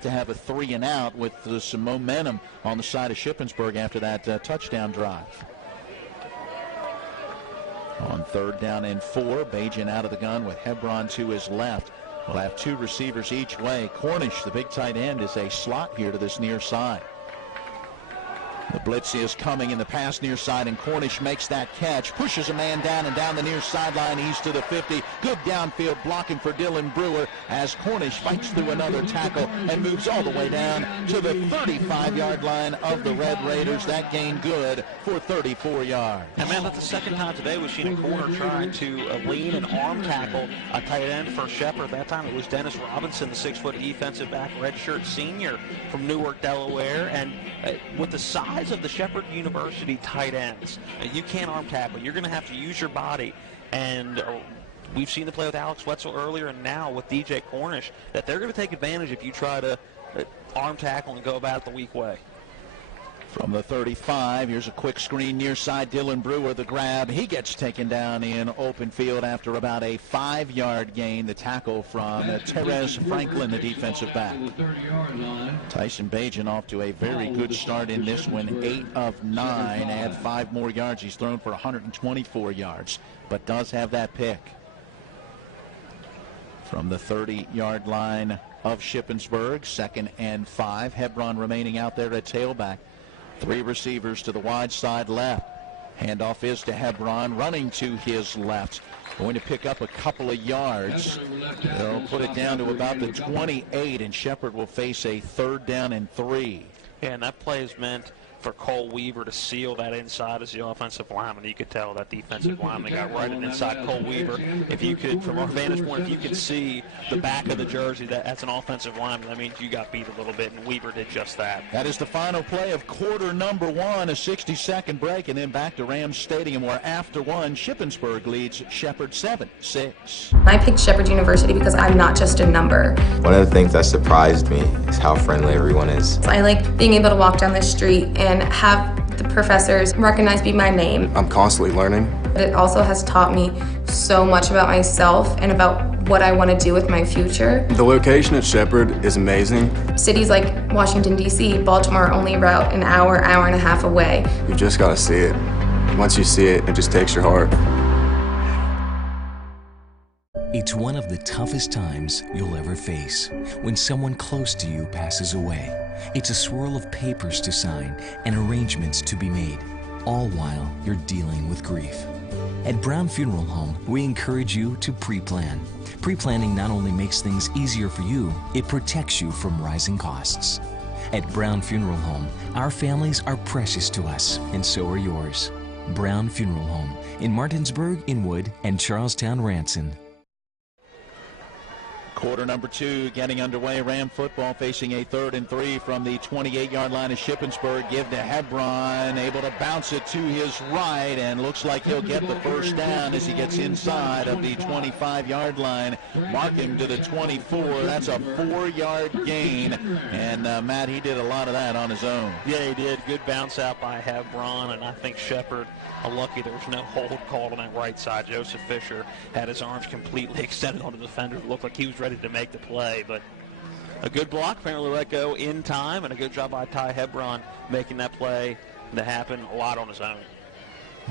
to have a 3 and out with some momentum on the side of Shippensburg after that touchdown drive. On 3rd down and 4, Bajan out of the gun with Hebron to his left. We'll have 2 receivers each way. Cornish, the big tight end, is a slot here to this near side. The blitz is coming in the pass near side, and Cornish makes that catch, pushes a man down and down the near sideline, east to the 50. Good downfield blocking for Dylan Brewer as Cornish fights through another tackle and moves all the way down to the 35-yard line of the Red Raiders. That gain good for 34 yards. And man, that's the second time today we've seen a corner trying to lean and arm tackle a tight end for Shepherd. That time it was Dennis Robinson, the 6-foot defensive back, redshirt senior from Newark, Delaware. And with the size of the Shepherd University tight ends, you can't arm tackle. You're going to have to use your body. And we've seen the play with Alex Wetzel earlier, and now with DJ Cornish, that they're going to take advantage if you try to arm tackle and go about it the weak way. From the 35, here's a quick screen near side. Dylan Brewer, the grab. He gets taken down in open field after about a 5-yard gain. The tackle from Therese Franklin, the defensive back. Tyson Bajan off to a very good start in this one. 8 of 9. Add 5 more yards. He's thrown for 124 yards, but does have that pick. From the 30-yard line of Shippensburg, 2nd and 5. Hebron remaining out there at tailback. 3 receivers to the wide side left. Handoff is to Hebron, running to his left. Going to pick up a couple of yards. They'll put it down to about the 28, and Shepherd will face a 3rd down and 3. Yeah, and that play is meant for Cole Weaver to seal that inside as the offensive lineman. You could tell that defensive lineman got right inside Cole Weaver. If you could, from our vantage point, if you could see the back of the jersey, that's an offensive lineman. That means you got beat a little bit, and Weaver did just that. That is the final play of quarter number 1, a 60-second break, and then back to Rams Stadium, where after 1, Shippensburg leads Shepherd 7-6. I picked Shepherd University because I'm not just a number. One of the things that surprised me is how friendly everyone is. I like being able to walk down the street and have the professors recognize me by name. I'm constantly learning. It also has taught me so much about myself and about what I want to do with my future. The location at Shepherd is amazing. Cities like Washington, D.C., Baltimore only route an hour and a half away. You just got to see it. Once you see it, it just takes your heart. It's one of the toughest times you'll ever face when someone close to you passes away. It's a swirl of papers to sign and arrangements to be made, all while you're dealing with grief. At Brown Funeral Home, we encourage you to pre-plan. Pre-planning not only makes things easier for you, it protects you from rising costs. At Brown Funeral Home, our families are precious to us, and so are yours. Brown Funeral Home in Martinsburg, Inwood, and Charlestown, Ranson. Quarter number 2 getting underway. Ram football facing a 3rd and 3 from the 28-yard line of Shippensburg. Give to Hebron, able to bounce it to his right, and looks like he'll get the 1st down as he gets inside of the 25-yard line. Mark him to the 24. That's a 4-yard gain, and Matt, he did a lot of that on his own. Yeah, he did. Good bounce out by Hebron, and I think Shepherd, lucky there was no hold called on that right side. Joseph Fisher had his arms completely extended on the defender. It looked like he was ready to make the play, but a good block, apparently let go in time, and a good job by Ty Hebron making that play to happen a lot on his own.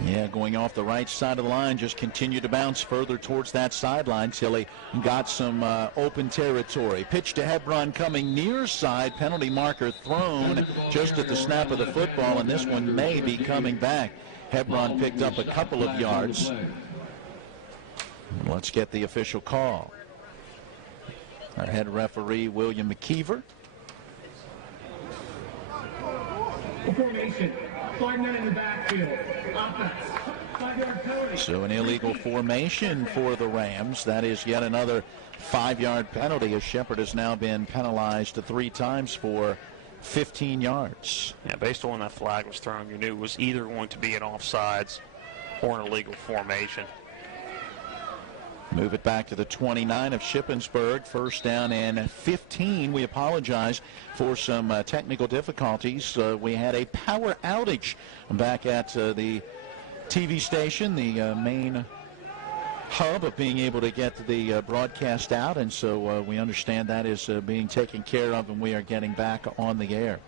Yeah, going off the right side of the line, just continued to bounce further towards that sideline till he got some open territory. Pitch to Hebron coming near side, penalty marker thrown just at the snap of the football, and this one may be coming back. Hebron picked up a couple of yards. Let's get the official call. Our head referee, William McKeever. Formation, 5-9 in the backfield. Offense, 5-yard penalty. So an illegal formation for the Rams. That is yet another 5-yard penalty, as Shepherd has now been penalized 3 times for 15 yards. Yeah, based on when that flag was thrown, you knew it was either going to be an offsides or an illegal formation. Move it back to the 29 of Shippensburg. 1st down and 15. We apologize for some technical difficulties. We had a power outage back at the TV station, the main hub of being able to get the broadcast out, and so we understand that is being taken care of, and we are getting back on the air.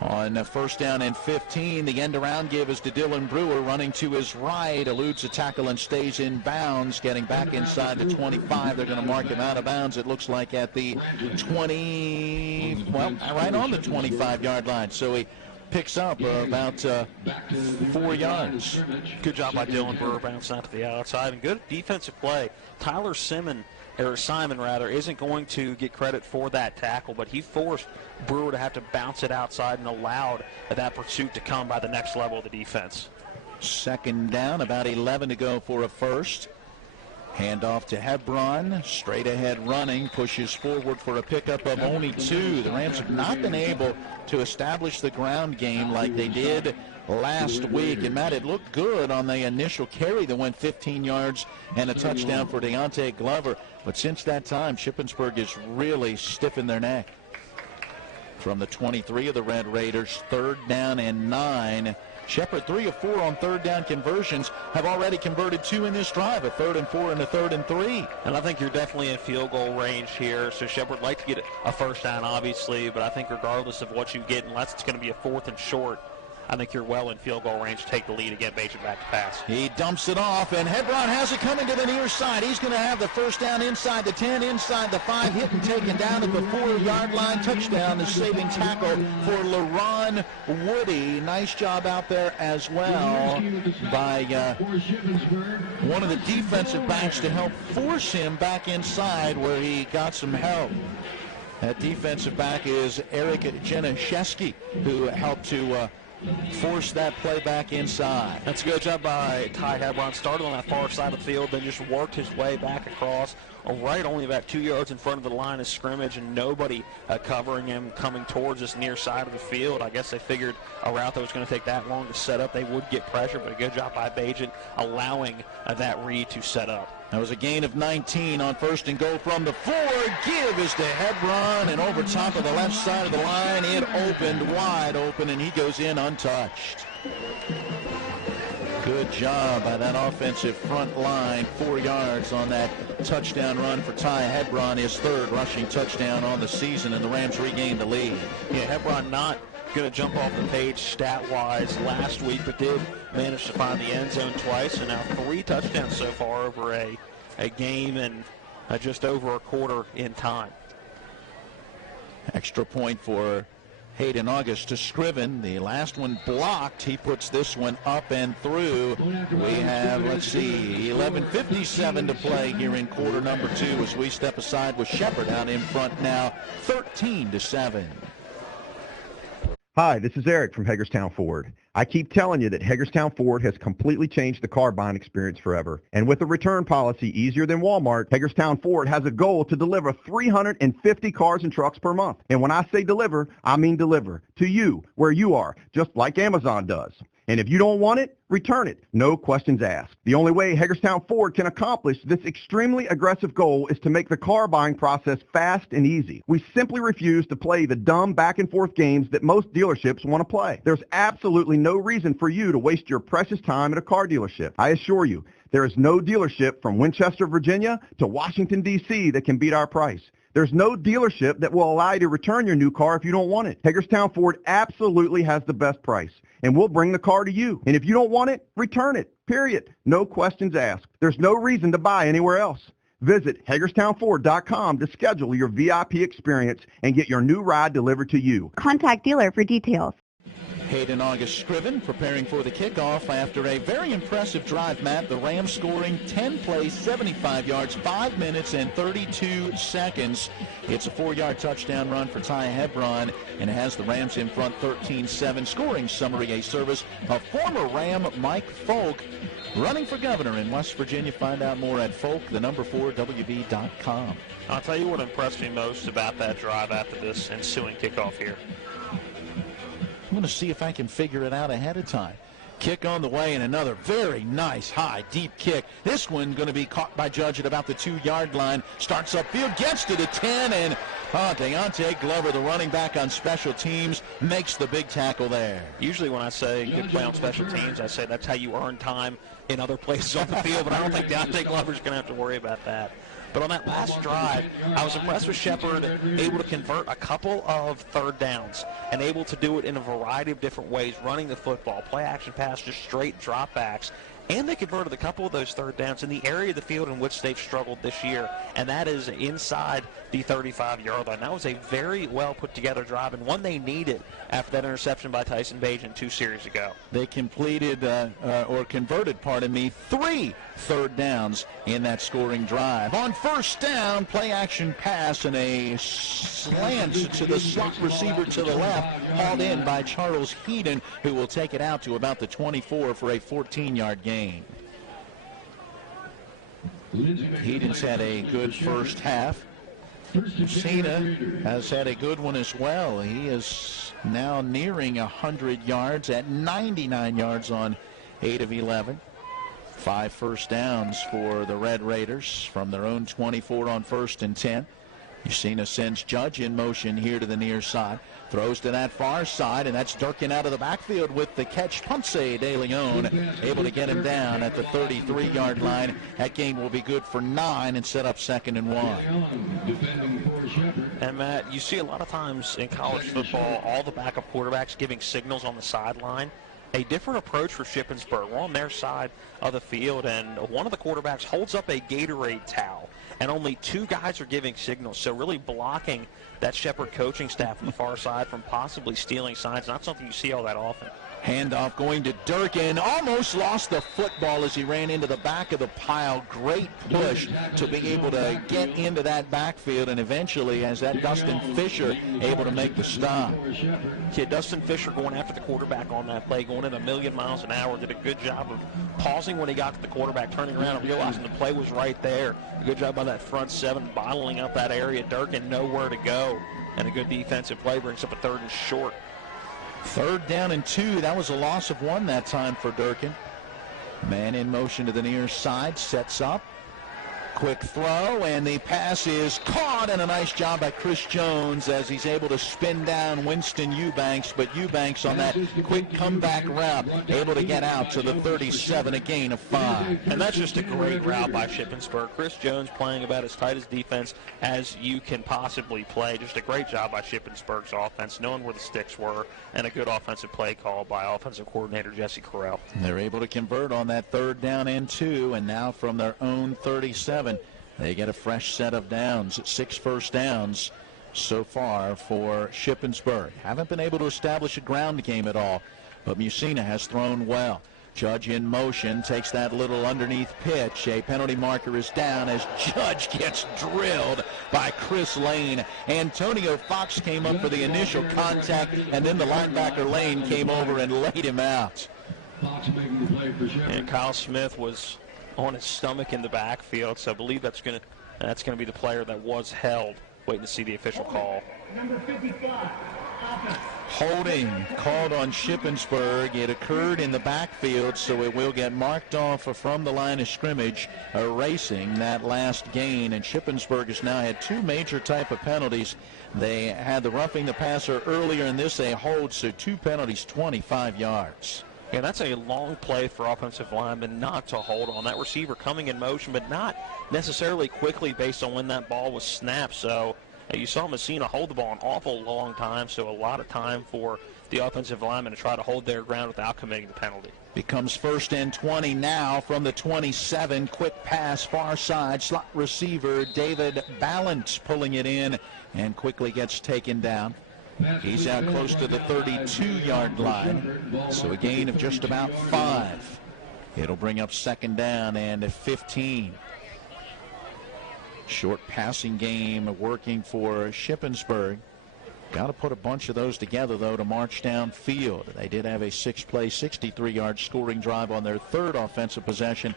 On first down and 15, the end around give is to Dylan Brewer, running to his right, eludes a tackle and stays in bounds, getting back inside the 25. They're going to mark him out of bounds, it looks like, at the 20, well, right on the 25-yard line. So he picks up about 4 yards. Good job by Dylan Brewer, bouncing out to the outside, and good defensive play. Tyler Simon isn't going to get credit for that tackle, but he forced Brewer to have to bounce it outside and allowed that pursuit to come by the next level of the defense. Second down, about 11 to go for a first. Handoff to Hebron, straight ahead running, pushes forward for a pickup of only 2. The Rams have not been able to establish the ground game like they did last week. And Matt, it looked good on the initial carry that went 15 yards and a touchdown for Deontay Glover. But since that time, Shippensburg has really stiffened their neck. From the 23 of the Red Raiders, third down and 9. Shepherd 3 of 4 on third down conversions, have already converted 2 in this drive, a 3rd and 4 and a 3rd and 3. And I think you're definitely in field goal range here. So Shepherd would like to get a first down, obviously, but I think regardless of what you get, unless it's going to be a 4th and short, I think you're well in field goal range to take the lead again, Bajan back to pass. He dumps it off, and Hebron has it coming to the near side. He's going to have the first down inside the 10, inside the 5, hit and taken down at the 4-yard line. Touchdown, the saving tackle for LaRon Woody. Nice job out there as well by one of the defensive backs to help force him back inside where he got some help. That defensive back is Eric Janiszewski, who helped to force that play back inside. That's a good job by Ty Hebron. Started on that far side of the field, then just worked his way back across, right only about 2 yards in front of the line of scrimmage, and nobody covering him coming towards this near side of the field. I guess they figured a route that was going to take that long to set up, they would get pressure, but a good job by Bajan allowing that read to set up. That was a gain of 19 on first and goal from the 4. Give is to Hebron, and over top of the left side of the line, it opened wide open, and he goes in untouched. Good job by that offensive front line. 4 yards on that touchdown run for Ty Hebron, his 3rd rushing touchdown on the season, and the Rams regained the lead. Yeah, Hebron not going to jump off the page stat-wise last week, but did manage to find the end zone twice, and now 3 touchdowns so far over a game and just over a quarter in time. Extra point for Hayden August to Scriven. The last one blocked. He puts this one up and through. We have, 11:57 to play here in quarter number 2 as we step aside with Shepherd out in front now, 13-7. Hi, this is Eric from Hagerstown Ford. I keep telling you that Hagerstown Ford has completely changed the car buying experience forever. And with a return policy easier than Walmart, Hagerstown Ford has a goal to deliver 350 cars and trucks per month. And when I say deliver, I mean deliver to you, where you are, just like Amazon does. And if you don't want it, return it. No questions asked. The only way Hagerstown Ford can accomplish this extremely aggressive goal is to make the car buying process fast and easy. We simply refuse to play the dumb back and forth games that most dealerships want to play. There's absolutely no reason for you to waste your precious time at a car dealership. I assure you, there is no dealership from Winchester, Virginia to Washington, D.C. that can beat our price. There's no dealership that will allow you to return your new car if you don't want it. Hagerstown Ford absolutely has the best price, and we'll bring the car to you. And if you don't want it, return it, period. No questions asked. There's no reason to buy anywhere else. Visit HagerstownFord.com to schedule your VIP experience and get your new ride delivered to you. Contact dealer for details. Hayden August Scriven preparing for the kickoff after a very impressive drive, Matt. The Rams scoring 10 plays, 75 yards, 5 minutes and 32 seconds. It's a 4-yard touchdown run for Ty Hebron, and it has the Rams in front 13-7. Scoring summary, a service of former Ram Mike Folk, running for governor in West Virginia. Find out more at folk4wv.com. I'll tell you what impressed me most about that drive after this ensuing kickoff here. I'm going to see if I can figure it out ahead of time. Kick on the way, and another very nice high deep kick. This one going to be caught by Judge at about the 2-yard line. Starts upfield, gets to the 10, and Deontay Glover, the running back on special teams, makes the big tackle there. Usually when I say good play on special teams, I say that's how you earn time in other places on the field, but I don't think Deontay Glover's going to have to worry about that. But on that last drive, I was impressed with Shepherd, able to convert a couple of third downs and able to do it in a variety of different ways, running the football, play action pass, just straight dropbacks. And they converted a couple of those third downs in the area of the field in which they've struggled this year, and that is inside the 35-yard line. That was a very well put together drive, and one they needed after that interception by Tyson Bajan 2 series ago. They completed, or converted, 3 third downs in that scoring drive. On first down, play action pass and a slant to the slot receiver to the left, hauled in by Charles Heaton, who will take it out to about the 24 for a 14-yard gain. Heaton's had a good first half. Cena has had a good one as well. He is now nearing 100 yards at 99 yards on 8 of 11. 5 first downs for the Red Raiders from their own 24 on 1st and 10. Cena sends Judge in motion here to the near side. Throws to that far side, and that's Durkin out of the backfield with the catch. Ponce de Leon able to get him down at the 33-yard line. That gain will be good for 9 and set up 2nd and 1. And, Matt, you see a lot of times in college football all the backup quarterbacks giving signals on the sideline. A different approach for Shippensburg. We're on their side of the field, and one of the quarterbacks holds up a Gatorade towel, and only 2 guys are giving signals, so really blocking that Shepherd coaching staff on the far side from possibly stealing signs. Not something you see all that often. Handoff going to Durkin. Almost lost the football as he ran into the back of the pile. Great push to be able to get into that backfield, and eventually, as that Dustin Fisher able to make the stop. Kid Dustin Fisher going after the quarterback on that play, going at 1,000,000 miles an hour. Did a good job of pausing when he got to the quarterback, turning around and realizing the play was right there. A good job by that front 7, bottling up that area. Durkin nowhere to go, and a good defensive play brings up a 3rd and short. 3rd down and 2. That was a loss of 1 that time for Durkin. Man in motion to the near side, sets up. Quick throw, and the pass is caught, and a nice job by Chris Jones as he's able to spin down Winston Eubanks, but Eubanks on that quick comeback route able to get out to the 37, a gain of 5. And that's just a great route by Shippensburg. Chris Jones playing about as tight as defense as you can possibly play. Just a great job by Shippensburg's offense, knowing where the sticks were, and a good offensive play call by offensive coordinator Jesse Correll. They're able to convert on that 3rd down and 2, and now from their own 37, they get a fresh set of downs. 6 first downs so far for Shippensburg. Haven't been able to establish a ground game at all, but Musina has thrown well. Judge in motion, takes that little underneath pitch. A penalty marker is down as Judge gets drilled by Chris Lane. Antonio Fox came up for the initial contact, and then the linebacker Lane came over and laid him out. And Kyle Smith was on his stomach in the backfield, so I believe that's going to be the player that was held. Waiting to see the official call. Number 55, Holding called on Shippensburg. It occurred in the backfield, so it will get marked off from the line of scrimmage, erasing that last gain. And Shippensburg has now had 2 major type of penalties. They had the roughing the passer earlier, in this a hold, so 2 penalties, 25 yards. Yeah, that's a long play for offensive linemen not to hold on. That receiver coming in motion, but not necessarily quickly based on when that ball was snapped. So you saw Messina hold the ball an awful long time, so a lot of time for the offensive linemen to try to hold their ground without committing the penalty. Becomes 1st and 20 now from the 27. Quick pass, far side, slot receiver David Ballant pulling it in and quickly gets taken down. He's out close to the 32-yard line, so a gain of just about 5. It'll bring up 2nd down and 15. Short passing game working for Shippensburg. Got to put a bunch of those together, though, to march downfield. They did have a 6-play, 63-yard scoring drive on their 3rd offensive possession.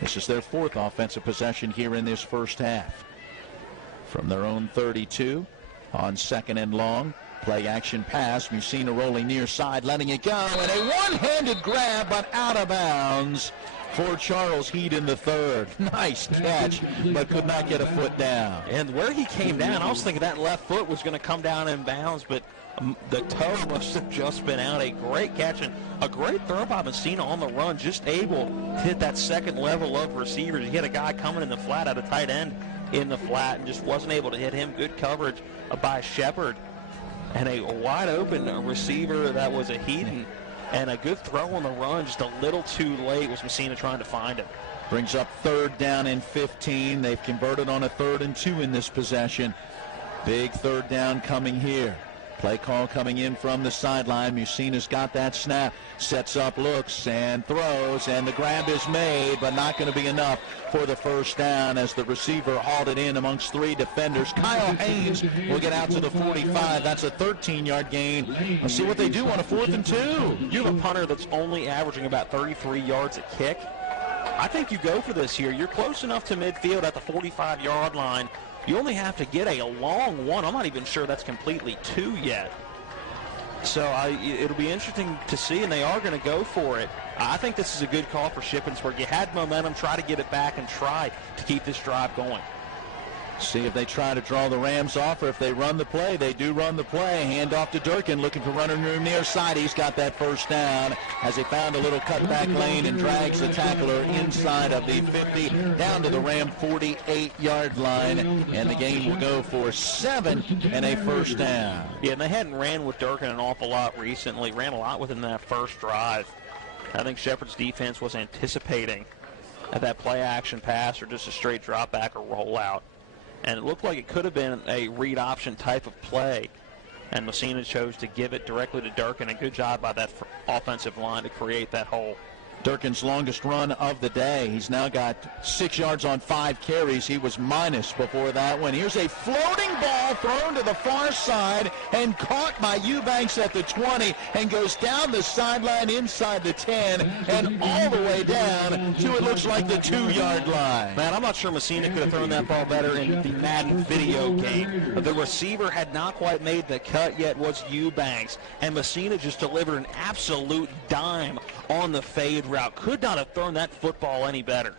This is their 4th offensive possession here in this first half. From their own 32 on 2nd and long. Play action pass. Musina rolling near side, letting it go, and a one-handed grab, but out of bounds for Charles Heat in the third. Nice catch, but could not get a foot down. And where he came down, I was thinking that left foot was going to come down in bounds, but the toe must have just been out. A great catch and a great throw by Messina on the run, just able to hit that second level of receivers. He had a guy coming in the flat at a tight end in the flat and just wasn't able to hit him. Good coverage by Shepard. And a wide open receiver that was a Heaton. And a good throw on the run, just a little too late was Messina trying to find him. Brings up 3rd down and 15. They've converted on a 3rd and 2 in this possession. Big 3rd down coming here. Play call coming in from the sideline. Musina's got that snap, sets up, looks, and throws, and the grab is made, but not going to be enough for the first down as the receiver hauled it in amongst 3 defenders. Kyle Haynes will get out to the 45. That's a 13-yard gain. Let's see what they do on a 4th and 2. You have a punter that's only averaging about 33 yards a kick. I think you go for this here. You're close enough to midfield at the 45-yard line. You only have to get a long one. I'm not even sure that's completely 2 yet. So it'll be interesting to see, and they are going to go for it. I think this is a good call for Shippensburg. You had momentum, try to get it back and try to keep this drive going. See if they try to draw the Rams off or if they run the play. They do run the play. Hand off to Durkin, looking for running room near side. He's got that first down as he found a little cutback lane and drags the tackler inside of the 50 down to the Ram 48-yard line. And the game will go for 7 and a first down. Yeah, and they hadn't ran with Durkin an awful lot recently. Ran a lot with him in that first drive. I think Shepherd's defense was anticipating that play action pass or just a straight drop back or rollout. And it looked like it could have been a read option type of play. And Messina chose to give it directly to Durkin. A good job by that offensive line to create that hole. Durkin's longest run of the day. He's now got 6 yards on 5 carries. He was minus before that one. Here's a floating ball thrown to the far side and caught by Eubanks at the 20 and goes down the sideline inside the 10 and all the way down to it looks like the 2-yard line. Man, I'm not sure Messina could have thrown that ball better in the Madden video game. The receiver had not quite made the cut yet, was Eubanks, and Messina just delivered an absolute dime on the fade route. Could not have thrown that football any better.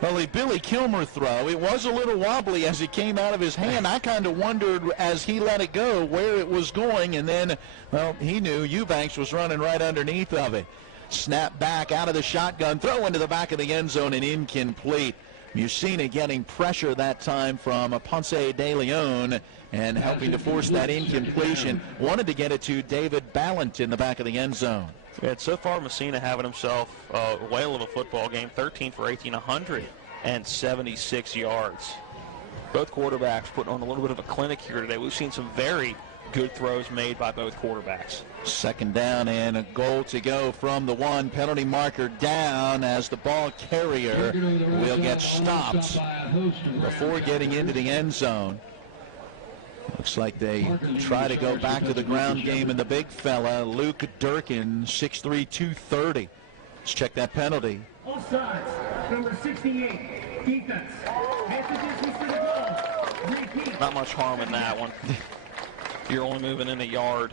Well, the Billy Kilmer throw, it was a little wobbly as it came out of his hand. I kind of wondered as he let it go where it was going, and then, well, he knew Eubanks was running right underneath of it. Snap back out of the shotgun, throw into the back of the end zone and incomplete. Musina getting pressure that time from Ponce de Leon and helping to force that incompletion. Wanted to get it to David Ballant in the back of the end zone. Yeah, so far Messina having himself a whale of a football game, 13 for 18, 176 yards. Both quarterbacks putting on a little bit of a clinic here today. We've seen some very good throws made by both quarterbacks. 2nd down and a goal to go from the 1. Penalty marker down as the ball carrier will get stopped before getting into the end zone. Looks like they try to go back to the ground game, and the big fella, Luke Durkin, 6'3", 230. Let's check that penalty. Offsides, number 68, defense. Half the distance to the goal. Repeat. Not much harm in that one. You're only moving in a yard.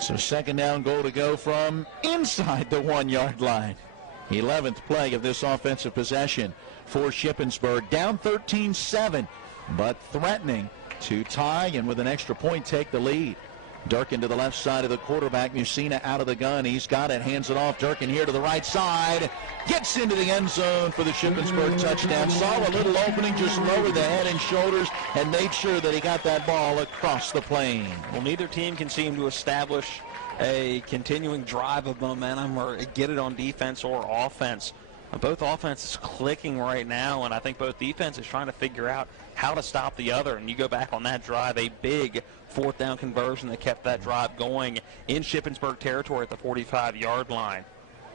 So 2nd down, goal to go from inside the 1-yard line. 11th play of this offensive possession for Shippensburg. Down 13-7, but threatening to tie and with an extra point take the lead. Durkin to the left side of the quarterback. Musina out of the gun. He's got it. Hands it off. Durkin here to the right side. Gets into the end zone for the Shippensburg touchdown. Saw a little opening, just lowered the head and shoulders and made sure that he got that ball across the plane. Well, neither team can seem to establish a continuing drive of momentum or get it on defense or offense. Both offenses clicking right now, and I think both defenses trying to figure out how to stop the other. And you go back on that drive, a big 4th down conversion that kept that drive going in Shippensburg territory at the 45-yard line.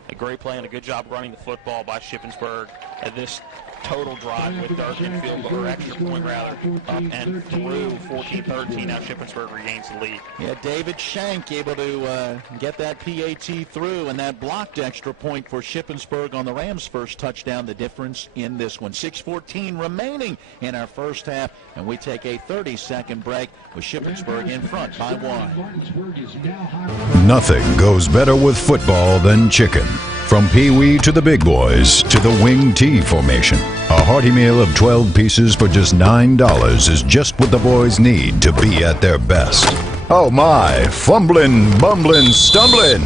A great play and a good job running the football by Shippensburg. And this total drive with Dustin field goal, or extra point rather, up and through 14-13. Now Shippensburg regains the lead. Yeah, David Shank able to get that PAT through, and that blocked extra point for Shippensburg on the Rams' first touchdown, the difference in this one. 6:14 remaining in our first half, and we take a 30-second break with Shippensburg in front by 1. Nothing goes better with football than chicken. From Pee-wee to the big boys to the wing T formation, a hearty meal of 12 pieces for just $9 is just what the boys need to be at their best. Oh my, fumbling, bumbling, stumbling.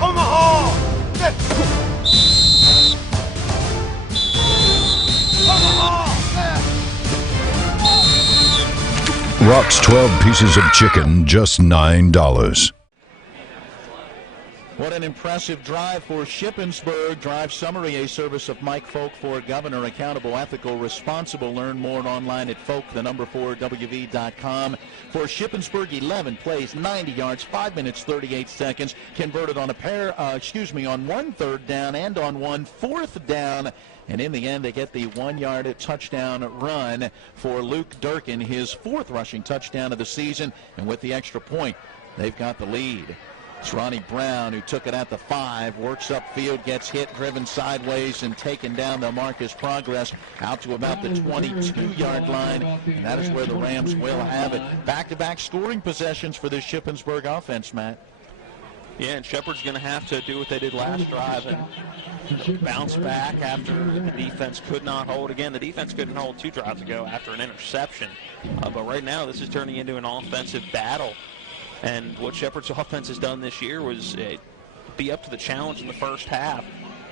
Omaha! Rock's 12 pieces of chicken, just $9. What an impressive drive for Shippensburg. Drive summary, a service of Mike Folk for Governor. Accountable, ethical, responsible. Learn more online at folk4wv.com. For Shippensburg, 11 plays, 90 yards, 5 minutes, 38 seconds. Converted on on 1 third down and on 1 fourth down. And in the end, they get the 1-yard touchdown run for Luke Durkin, his 4th rushing touchdown of the season. And with the extra point, they've got the lead. It's Ronnie Brown who took it at the 5, works upfield, gets hit, driven sideways, and taken down. They'll mark his progress out to about the 22-yard line, and that is where the Rams will have it. Back-to-back scoring possessions for this Shippensburg offense, Matt. Yeah, and Shepherd's going to have to do what they did last drive and bounce back after the defense could not hold. Again, the defense couldn't hold 2 drives ago after an interception. But right now, this is turning into an offensive battle. And what Shepherd's offense has done this year was be up to the challenge in the first half.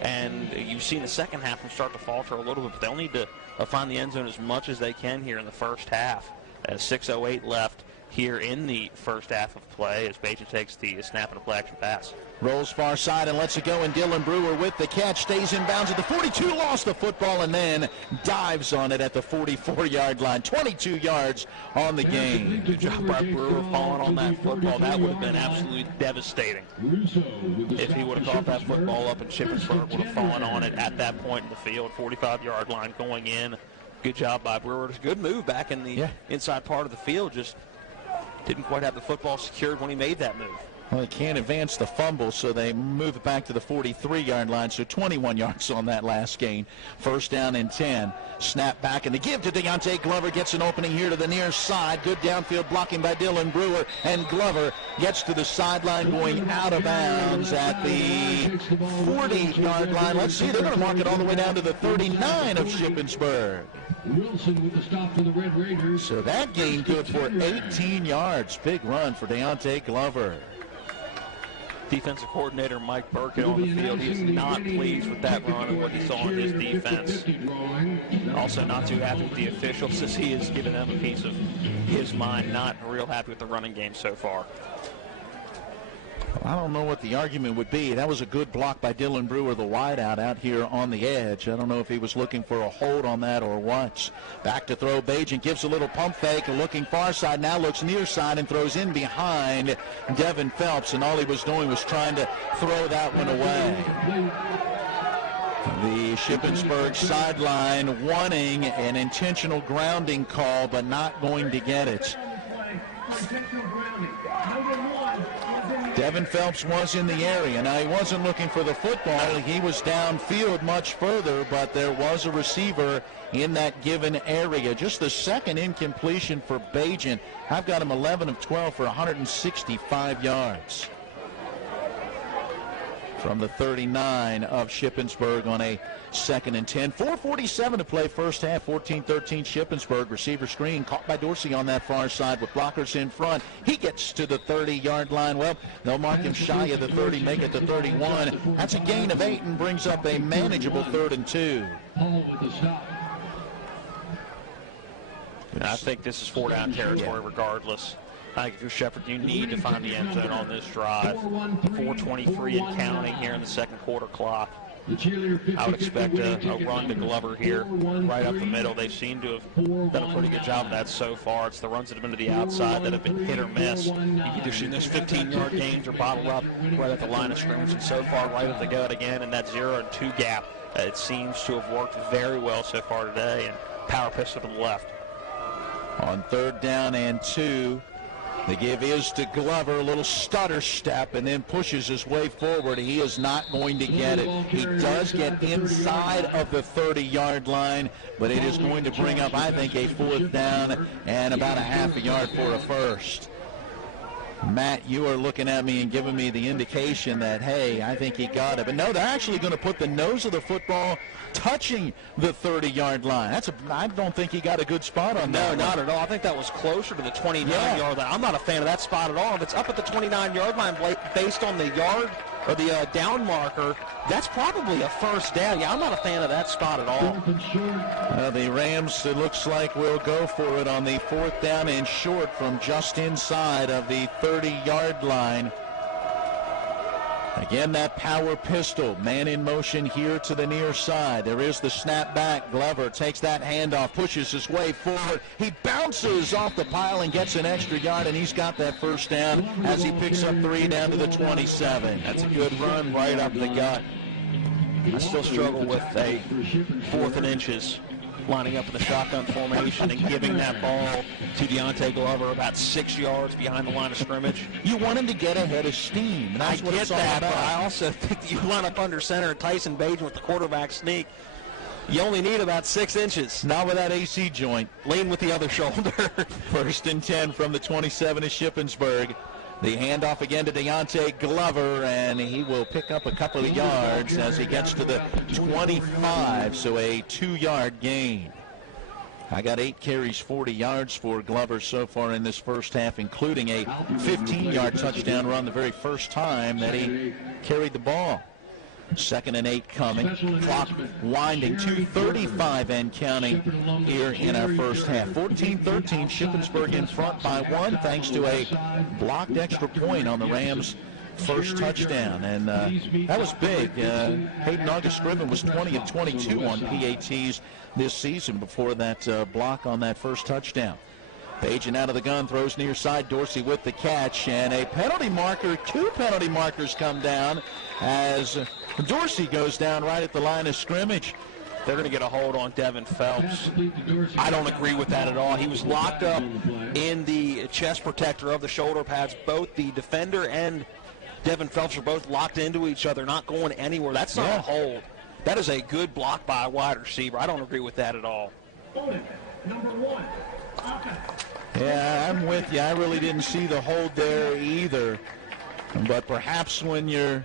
And you've seen the second half them start to falter a little bit, but they'll need to find the end zone as much as they can here in the first half. 6:08 left here in the first half of play as Bajan takes the snap and a play action pass. Rolls far side and lets it go, and Dylan Brewer with the catch, stays in bounds at the 42, lost the football, and then dives on it at the 44-yard line. 22 yards on the game. Good job by Brewer falling on that football. That would have been absolutely devastating if he would have caught that football up, and Shippensburg would have fallen on it at that point in the field. 45-yard line going in. Good job by Brewer. It was a good move back in the inside part of the field. Just didn't quite have the football secured when he made that move. Well, they can't advance the fumble, so they move it back to the 43-yard line, so 21 yards on that last gain. First down and 10. Snap back, and the give to Deontay Glover gets an opening here to the near side. Good downfield blocking by Dylan Brewer, and Glover gets to the sideline going out of bounds at the 40-yard line. Let's see, they're going to mark it all the way down to the 39 of Shippensburg. Wilson with the stop for the Red Raiders. So that gain good for 18 yards. Big run for Deontay Glover. Defensive coordinator Mike Burkett on the field. He is not pleased with that run and what he saw in his defense. Also not too happy with the officials as he has given them a piece of his mind. Not real happy with the running game so far. I don't know what the argument would be. That was a good block by Dylan Brewer, the wideout out here on the edge. I don't know if he was looking for a hold on that or what. Back to throw. Bajan gives a little pump fake, looking far side, now looks near side and throws in behind Devin Phelps, and all he was doing was trying to throw that one away. The Shippensburg sideline wanting an intentional grounding call, but not going to get it. Devin Phelps was in the area. Now, he wasn't looking for the football. He was downfield much further, but there was a receiver in that given area. Just the second incompletion for Bajan. I've got him 11 of 12 for 165 yards. From the 39 of Shippensburg on a 2nd and 10. 4:47 to play first half. 14-13 Shippensburg. Receiver screen caught by Dorsey on that far side with blockers in front. He gets to the 30-yard line. Well, they'll mark him shy of the 30, make it the 31. That's a gain of 8 and brings up a manageable 3rd and 2. I think this is 4-down territory regardless. I think if you're Shepherd, you need to find the end zone on this drive. 4:23 and counting here in the second quarter clock. I would expect a run to Glover here, right up the middle. They seem to have done a pretty good job of that so far. It's the runs that have been to the outside that have been hit or miss. You either see those 15-yard gains or bottle up right at the line of scrimmage. And so far, right at the gut again in that 0 and 2 gap. It seems to have worked very well so far today, and power pistol to the left. On 3rd down and 2, the give is to Glover, a little stutter step, and then pushes his way forward. He is not going to get it. He does get inside of the 30-yard line, but it is going to bring up, I think, a 4th down and about a half a yard for a first. Matt, you are looking at me and giving me the indication that, hey, I think he got it. But no, they're actually going to put the nose of the football touching the 30-yard line. I don't think he got a good spot on that. No, not at all. I think that was closer to the 29-yard line. I'm not a fan of that spot at all. If it's up at the 29-yard line based on the yard or the down marker, that's probably a first down. Yeah, I'm not a fan of that spot at all. The Rams, it looks like, will go for it on the 4th down and short from just inside of the 30-yard line. Again, that power pistol, man in motion here to the near side. There is the snap back. Glover takes that handoff, pushes his way forward. He bounces off the pile and gets an extra yard, and he's got that first down as he picks up 3 down to the 27. That's a good run right up the gut. I still struggle with a 4th and inches, lining up in the shotgun formation and giving that ball to Deontay Glover about 6 yards behind the line of scrimmage. You want him to get ahead of steam. And I get that, but I also think that you line up under center and Tyson Bajan with the quarterback sneak. You only need about 6 inches. Not with that AC joint. Lean with the other shoulder. 1st and 10 from the 27 of Shippensburg. The handoff again to Deontay Glover, and he will pick up a couple of yards as he gets to the 25, so a 2-yard gain. I got 8 carries, 40 yards for Glover so far in this first half, including a 15-yard touchdown run the very first time that he carried the ball. 2nd and 8 coming. Clock winding, 2:35 and counting here in our first half. 14-13, Shippensburg in front by 1 thanks to a blocked extra point on the Rams' first touchdown. And that was big. Hayden August Scriven was 20 of 22 on PATs this season before that block on that first touchdown. Bajan out of the gun, throws near side. Dorsey with the catch, and a penalty marker. 2 penalty markers come down as Dorsey goes down right at the line of scrimmage. They're going to get a hold on Devin Phelps. I don't agree with that at all. He was locked up in the chest protector of the shoulder pads. Both the defender and Devin Phelps are both locked into each other, not going anywhere. That's not a hold. That is a good block by a wide receiver. I don't agree with that at all. Number 1. Yeah, I'm with you. I really didn't see the hold there either. But perhaps when you're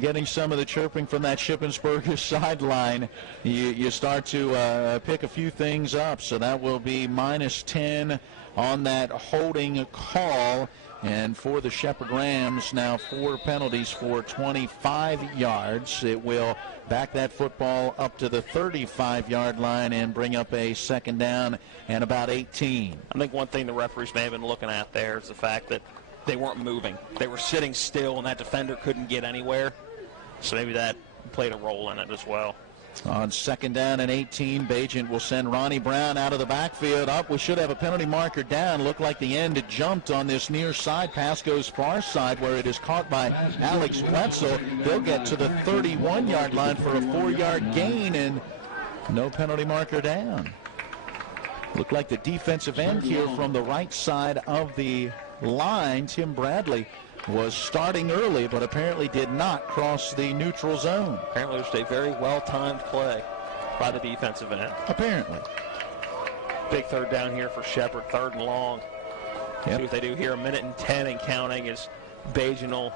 getting some of the chirping from that Shippensburg sideline, you start to pick a few things up. So that will be -10 on that holding call. And for the Shepherd Rams, now 4 penalties for 25 yards. It will back that football up to the 35-yard line and bring up a 2nd down and about 18. I think one thing the referees may have been looking at there is the fact that they weren't moving. They were sitting still, and that defender couldn't get anywhere. So maybe that played a role in it as well. On 2nd down and 18, Bajan will send Ronnie Brown out of the backfield. Up, we should have a penalty marker down. Looked like the end had jumped on this near side. Pass goes far side where it is caught by Alex Wetzel. They'll get to the 31-yard line for a 4-yard gain, and no penalty marker down. Looked like the defensive end here from the right side of the line, Tim Bradley, was starting early, but apparently did not cross the neutral zone. Apparently it was a very well-timed play by the defensive end. Apparently. Big 3rd down here for Shepherd, 3rd and long. See what they do here, 1:10 and counting as Bajan will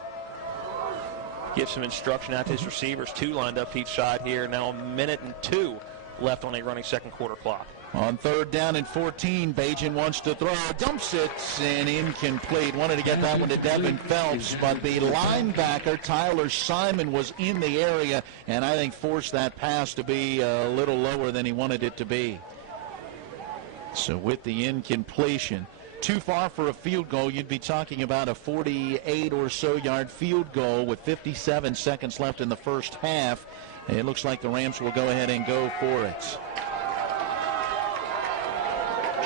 give some instruction out to his receivers. 2 lined up each side here. Now 1:02 left on a running 2nd quarter clock. On 3rd down and 14, Bajan wants to throw, dumps it, and incomplete. Wanted to get that one to Devin Phelps, but the linebacker, Tyler Simon, was in the area, and I think forced that pass to be a little lower than he wanted it to be. So with the incompletion, too far for a field goal. You'd be talking about a 48 or so yard field goal with 57 seconds left in the first half. And it looks like the Rams will go ahead and go for it.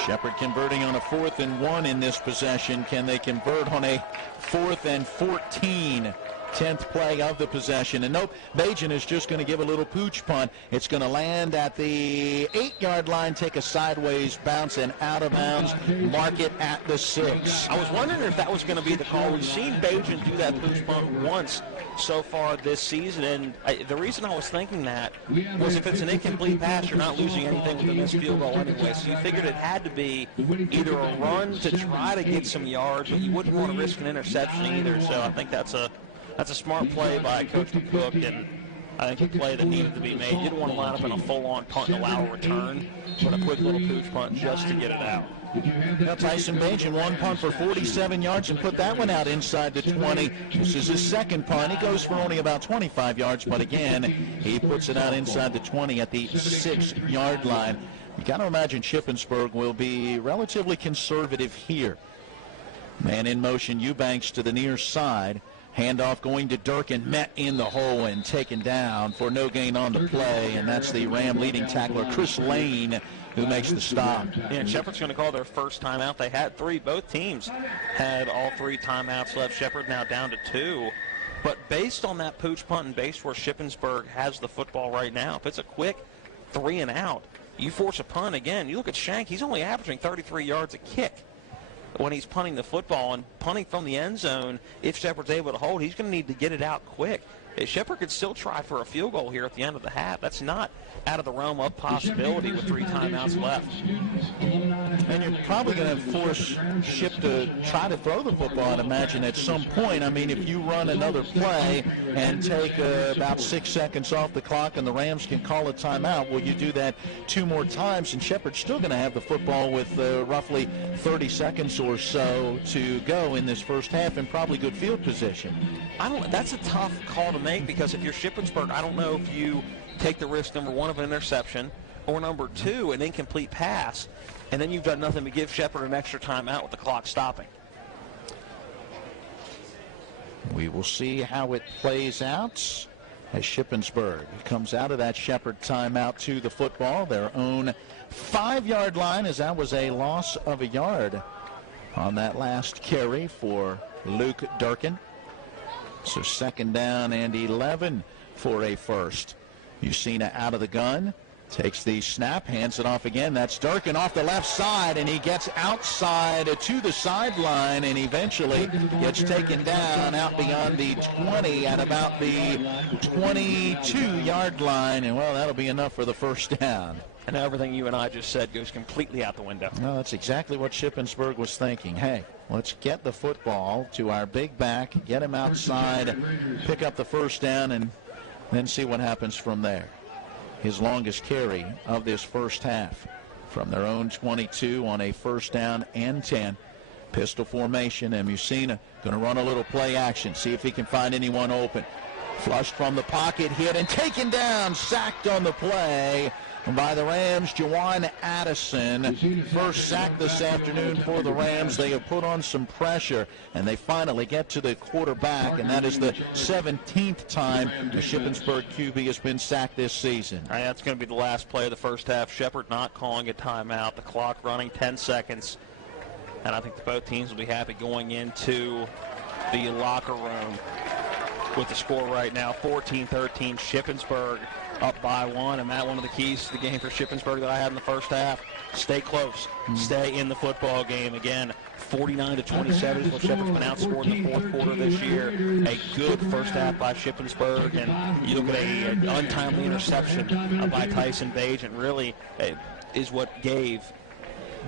Shepherd converting on a 4th and 1 in this possession. Can they convert on a 4th and 14 10th play of the possession. And nope, Bajan is just going to give a little pooch punt. It's going to land at the 8-yard line, take a sideways bounce, and out of bounds. Mark it at the 6. I was wondering if that was going to be the call. We've seen Bajan do that pooch punt once so far this season, and the reason I was thinking that was if it's an incomplete pass, you're not losing anything with a missed field goal anyway, so you figured it had to be either a run to try to get some yards, but you wouldn't want to risk an interception either, so I think that's a smart play by Coach McCook, and I think a play that needed to be made. You didn't want to line up in a full-on punt and allow a return, but a quick little pooch punt just to get it out. Now Tyson Bajan, one punt for 47 yards and put that one out inside the 20. This is his second punt. He goes for only about 25 yards, but again, he puts it out inside the 20 at the 6-yard line. You got to imagine Shippensburg will be relatively conservative here. Man in motion, Eubanks to the near side. Handoff going to Durkin, met in the hole and taken down for no gain on the play, and that's the Ram leading tackler, Chris Lane, who makes the stop. Yeah, and Shepherd's going to call their first timeout. They had 3. Both teams had all 3 timeouts left. Shepherd now down to 2. But based on that pooch punt and based where Shippensburg has the football right now, if it's a quick 3 and out, you force a punt again. You look at Shank, he's only averaging 33 yards a kick when he's punting the football, and punting from the end zone, if Shepherd's able to hold, he's going to need to get it out quick. Shepherd could still try for a field goal here at the end of the half. That's not out of the realm of possibility with 3 timeouts left. And you're probably going to force Ship to try to throw the football, I'd imagine, at some point. I mean, if you run another play and take about 6 seconds off the clock and the Rams can call a timeout, well, you do that 2 more times, and Shepherd's still going to have the football with roughly 30 seconds or so to go in this first half and probably good field position. That's a tough call to make, because if you're Shippensburg, I don't know if you take the risk, number 1, of an interception, or number 2, an incomplete pass, and then you've done nothing but give Shepherd an extra timeout with the clock stopping. We will see how it plays out as Shippensburg comes out of that Shepherd timeout to the football, their own 5-yard line, as that was a loss of a yard on that last carry for Luke Durkin. So 2nd down and 11 for a first. Usina out of the gun, takes the snap, hands it off again. That's Durkin off the left side, and he gets outside to the sideline and eventually gets taken down out beyond the 20 at about the 22-yard line, and well, that'll be enough for the first down. And everything you and I just said goes completely out the window. No, that's exactly what Shippensburg was thinking. Hey, let's get the football to our big back, get him outside, pick up the first down, and then see what happens from there. His longest carry of this first half from their own 22 on a 1st down and 10. Pistol formation, and Musina going to run a little play action, see if he can find anyone open. Flushed from the pocket, hit, and taken down, sacked on the play by the Rams, Jawan Addison. First sack this afternoon for the Rams. They have put on some pressure, and they finally get to the quarterback, and that is the 17th time the Shippensburg QB has been sacked this season. All right, that's going to be the last play of the first half. Shepherd not calling a timeout. The clock running 10 seconds. And I think that both teams will be happy going into the locker room with the score right now, 14-13, Shippensburg up by 1. And Matt, one of the keys to the game for Shippensburg that I had in the first half, stay close, stay in the football game. Again, 49-27 is what Shepherd's been outscored in the 4th quarter this year. A good first half by Shippensburg, and you look at an untimely interception by Tyson Bajan, and really is what gave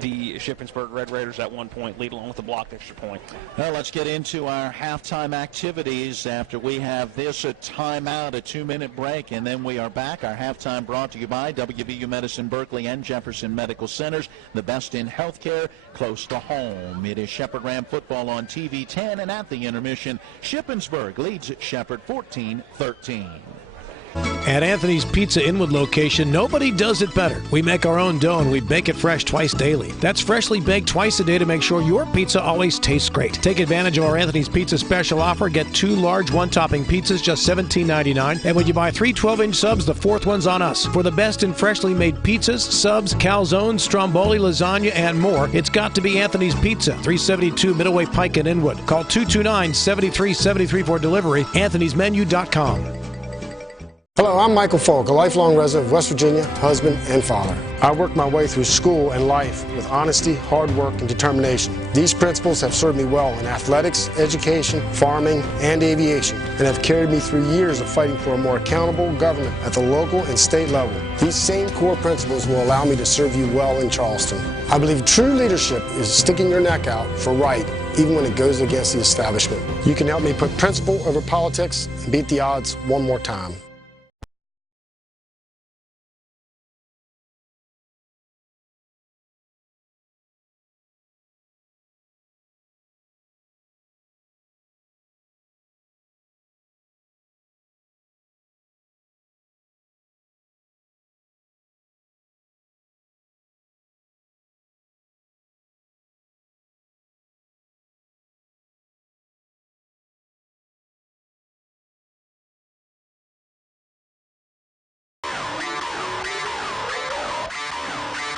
the Shippensburg Red Raiders at one point lead along with the blocked extra point. Well, let's get into our halftime activities after we have this a timeout, a 2-minute break, and then we are back. Our halftime brought to you by WVU Medicine Berkeley and Jefferson Medical Centers, the best in healthcare close to home. It is Shepherd Ram football on TV 10, and at the intermission, Shippensburg leads at Shepherd 14-13. At Anthony's Pizza Inwood location, nobody does it better. We make our own dough and we bake it fresh twice daily. That's freshly baked twice a day to make sure your pizza always tastes great. Take advantage of our Anthony's Pizza special offer. Get 2 large one-topping pizzas, just $17.99. And when you buy 3 12-inch subs, the 4th one's on us. For the best in freshly made pizzas, subs, calzones, stromboli, lasagna, and more, it's got to be Anthony's Pizza, 372 Middleway Pike in Inwood. Call 229-7373 for delivery, anthonysmenu.com. Hello, I'm Michael Falk, a lifelong resident of West Virginia, husband and father. I worked my way through school and life with honesty, hard work, and determination. These principles have served me well in athletics, education, farming, and aviation, and have carried me through years of fighting for a more accountable government at the local and state level. These same core principles will allow me to serve you well in Charleston. I believe true leadership is sticking your neck out for right, even when it goes against the establishment. You can help me put principle over politics and beat the odds one more time.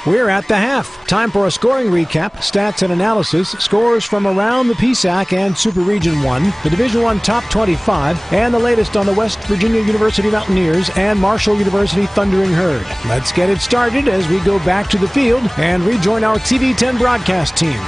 We're at the half. Time for a scoring recap, stats and analysis, scores from around the PSAC and Super Region 1, the Division I Top 25, and the latest on the West Virginia University Mountaineers and Marshall University Thundering Herd. Let's get it started as we go back to the field and rejoin our TV10 broadcast team.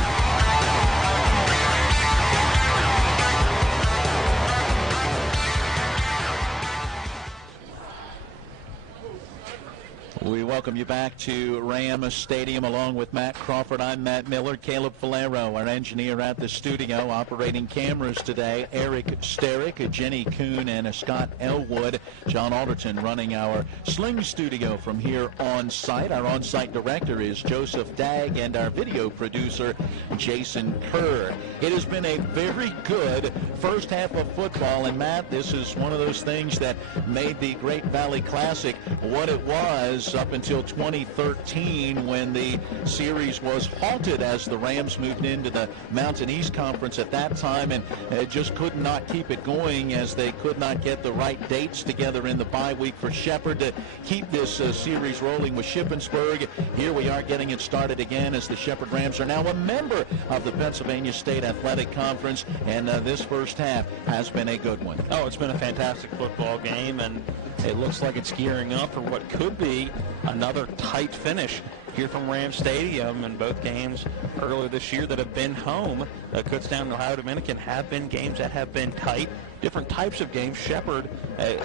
We welcome you back to Ram Stadium along with Matt Crawford. I'm Matt Miller. Caleb Falero, our engineer at the studio, operating cameras today. Eric Sterick, Jenny Kuhn, and Scott Elwood. John Alderton running our Sling studio from here on site. Our on-site director is Joseph Dagg, and our video producer, Jason Kerr. It has been a very good first half of football, and Matt, this is one of those things that made the Great Valley Classic what it was up until 2013, when the series was halted as the Rams moved into the Mountain East Conference at that time, and just could not keep it going as they could not get the right dates together in the bye week for Shepherd to keep this series rolling with Shippensburg. Here we are getting it started again as the Shepherd Rams are now a member of the Pennsylvania State Athletic Conference, and this first half has been a good one. Oh, it's been a fantastic football game, and it looks like it's gearing up for what could be another tight finish here from Ram Stadium. In both games earlier this year that have been home, Kutztown and Ohio Dominican have been games that have been tight. Different types of games. Shepherd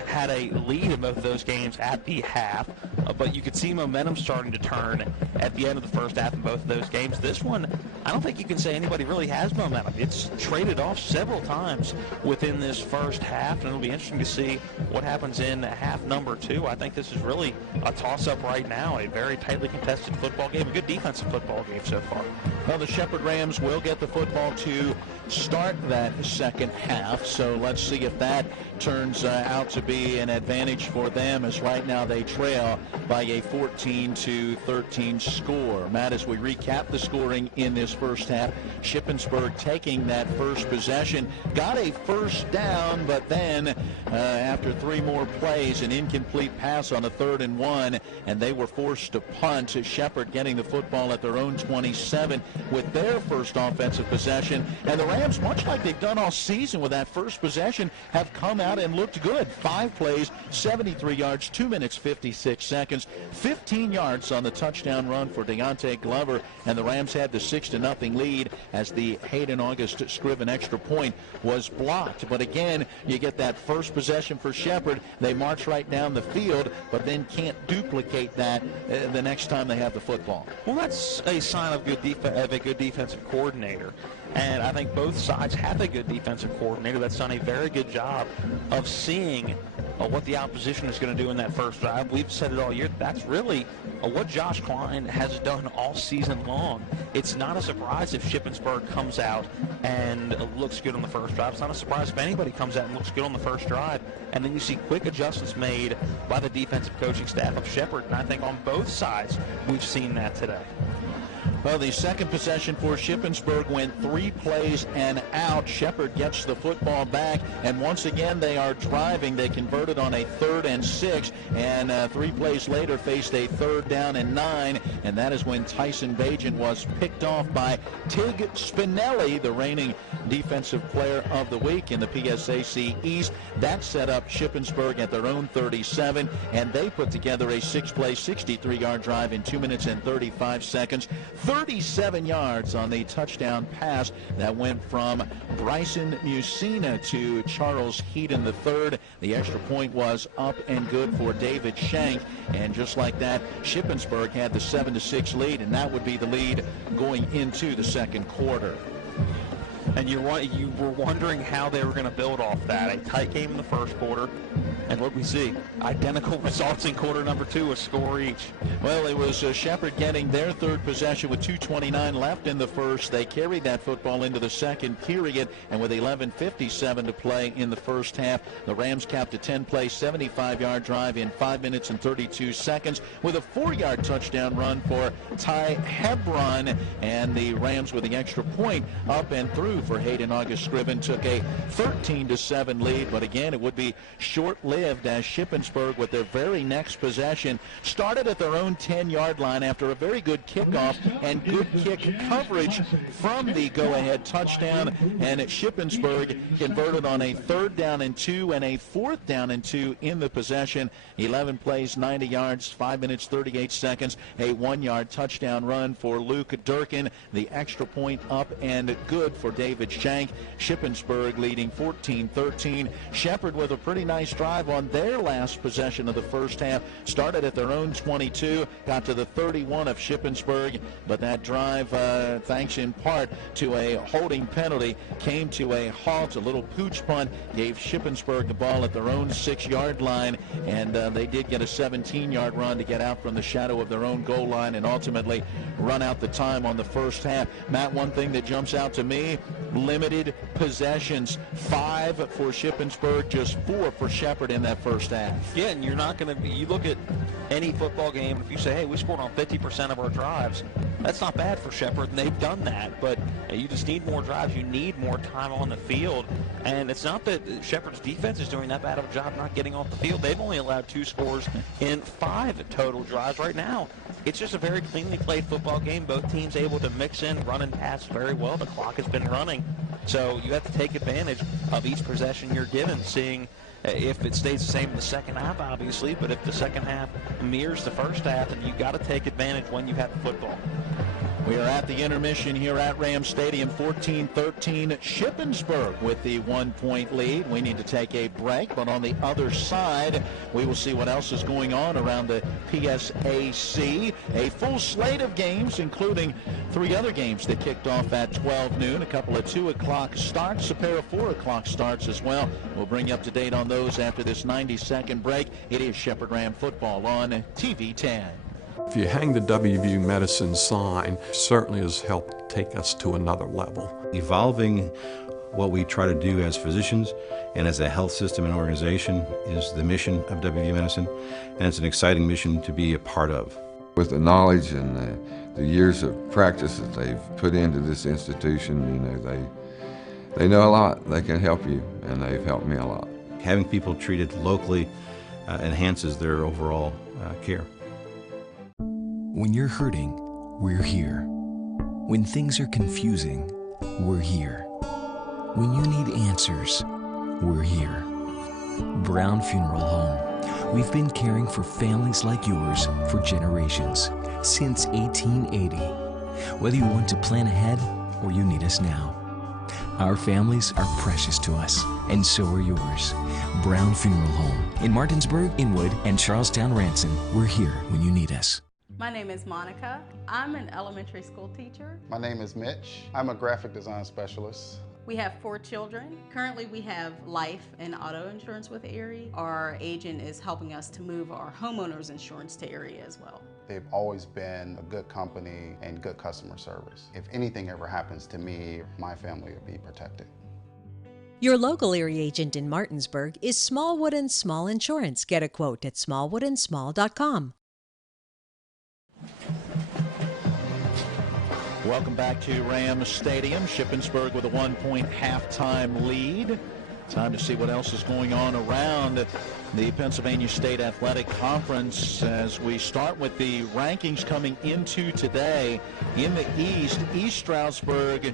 had a lead in both of those games at the half, but you could see momentum starting to turn at the end of the first half in both of those games. This one, I don't think you can say anybody really has momentum. It's traded off several times within this first half, and it'll be interesting to see what happens in half number 2. I think this is really a toss-up right now, a very tightly contested football game, a good defensive football game so far. Well, the Shepherd Rams will get the football to start that second half, so let's see if that turns out to be an advantage for them, as right now they trail by a 14-13 score. Matt, as we recap the scoring in this first half, Shippensburg taking that first possession, got a first down, but then after 3 more plays, an incomplete pass on a 3rd and 1, and they were forced to punt. Shepherd getting the football at their own 27 with their first offensive possession, and the Rams, much like they've done all season with that first possession, have come out and looked good. 5 plays, 73 yards, 2 minutes, 56 seconds, 15 yards on the touchdown run for Deontay Glover, and the Rams had the 6-0 lead as the Hayden August Scriven extra point was blocked. But again, you get that first possession for Shepherd. They march right down the field, but then can't duplicate that the next time they have the football. Well, that's a sign of a good defensive coordinator. And I think both sides have a good defensive coordinator that's done a very good job of seeing what the opposition is going to do in that first drive. We've said it all year. That's really what Josh Klein has done all season long. It's not a surprise if Shippensburg comes out and looks good on the first drive. It's not a surprise if anybody comes out and looks good on the first drive. And then you see quick adjustments made by the defensive coaching staff of Shepherd. And I think on both sides, we've seen that today. Well, the second possession for Shippensburg went 3 plays and out. Shepherd gets the football back, and once again they are driving. They converted on a 3rd and 6, and 3 plays later faced a 3rd down and 9, and that is when Tyson Bajan was picked off by Tig Spinelli, the reigning defensive player of the week in the PSAC East. That set up Shippensburg at their own 37, and they put together a 6-play, 63-yard drive in 2 minutes and 35 seconds. 37 yards on the touchdown pass that went from Bryson Musina to Charles Heaton III. The extra point was up and good for David Shank, and just like that, Shippensburg had the 7-6 lead, and that would be the lead going into the second quarter. And you were wondering how they were going to build off that. A tight game in the first quarter, and what we see, identical results in quarter number 2, a score each. Well, it was Shepherd getting their 3rd possession with 2:29 left in the first. They carried that football into the second period, and with 11:57 to play in the first half, the Rams capped a 10-play, 75-yard drive in 5 minutes and 32 seconds with a 4-yard touchdown run for Ty Hebron, and the Rams with the extra point up and through for Hayden August Scriven took a 13-7 lead, but again, it would be short-lived as Shippensburg, with their very next possession, started at their own 10-yard line after a very good kickoff and good kick coverage from the go-ahead touchdown, and Shippensburg converted on a 3rd down and 2 and a 4th down and 2 in the possession. 11 plays, 90 yards, 5 minutes, 38 seconds, a 1-yard touchdown run for Luke Durkin. The extra point up and good for David Shank. Shippensburg leading 14-13. Shepherd with a pretty nice drive on their last possession of the first half. Started at their own 22, got to the 31 of Shippensburg, but that drive, thanks in part to a holding penalty, came to a halt. A little pooch punt gave Shippensburg the ball at their own 6-yard line, and they did get a 17-yard run to get out from the shadow of their own goal line and ultimately run out the time on the first half. Matt, one thing that jumps out to me, limited possessions, 5 for Shippensburg, just 4 for Shepherd in that first half. Yeah, and you're not going to be, you look at any football game, if you say, hey, we scored on 50% of our drives, that's not bad for Shepherd, and they've done that, but you just need more drives. You need more time on the field, and it's not that Shepherd's defense is doing that bad of a job not getting off the field. They've only allowed 2 scores in 5 total drives right now. It's just a very cleanly played football game. Both teams able to mix in, run and pass very well. The clock has been running, so you have to take advantage of each possession you're given, seeing if it stays the same in the second half, obviously, but if the second half mirrors the first half, then you've got to take advantage when you have the football. We are at the intermission here at Ram Stadium, 14-13, Shippensburg with the 1-point lead. We need to take a break, but on the other side, we will see what else is going on around the PSAC. A full slate of games, including 3 other games that kicked off at 12 noon, a couple of 2 o'clock starts, a pair of 4 o'clock starts as well. We'll bring you up to date on those after this 90-second break. It is Shepherd Ram football on TV 10. If you hang the WVU Medicine sign, certainly has helped take us to another level. Evolving what we try to do as physicians and as a health system and organization is the mission of WVU Medicine, and it's an exciting mission to be a part of. With the knowledge and the years of practice that they've put into this institution, you know, they know a lot. They can help you, and they've helped me a lot. Having people treated locally enhances their overall care. When you're hurting, we're here. When things are confusing, we're here. When you need answers, we're here. Brown Funeral Home. We've been caring for families like yours for generations, since 1880. Whether you want to plan ahead or you need us now. Our families are precious to us, and so are yours. Brown Funeral Home in Martinsburg, Inwood, and Charlestown Ranson. We're here when you need us. My name is Monica. I'm an elementary school teacher. My name is Mitch. I'm a graphic design specialist. We have 4 children. Currently we have life and auto insurance with Erie. Our agent is helping us to move our homeowners insurance to Erie as well. They've always been a good company and good customer service. If anything ever happens to me, my family will be protected. Your local Erie agent in Martinsburg is Smallwood & Small Insurance. Get a quote at smallwoodandsmall.com. Welcome back to Rams Stadium. Shippensburg with a 1-point halftime lead. Time to see what else is going on around the Pennsylvania State Athletic Conference as we start with the rankings coming into today. In the East, East Stroudsburg,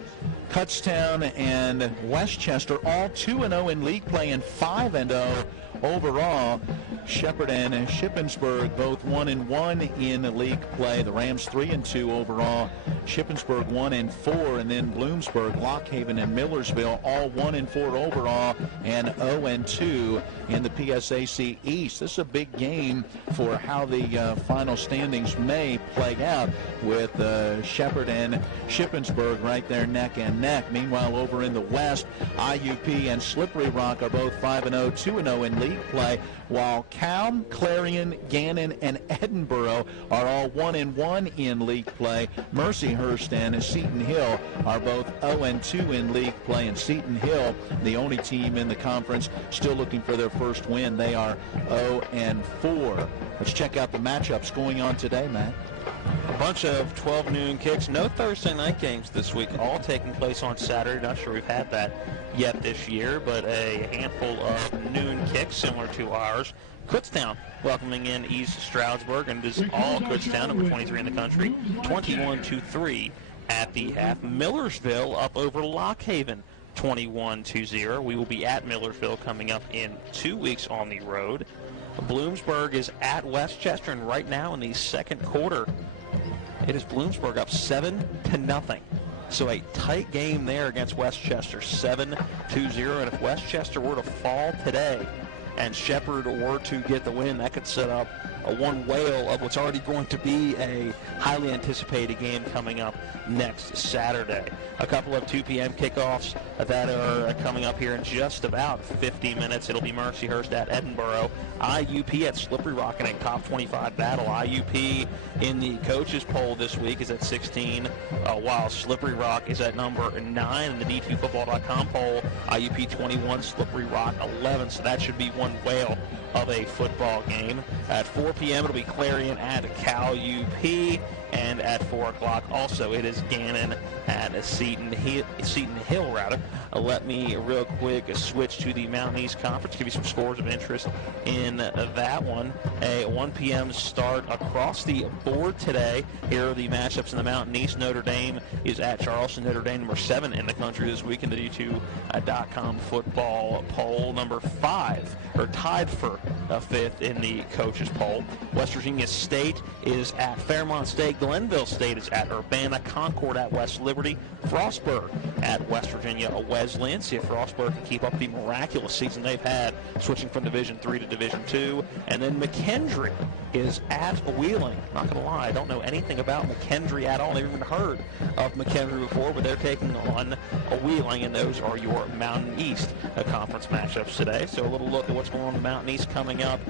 Kutztown, and Westchester all 2-0 in league play and 5-0 overall. Shepherd and Shippensburg both 1-1 in league play. The Rams 3-2 overall. Shippensburg 1-4, and then Bloomsburg, Lockhaven, and Millersville all 1-4 overall and 0-2 in the PSAC East. This is a big game for how the final standings may play out with Shepherd and Shippensburg right there neck and neck. Meanwhile, over in the West, IUP and Slippery Rock are both 5-0, 2-0 in league play, while Calm, Clarion, Gannon, and Edinboro are all 1-1 in league play. Mercyhurst and Seton Hill are both 0-2 in league play, and Seton Hill, the only team in the conference still looking for their first win. They are 0-4. Let's check out the matchups going on today, Matt. A bunch of 12 noon kicks. No Thursday night games this week, all taking place on Saturday. Not sure we've had that yet this year, but a handful of noon kicks similar to ours. Kutztown welcoming in East Stroudsburg, and it is all Kutztown, number 23 in the country, 21-3 at the half. Millersville up over Lockhaven, 21-0. We will be at Millersville coming up in 2 weeks on the road. Bloomsburg is at Westchester, and right now in the second quarter, it is Bloomsburg up 7-0. So a tight game there against Westchester, 7-0. And if Westchester were to fall today and Shepherd were to get the win, that could set up a one whale of what's already going to be a highly anticipated game coming up next Saturday. A couple of 2 p.m. kickoffs that are coming up here in just about 50 minutes. It'll be Mercyhurst at Edinboro, IUP at Slippery Rock in a top 25 battle. IUP in the coaches poll this week is at 16, while Slippery Rock is at number 9 in the D2Football.com poll. IUP 21, Slippery Rock 11, so that should be one whale of a football game. At 4 p.m. it'll be Clarion at Cal UP, and at 4 o'clock also it is Gannon at Seton Hill. Let me real quick switch to the Mountain East Conference, give you some scores of interest in that one. A 1 p.m. start across the board today. Here are the matchups in the Mountain East. Notre Dame is at Charleston. Notre Dame number 7 in the country this week in the D2.com football poll. Number 5, or tied for 5th in the coaches poll. West Virginia State is at Fairmont State. Glenville State is at Urbana. Concord at West Liberty. Frostburg at West Virginia Wesleyan. See if Frostburg can keep up the miraculous season they've had, switching from Division III to Division II. And then McKendree is at Wheeling. Not going to lie, I don't know anything about McKendree at all. I've never even heard of McKendree before, but they're taking on Wheeling, and those are your Mountain East conference matchups today. So a little look at what's going on in the Mountain East coming up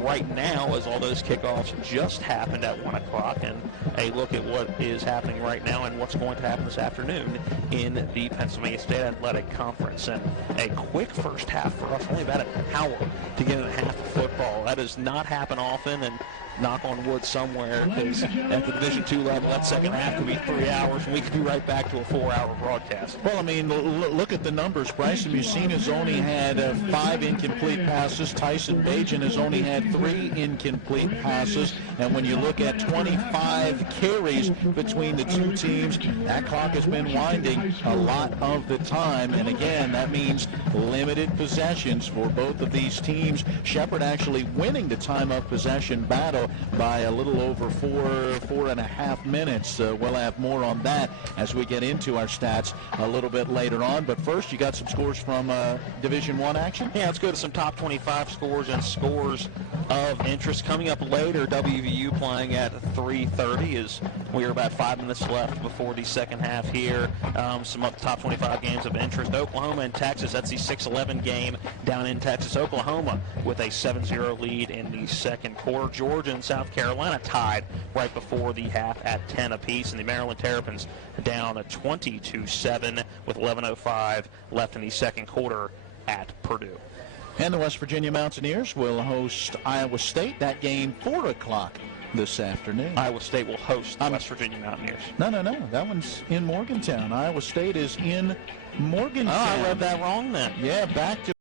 right now, as all those kickoffs just happened at 1 o'clock, and a look at what is happening right now and what's going to happen this afternoon in the Pennsylvania State Athletic Conference. And a quick first half for us, only about an hour to get in a half of football. That does not happen often, and knock on wood somewhere, because at the Division II level, that second half could be 3 hours, and we could be right back to a 4-hour broadcast. Well, I mean, look at the numbers. Bryson Musine has only had 5 incomplete passes. Tyson Bajan has only had 3 incomplete passes. And when you look at 25 carries between the two teams, that clock has been winding a lot of the time. And again, that means limited possessions for both of these teams. Shepherd actually winning the time of possession battle by a little over 4.5 minutes. We'll have more on that as we get into our stats a little bit later on. But first, you got some scores from Division I action? Yeah, let's go to some top 25 scores and scores of interest. Coming up later, WVU playing at 3:30 story as we are about 5 minutes left before the second half here. Some of the top 25 games of interest. Oklahoma and Texas, that's the 6-11 game down in Texas. Oklahoma with a 7-0 lead in the second quarter. Georgia and South Carolina tied right before the half at 10 apiece, and the Maryland Terrapins down 20-7 with 11:05 left in the second quarter at Purdue. And the West Virginia Mountaineers will host Iowa State. That game 4 o'clock this afternoon. Iowa State will host the West Virginia Mountaineers. No. That one's in Morgantown. Iowa State is in Morgantown. Oh, I read that wrong then. Yeah, back to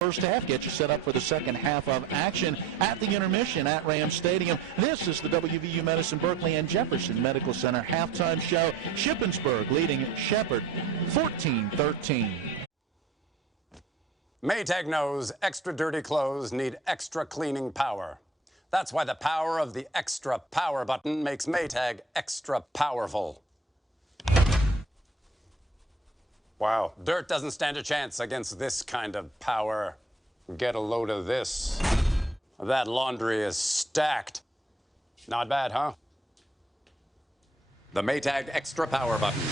first half. Get you set up for the second half of action at the intermission at Rams Stadium. This is the WVU Medicine Berkeley and Jefferson Medical Center halftime show. Shippensburg leading Shepherd 14-13. Maytag knows extra dirty clothes need extra cleaning power. That's why the power of the extra power button makes Maytag extra powerful. Wow, dirt doesn't stand a chance against this kind of power. Get a load of this. That laundry is stacked. Not bad, huh? The Maytag Extra Power button.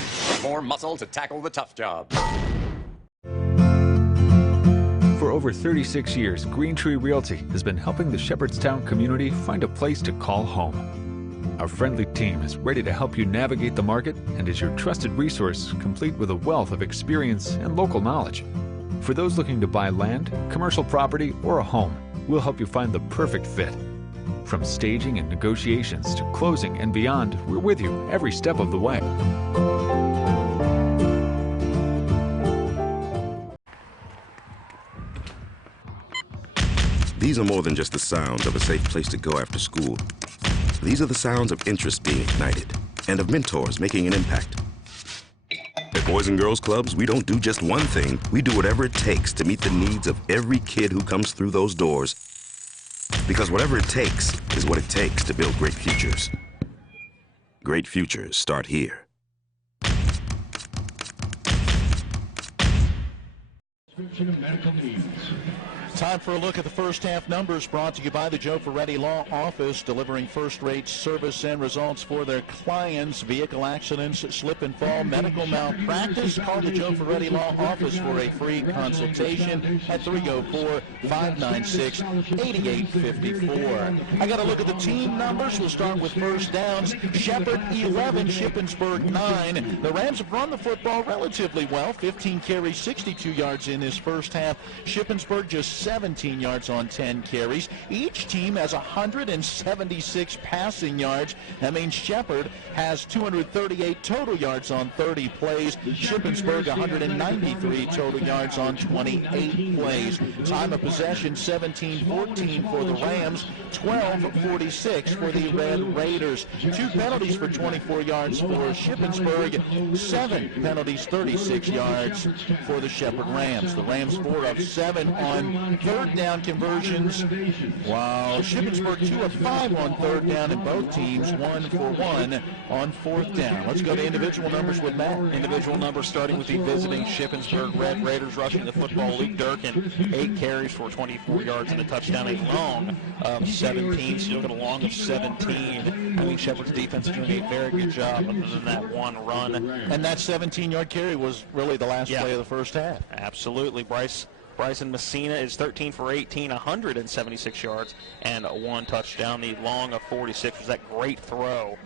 More muscle to tackle the tough job. For over 36 years, Green Tree Realty has been helping the Shepherdstown community find a place to call home. Our friendly team is ready to help you navigate the market and is your trusted resource, complete with a wealth of experience and local knowledge. For those looking to buy land, commercial property, or a home, we'll help you find the perfect fit. From staging and negotiations to closing and beyond, we're with you every step of the way. These are more than just the sounds of a safe place to go after school. These are the sounds of interest being ignited and of mentors making an impact. At Boys and Girls Clubs, we don't do just one thing. We do whatever it takes to meet the needs of every kid who comes through those doors. Because whatever it takes is what it takes to build great futures. Great futures start here. Time for a look at the first half numbers, brought to you by the Joe Ferretti Law Office, delivering first-rate service and results for their clients. Vehicle accidents, slip and fall, medical malpractice. Call the Joe Ferretti Law Office for a free consultation at 304-596-8854. I got to look at the team numbers. We'll start with first downs. Shepherd 11, Shippensburg 9. The Rams have run the football relatively well. 15 carries, 62 yards in his first half. Shippensburg just 17 yards on 10 carries. Each team has 176 passing yards. That means Shepherd has 238 total yards on 30 plays. Shippensburg 193 total yards on 28 plays. Time of possession 17-14 for the Rams, 12-46 for the Red Raiders. 2 penalties for 24 yards for Shippensburg, 7 penalties, 36 yards for the Shepherd Rams. The Rams 4 of 7 on third down conversions, while Shippensburg 2 of 5 on third down, and both teams 1 for 1 on fourth down. Let's go to individual numbers with Matt. Individual numbers starting with the visiting Shippensburg Red Raiders, rushing the football. Luke Durkin, 8 carries for 24 yards and a touchdown, a long of 17. So you look at a long of 17. I mean, Shepherd's defense is doing a very good job other than that one run. And that 17-yard carry was really the last play of the first half. Absolutely. Bryson Messina is 13 for 18, 176 yards, and 1 touchdown. The long of 46 was that great throw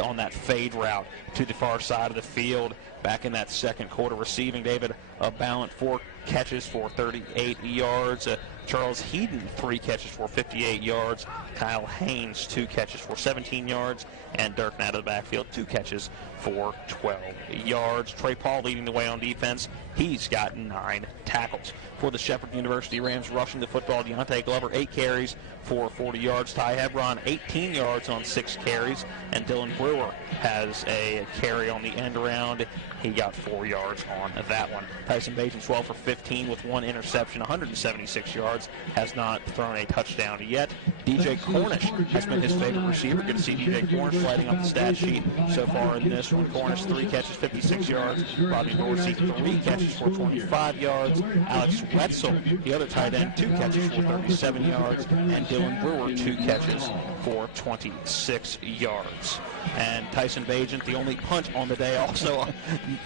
on that fade route to the far side of the field back in that second quarter. Receiving, David Ballant, 4 catches for 38 yards. Charles Heaton, 3 catches for 58 yards. Kyle Haynes, 2 catches for 17 yards. And Dirk out of the backfield, 2 catches for 12 yards. Trey Paul leading the way on defense. He's got 9 tackles. For the Shepherd University Rams, rushing the football, Deontay Glover, 8 carries for 40 yards. Ty Hebron, 18 yards on 6 carries. And Dylan Brewer has a carry on the end around. He got 4 yards on that one. Tyson Bajan, 12 for 15 with 1 interception, 176 yards. yards, has not thrown a touchdown yet. DJ Cornish has been his favorite receiver. Good to see DJ Cornish lighting up the stat sheet so far in this one. Cornish, 3 catches, 56 yards. Rodney Dorsey, 3 catches for 25 yards. Alex Wetzel, the other tight end, 2 catches for 37 yards. And Dylan Brewer, 2 catches for 26 yards. And Tyson Bagent, the only punt on the day, also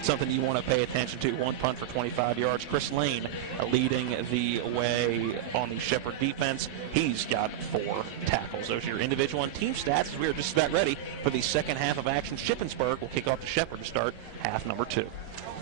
something you want to pay attention to. 1 punt for 25 yards. Chris Lane leading the way on the Shepherd defense. He's got 4 tackles. Those are your individual and team stats as we are just about ready for the second half of action. Shippensburg will kick off the Shepherd to start half number 2.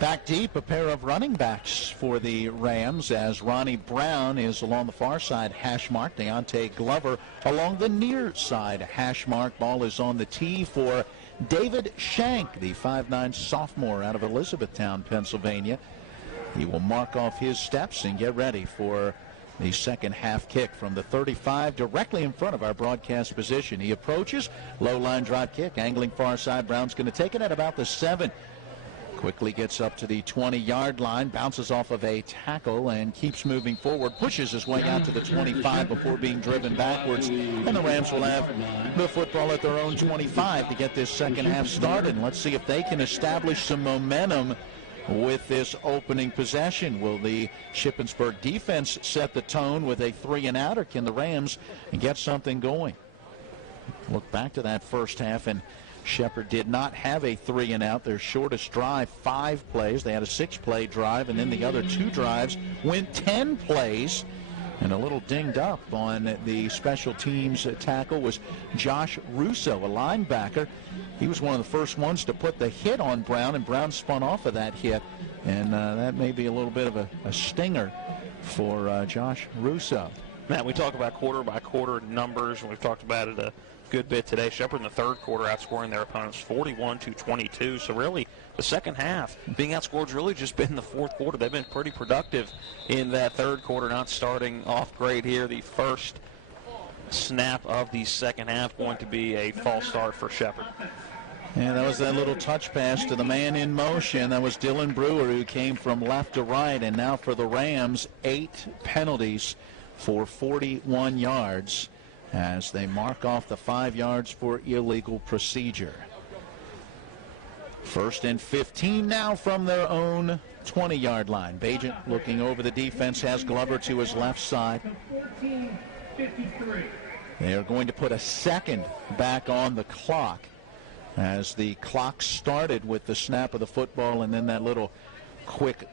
Back deep, a pair of running backs for the Rams as Ronnie Brown is along the far side, hash mark. Deontay Glover along the near side, hash mark. Ball is on the tee for David Shank, the 5'9" sophomore out of Elizabethtown, Pennsylvania. He will mark off his steps and get ready for the second half kick from the 35 directly in front of our broadcast position. He approaches, low line drop kick, angling far side. Brown's going to take it at about the 7. Quickly gets up to the 20-yard line, bounces off of a tackle and keeps moving forward, pushes his way out to the 25 before being driven backwards. And the Rams will have the football at their own 25 to get this second half started. And let's see if they can establish some momentum with this opening possession. Will the Shippensburg defense set the tone with a 3-and-out, or can the Rams get something going? Look back to that first half, and Shepherd did not have a 3-and-out. Their shortest drive, 5 plays. They had a 6-play drive, and then the other 2 drives went 10 plays. And a little dinged up on the special teams tackle was Josh Russo, a linebacker. He was one of the first ones to put the hit on Brown, and Brown spun off of that hit. And that may be a little bit of a stinger for Josh Russo. Matt, we talk about quarter-by-quarter numbers, and we've talked about it a good bit today. Shepherd in the third quarter outscoring their opponents 41-22. So really, the second half being outscored really just been the fourth quarter. They've been pretty productive in that third quarter, not starting off great here. The first snap of the second half going to be a false start for Shepherd. And that was that little touch pass to the man in motion. That was Dylan Brewer, who came from left to right. And now for the Rams, 8 penalties for 41 yards as they mark off the 5 yards for illegal procedure. 1st and 15 now from their own 20-yard line. Bagent looking over the defense, has Glover to his left side. They are going to put a second back on the clock as the clock started with the snap of the football and then that little quick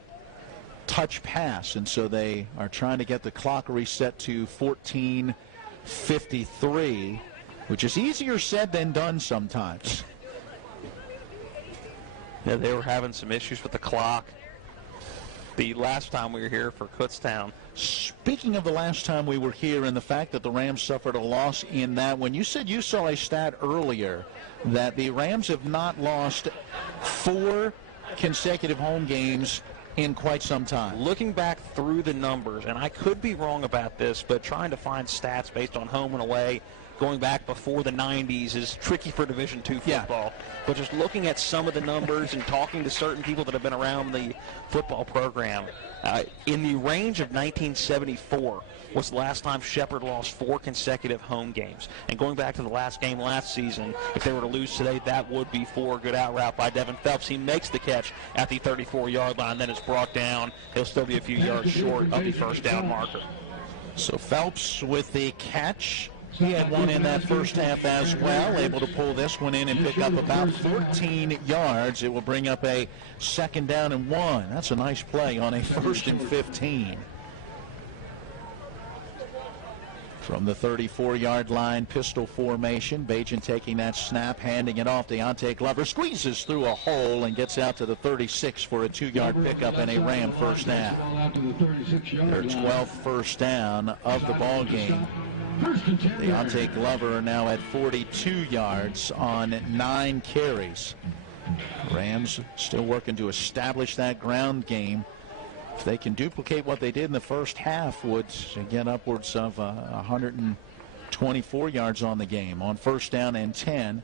touch pass. And so they are trying to get the clock reset to 14:53, which is easier said than done sometimes. Yeah, they were having some issues with the clock the last time we were here for Kutztown. Speaking of the last time we were here and the fact that the Rams suffered a loss in that, when you said you saw a stat earlier that the Rams have not lost 4 consecutive home games in quite some time. Looking back through the numbers, and I could be wrong about this, but trying to find stats based on home and away going back before the 90s is tricky for Division II football. Yeah. But just looking at some of the numbers and talking to certain people that have been around the football program, in the range of 1974 was the last time Shepherd lost 4 consecutive home games. And going back to the last game last season, if they were to lose today, that would be 4. Good out route by Devin Phelps. He makes the catch at the 34-yard line, then it's brought down. He'll still be a few yards short of the first down marker. So Phelps with the catch. He had one in that first half as well, able to pull this one in and pick up about 14 yards. It will bring up a 2nd down and 1. That's a nice play on a 1st and 15. From the 34-yard line, pistol formation. Bagent taking that snap, handing it off. Deontay Glover squeezes through a hole and gets out to the 36 for a 2-yard pickup and a Ram first down. Their 12th first down of the ball game. Deontay Glover now at 42 yards on 9 carries. Rams still working to establish that ground game. If they can duplicate what they did in the first half, would get upwards of 124 yards on the game. On 1st down and 10,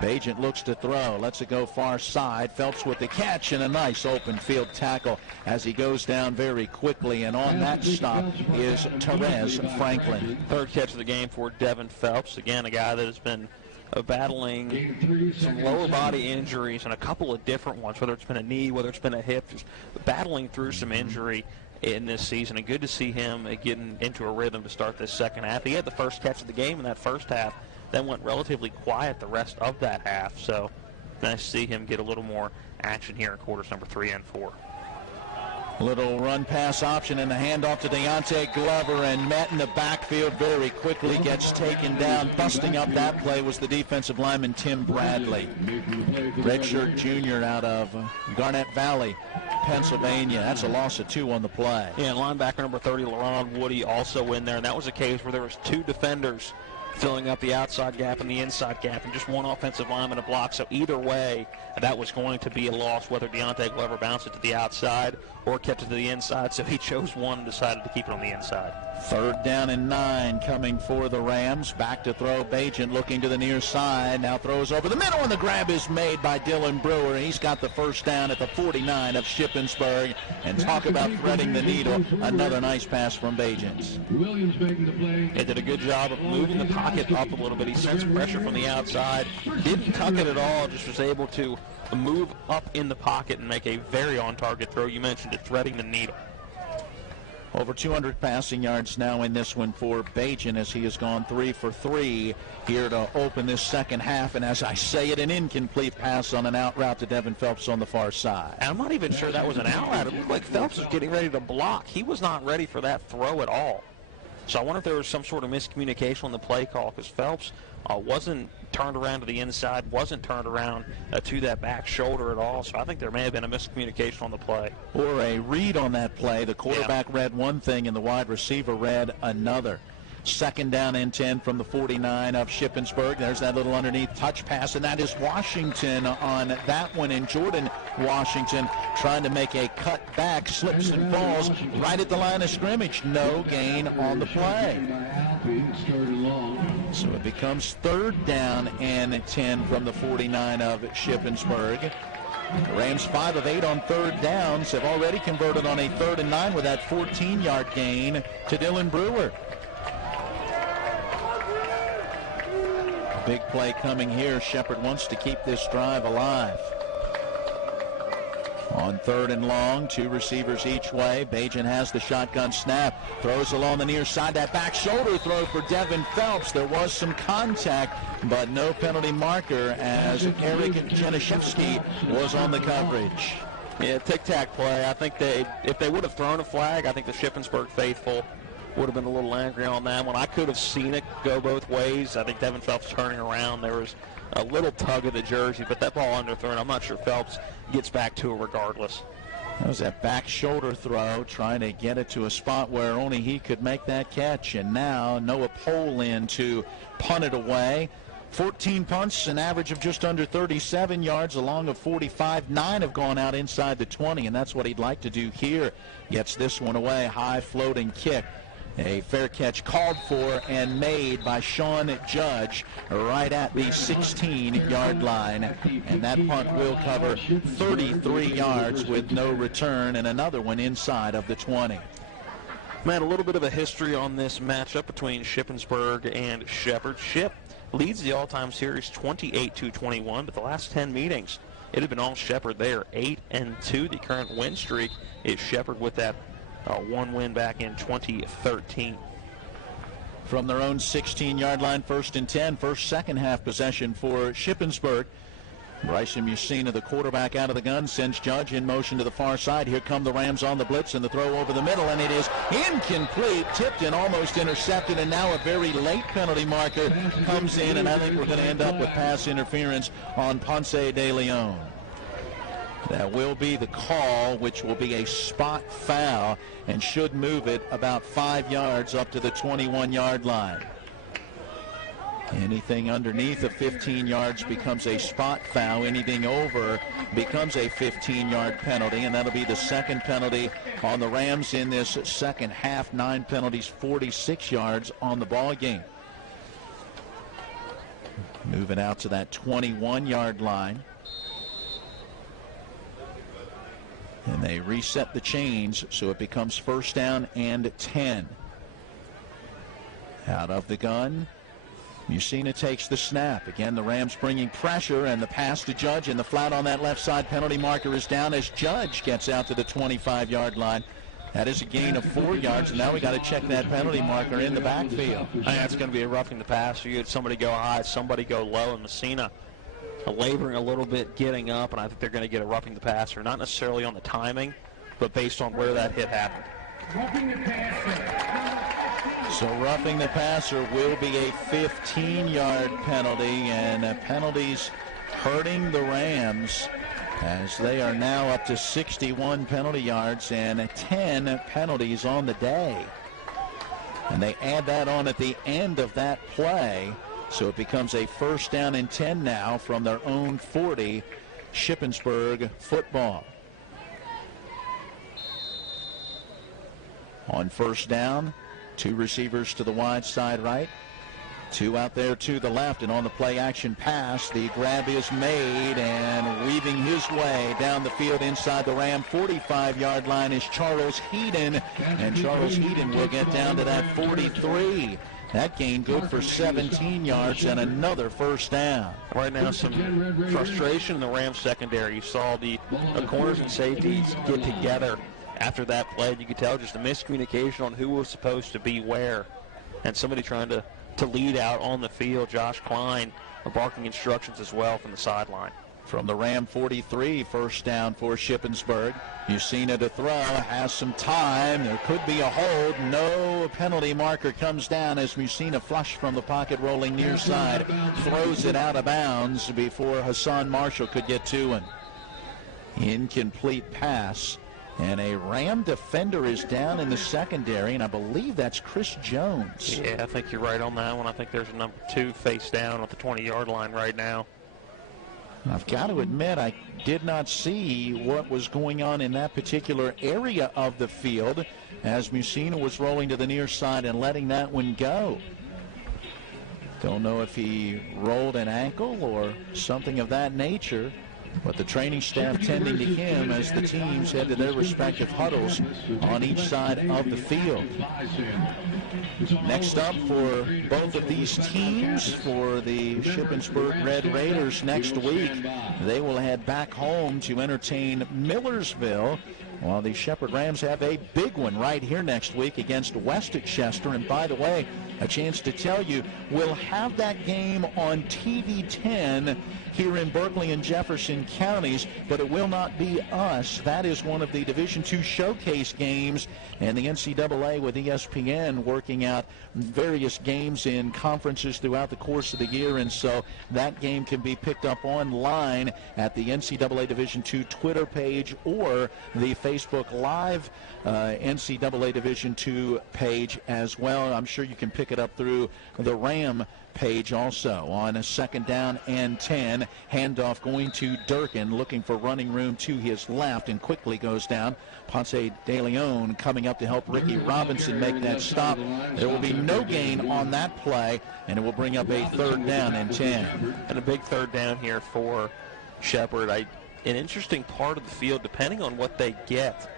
Bagent looks to throw, lets it go far side. Phelps with the catch and a nice open field tackle as he goes down very quickly. And on that stop is Therese Franklin. Third catch of the game for Devin Phelps. Again, a guy that has been battling some lower body injuries and a couple of different ones, whether it's been a knee, whether it's been a hip, just battling through some injury in this season. And good to see him getting into a rhythm to start this second half. He had the first catch of the game in that first half, then went relatively quiet the rest of that half. So nice to see him get a little more action here in quarters number 3 and 4. Little run pass option and the handoff to Deontay Glover, and met in the backfield very quickly, gets taken down. Busting up that play was the defensive lineman Tim Bradley, redshirt junior out of Garnett Valley, Pennsylvania. That's a loss of 2 on the play. Yeah, linebacker number 30, LaRon Woody, also in there, and that was a case where there was 2 defenders filling up the outside gap and the inside gap, and just one offensive lineman to block. So either way, that was going to be a loss, whether Deontay Glover bounced it to the outside or kept it to the inside. So he chose one and decided to keep it on the inside. 3rd down and 9 coming for the Rams. Back to throw. Bagent looking to the near side. Now throws over the middle, and the grab is made by Dylan Brewer. He's got the first down at the 49 of Shippensburg. And talk about threading the needle. Another nice pass from Bagent. Williams making the play. He did a good job of moving the pocket up a little bit. He sensed pressure from the outside. Didn't tuck it at all. Just was able to move up in the pocket and make a very on-target throw. You mentioned it, threading the needle. Over 200 passing yards now in this one for Bagent, as he has gone 3 for 3 here to open this second half. And as I say it, an incomplete pass on an out route to Devin Phelps on the far side. And I'm not even sure that was an out route. It looked like Phelps was getting ready to block. He was not ready for that throw at all. So I wonder if there was some sort of miscommunication on the play call, because Phelps wasn't turned around to the inside, wasn't turned around to that back shoulder at all. So I think there may have been a miscommunication on the play. Or a read on that play. The quarterback read one thing and the wide receiver read another. 2nd down and 10 from the 49 of Shippensburg. There's that little underneath touch pass, and that is Washington on that one. And Jordan Washington trying to make a cut back, slips and falls right at the line of scrimmage. No gain on the play. So it becomes 3rd down and 10 from the 49 of Shippensburg. The Rams 5 of 8 on 3rd downs, have already converted on a 3rd and 9 with that 14-yard gain to Dylan Brewer. Big play coming here. Shepherd wants to keep this drive alive. On 3rd and long, 2 receivers each way. Bagent has the shotgun snap. Throws along the near side. That back shoulder throw for Devin Phelps. There was some contact, but no penalty marker as Eric Janishevsky was on the coverage. Yeah, tic-tac play. I think if they would have thrown a flag, I think the Shippensburg faithful would have been a little angry on that one. I could have seen it go both ways. I think Devin Phelps turning around, there was a little tug of the jersey, but that ball underthrown. I'm not sure Phelps gets back to it regardless. That was that back shoulder throw, trying to get it to a spot where only he could make that catch. And now Noah Polin to punt it away. 14 punts, an average of just under 37 yards, along of 45. 9 have gone out inside the 20, and that's what he'd like to do here. Gets this one away, high floating kick. A fair catch called for and made by Sean Judge right at the 16-yard line. And that punt will cover 33 yards with no return, and another one inside of the 20. Man, a little bit of a history on this matchup between Shippensburg and Shepherd. Ship leads the all-time series 28-21, but the last 10 meetings, it had been all Shepherd there, 8-2. The current win streak is Shepherd with that one win back in 2013. From their own 16-yard line, 1st and 10, first second half possession for Shippensburg. Bryson Musina, the quarterback, out of the gun, sends Judge in motion to the far side. Here come the Rams on the blitz, and the throw over the middle, and it is incomplete, tipped and almost intercepted, and now a very late penalty marker comes in, and I think we're going to end up with pass interference on Ponce de Leon. That will be the call, which will be a spot foul and should move it about 5 yards up to the 21-yard line. Anything underneath of 15 yards becomes a spot foul. Anything over becomes a 15-yard penalty, and that'll be the second penalty on the Rams in this second half. 9 penalties, 46 yards on the ball game. Moving out to that 21-yard line. And they reset the chains, so it becomes 1st down and 10. Out of the gun, Musina takes the snap. Again, the Rams bringing pressure, and the pass to Judge, and the flat on that left side penalty marker is down as Judge gets out to the 25-yard line. That is a gain of 4 yards, and now we got to check that penalty marker in the backfield. I think that's going to be a roughing the passer. You had somebody go high, somebody go low, and Messina laboring a little bit, getting up, and I think they're going to get a roughing the passer, not necessarily on the timing, but based on where that hit happened. Roughing the passer. So roughing the passer will be a 15-yard penalty, and penalties hurting the Rams as they are now up to 61 penalty yards and 10 penalties on the day. And they add that on at the end of that play. So it becomes a 1st down and 10 now from their own 40, Shippensburg football. On 1st down, 2 receivers to the wide side right, 2 out there to the left, and on the play action pass, the grab is made, and weaving his way down the field inside the Ram 45-yard line is Charles Heaton, and Charles Heaton will get down to that 43. That gain good for 17 yards and another 1st down. Right now, some frustration in the Rams secondary. You saw the corners and safeties get together after that play. You could tell just a miscommunication on who was supposed to be where, and somebody trying to lead out on the field. Josh Klein barking instructions as well from the sideline. From the Ram 43, 1st down for Shippensburg. Musina to throw, has some time. There could be a hold. No penalty marker comes down as Musina, flush from the pocket, rolling near side, throws it out of bounds before Hassan Marshall could get to him. Incomplete pass. And a Ram defender is down in the secondary, and I believe that's Chris Jones. Yeah, I think you're right on that one. I think there's a number 2 face down at the 20-yard line right now. I've got to admit, I did not see what was going on in that particular area of the field as Musina was rolling to the near side and letting that one go. Don't know if he rolled an ankle or something of that nature, but the training staff tending to him as the teams head to their respective huddles on each side of the field. Next up for both of these teams, for the Shippensburg Red Raiders next week, they will head back home to entertain Millersville, while the Shepherd Rams have a big one right here next week against Westchester. And by the way, a chance to tell you, we'll have that game on TV 10 here in Berkeley and Jefferson counties, but it will not be us. That is one of the Division II showcase games, and the NCAA with ESPN working out various games in conferences throughout the course of the year, and so that game can be picked up online at the NCAA Division II Twitter page or the Facebook Live NCAA Division II page as well. I'm sure you can pick it up through the Ram page also. On a 2nd down and 10, handoff going to Durkin, looking for running room to his left, and quickly goes down. Ponce de Leon coming up to help Ricky Robinson make that stop. There will be no gain on that play, and it will bring up a 3rd down and 10. And a big 3rd down here for Shepherd. An interesting part of the field, depending on what they get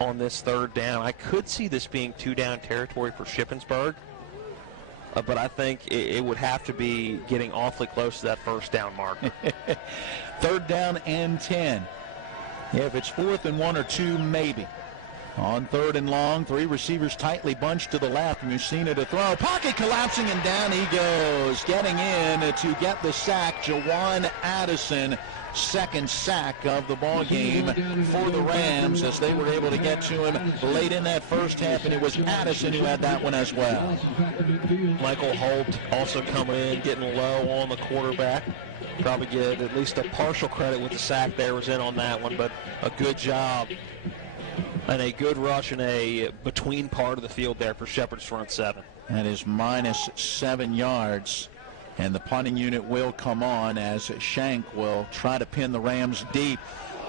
on this 3rd down. I could see this being 2-down territory for Shippensburg. But I think it would have to be getting awfully close to that 1st down mark. 3rd down and 10. If it's 4th and 1 or 2, maybe. On 3rd and long, 3 receivers tightly bunched to the left. Musina to throw. Pocket collapsing, and down he goes. Getting in to get the sack, Jawan Addison. 2nd sack of the ball game for the Rams as they were able to get to him late in that 1st half, and it was Addison who had that one as well. Michael Holt also coming in, getting low on the quarterback. Probably get at least a partial credit with the sack there was in on that one, but a good job and a good rush in a between part of the field there for Shepherd's front 7. That is minus 7 yards. And the punting unit will come on as Shank will try to pin the Rams deep.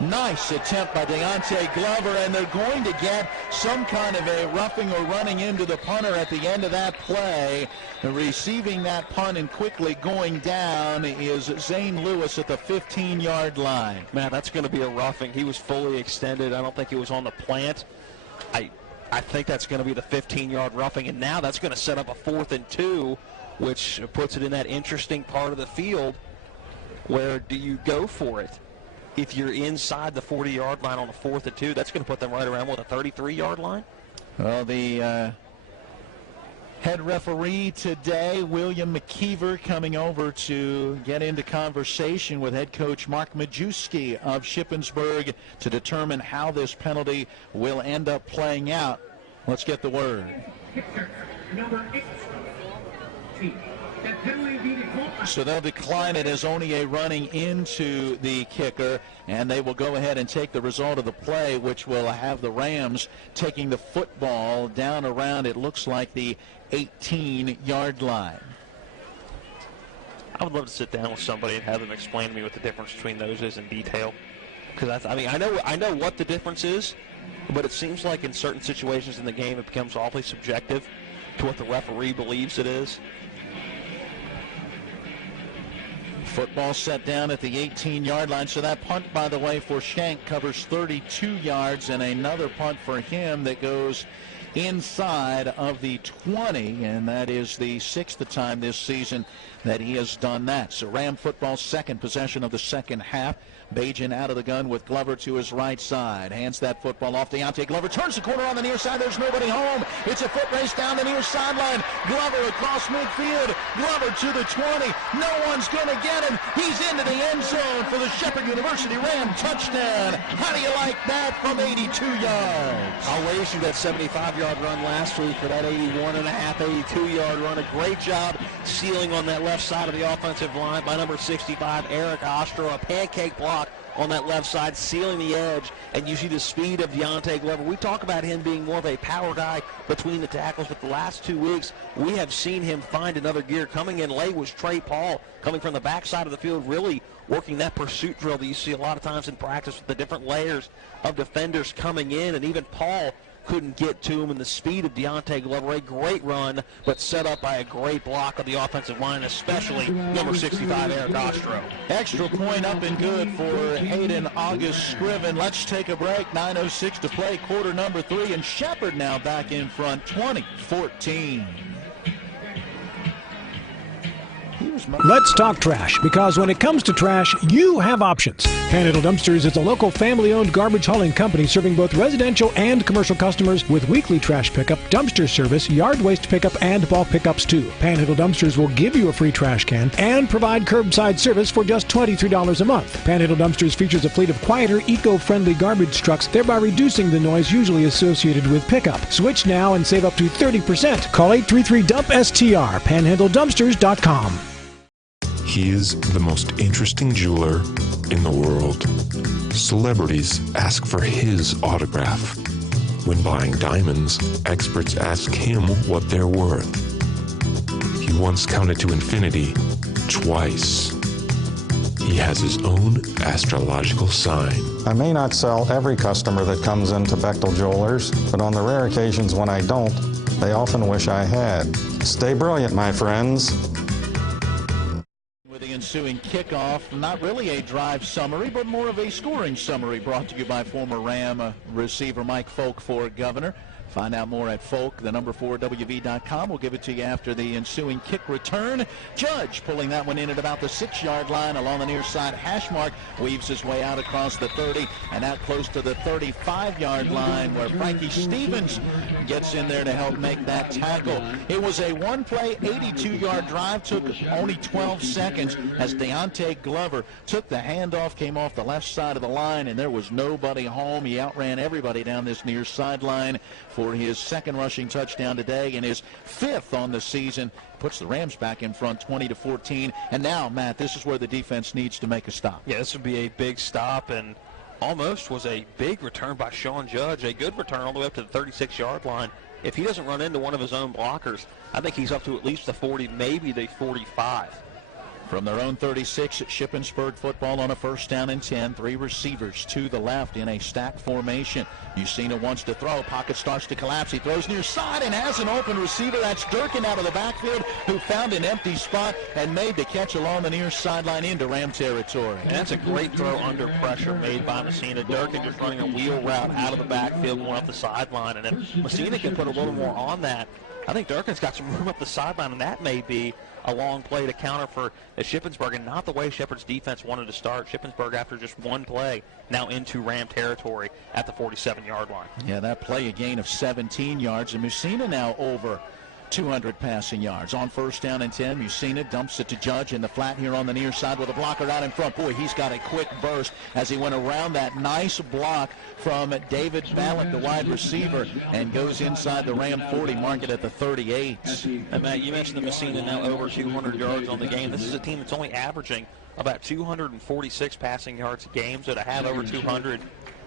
Nice attempt by Deontay Glover, and they're going to get some kind of a roughing or running into the punter at the end of that play. Receiving that punt and quickly going down is Zane Lewis at the 15-yard line. Man, that's going to be a roughing. He was fully extended. I don't think he was on the plant. I think that's going to be the 15-yard roughing, and now that's going to set up a 4th and 2, which puts it in that interesting part of the field where do you go for it? If you're inside the 40-yard line on a 4th and 2, that's going to put them right around, what, a 33-yard line? Well, the head referee today, William McKeever, coming over to get into conversation with head coach Mark Majewski of Shippensburg to determine how this penalty will end up playing out. Let's get the word. Number 8. So they'll decline it as only a running into the kicker, and they will go ahead and take the result of the play, which will have the Rams taking the football down around, it looks like, the 18-yard line. I would love to sit down with somebody and have them explain to me what the difference between those is in detail. Because I know what the difference is, but it seems like in certain situations in the game it becomes awfully subjective to what the referee believes it is. Football set down at the 18-yard line. So that punt, by the way, for Shank covers 32 yards, and another punt for him that goes inside of the 20, and that is the 6th time this season that he has done that. So Ram football, second possession of the second half. Bajan out of the gun with Glover to his right side. Hands that football off. Deontay Glover turns the corner on the near side. There's nobody home. It's a foot race down the near sideline. Glover across midfield. Glover to the 20. No one's going to get him. He's into the end zone for the Shepherd University Ram touchdown. How do you like that from 82 yards? I'll raise you that 75-yard run last week for that 81.5, 82-yard run. A great job sealing on that left side of the offensive line by number 65, Eric Ostro. A pancake block on that left side, sealing the edge, and you see the speed of Deontay Glover. We talk about him being more of a power guy between the tackles, but the last 2 weeks, we have seen him find another gear. Coming in late was Trey Paul, coming from the backside of the field, really working that pursuit drill that you see a lot of times in practice with the different layers of defenders coming in, and even Paul couldn't get to him, and the speed of Deontay Glover. A great run, but set up by a great block of the offensive line, especially number 65, Eric Ostro. Extra point up and good for Hayden August Scriven. Let's take a break. 9:06 to play, quarter number 3, and Shepherd now back in front, 20-14. Let's talk trash, because when it comes to trash, you have options. Panhandle Dumpsters is a local family-owned garbage hauling company serving both residential and commercial customers with weekly trash pickup, dumpster service, yard waste pickup, and bulk pickups too. Panhandle Dumpsters will give you a free trash can and provide curbside service for just $23 a month. Panhandle Dumpsters features a fleet of quieter, eco-friendly garbage trucks, thereby reducing the noise usually associated with pickup. Switch now and save up to 30%. Call 833-DUMP-STR, panhandledumpsters.com. He is the most interesting jeweler in the world. Celebrities ask for his autograph. When buying diamonds, experts ask him what they're worth. He once counted to infinity twice. He has his own astrological sign. I may not sell every customer that comes into Bechtel Jewelers, but on the rare occasions when I don't, they often wish I had. Stay brilliant, my friends. With the ensuing kickoff, not really a drive summary, but more of a scoring summary brought to you by former Ram receiver Mike Folk for Governor. Find out more at Folk, the number 4WV.com. We'll give it to you after the ensuing kick return. Judge pulling that one in at about the 6-yard line along the near side hash mark. Weaves his way out across the 30 and out close to the 35-yard line where Frankie Stevens gets in there to help make that tackle. It was a one-play, 82-yard drive. Took only 12 seconds as Deontay Glover took the handoff, came off the left side of the line, and there was nobody home. He outran everybody down this near sideline for his second rushing touchdown today and his 5th on the season. Puts the Rams back in front 20-14. And now, Matt, this is where the defense needs to make a stop. Yeah, this would be a big stop, and almost was a big return by Sean Judge. A good return all the way up to the 36-yard line. If he doesn't run into one of his own blockers, I think he's up to at least the 40, maybe the 45. From their own 36, Shippensburg football on a 1st down and 10. 3 receivers to the left in a stack formation. Yusina wants to throw. Pocket starts to collapse. He throws near side and has an open receiver. That's Durkin out of the backfield, who found an empty spot and made the catch along the near sideline into Ram territory. And that's a great throw under pressure made by Messina. Durkin just running a wheel route out of the backfield, going up the sideline. And if Messina can put a little more on that, I think Durkin's got some room up the sideline, and that may be a long play to counter for Shippensburg, and not the way Shepherd's defense wanted to start. Shippensburg, after just one play, now into Ram territory at the 47-yard line. Yeah, that play a gain of 17 yards, and Messina now over 200 passing yards. On 1st down and 10, Messina dumps it to Judge in the flat here on the near side with a blocker out in front. Boy, he's got a quick burst as he went around that nice block from David Ballant, the wide receiver, and goes inside the Ram 40, mark it at the 38. And Matt, you mentioned the Messina now over 200 yards on the game. This is a team that's only averaging about 246 passing yards a game, so to have over 200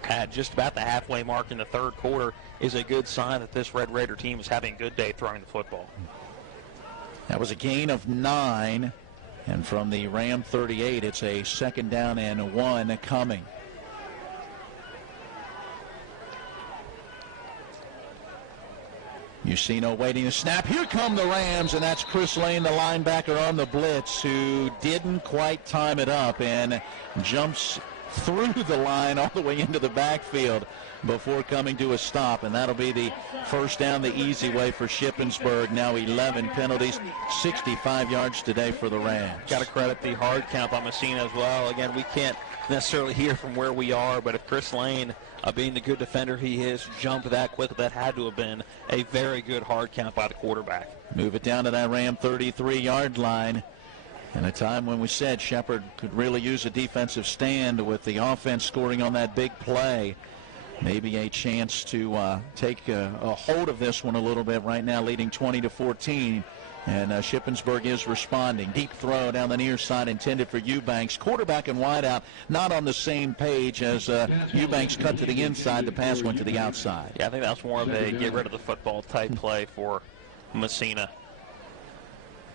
at just about the halfway mark in the 3rd quarter is a good sign that this Red Raider team is having a good day throwing the football. That was a gain of 9, and from the Ram 38, it's a 2nd down and 1 coming. Usino waiting to snap. Here come the Rams, and that's Chris Lane, the linebacker on the blitz, who didn't quite time it up and jumps through the line all the way into the backfield before coming to a stop, and that'll be the 1st down the easy way for Shippensburg. Now 11 penalties, 65 yards today for the Rams. Got to credit the hard count by Messina as well. Again, we can't necessarily hear from where we are, but if Chris Lane, being the good defender he is, jumped that quick, that had to have been a very good hard count by the quarterback. Move it down to that Ram 33-yard line. And a time when we said Shepherd could really use a defensive stand with the offense scoring on that big play. Maybe a chance to take a hold of this one a little bit right now, leading 20-14. And Shippensburg is responding. Deep throw down the near side intended for Eubanks. Quarterback and wideout not on the same page as Eubanks cut to the inside. The pass went to the outside. Yeah, I think that's more of a get rid of the football type play for Messina.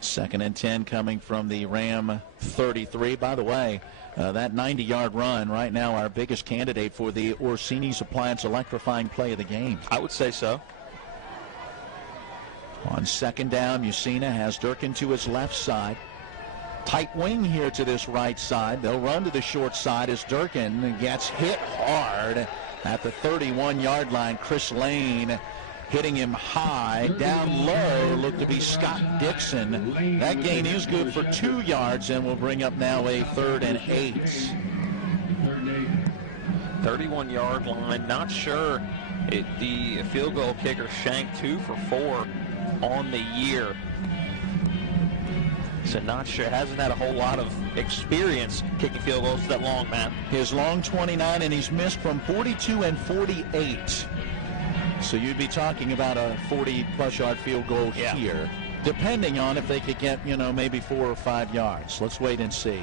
2nd and 10 coming from the Ram 33. By the way, that 90-yard run right now our biggest candidate for the Orsini's Appliance electrifying play of the game. I would say so. On 2nd down, Messina has Durkin to his left side. Tight wing here to this right side. They'll run to the short side as Durkin gets hit hard at the 31-yard line. Chris Lane hitting him high. Down low looked to be Scott Dixon. That gain is good for 2 yards and will bring up now a 3rd and 8. 31-yard line. Not sure. The field goal kicker shanked 2 for 4 on the year. So not sure. Hasn't had a whole lot of experience kicking field goals that long, man. His long 29, and he's missed from 42 and 48. So you'd be talking about a 40-plus yard field goal here, depending on if they could get, maybe 4 or 5 yards. Let's wait and see.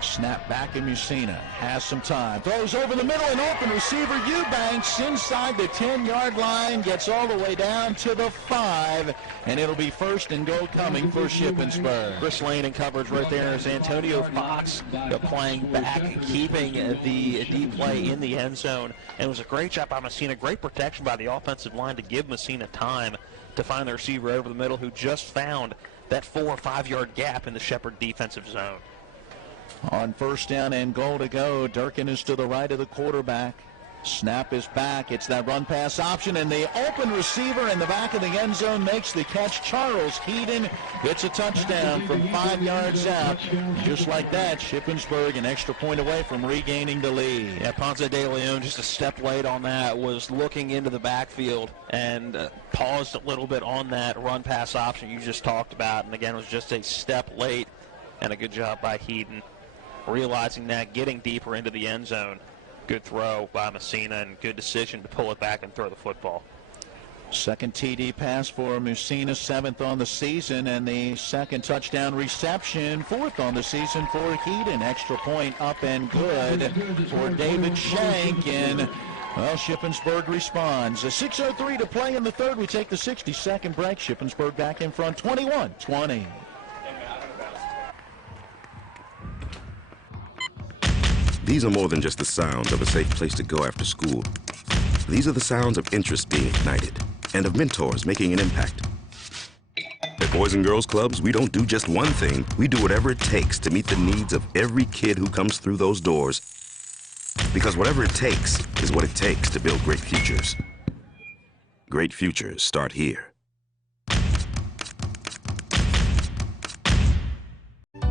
Snap back in Messina. Has some time. Throws over the middle, and open receiver Eubanks inside the 10-yard line. Gets all the way down to the 5, and it'll be 1st and goal coming for Shippensburg. Chris Lane in coverage right there as Antonio Fox playing back, keeping the deep play in the end zone. And it was a great job by Messina. Great protection by the offensive line to give Messina time to find the receiver over the middle, who just found that 4 or 5 yard gap in the Shepherd defensive zone. On 1st down and goal to go, Durkin is to the right of the quarterback. Snap is back. It's that run pass option, and the open receiver in the back of the end zone makes the catch. Charles Heaton gets a touchdown from 5 yards out. Just like that, Shippensburg an extra point away from regaining the lead. Yeah, Ponce de Leon just a step late on that, was looking into the backfield and paused a little bit on that run pass option you just talked about, and again, it was just a step late, and a good job by Heaton realizing that, getting deeper into the end zone. Good throw by Messina, and good decision to pull it back and throw the football. 2nd TD pass for Messina, 7th on the season, and the 2nd touchdown reception, 4th on the season for Heaton. Extra point up and good for David Shank, and Shippensburg responds. 6:03 to play in the 3rd. We take the 60-second break. Shippensburg back in front, 21-20. These are more than just the sounds of a safe place to go after school. These are the sounds of interest being ignited and of mentors making an impact. At Boys and Girls Clubs, we don't do just one thing. We do whatever it takes to meet the needs of every kid who comes through those doors. Because whatever it takes is what it takes to build great futures. Great futures start here.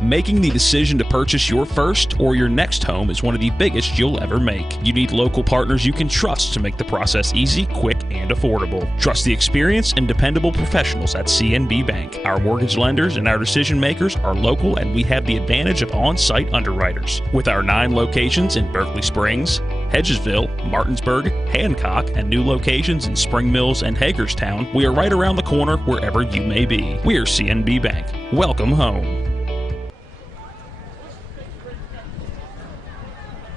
Making the decision to purchase your first or your next home is one of the biggest you'll ever make. You need local partners you can trust to make the process easy, quick, and affordable. Trust the experience and dependable professionals at CNB Bank. Our mortgage lenders and our decision makers are local, and we have the advantage of on-site underwriters. With our 9 locations in Berkeley Springs, Hedgesville, Martinsburg, Hancock, and new locations in Spring Mills and Hagerstown, we are right around the corner wherever you may be. We are CNB Bank. Welcome home.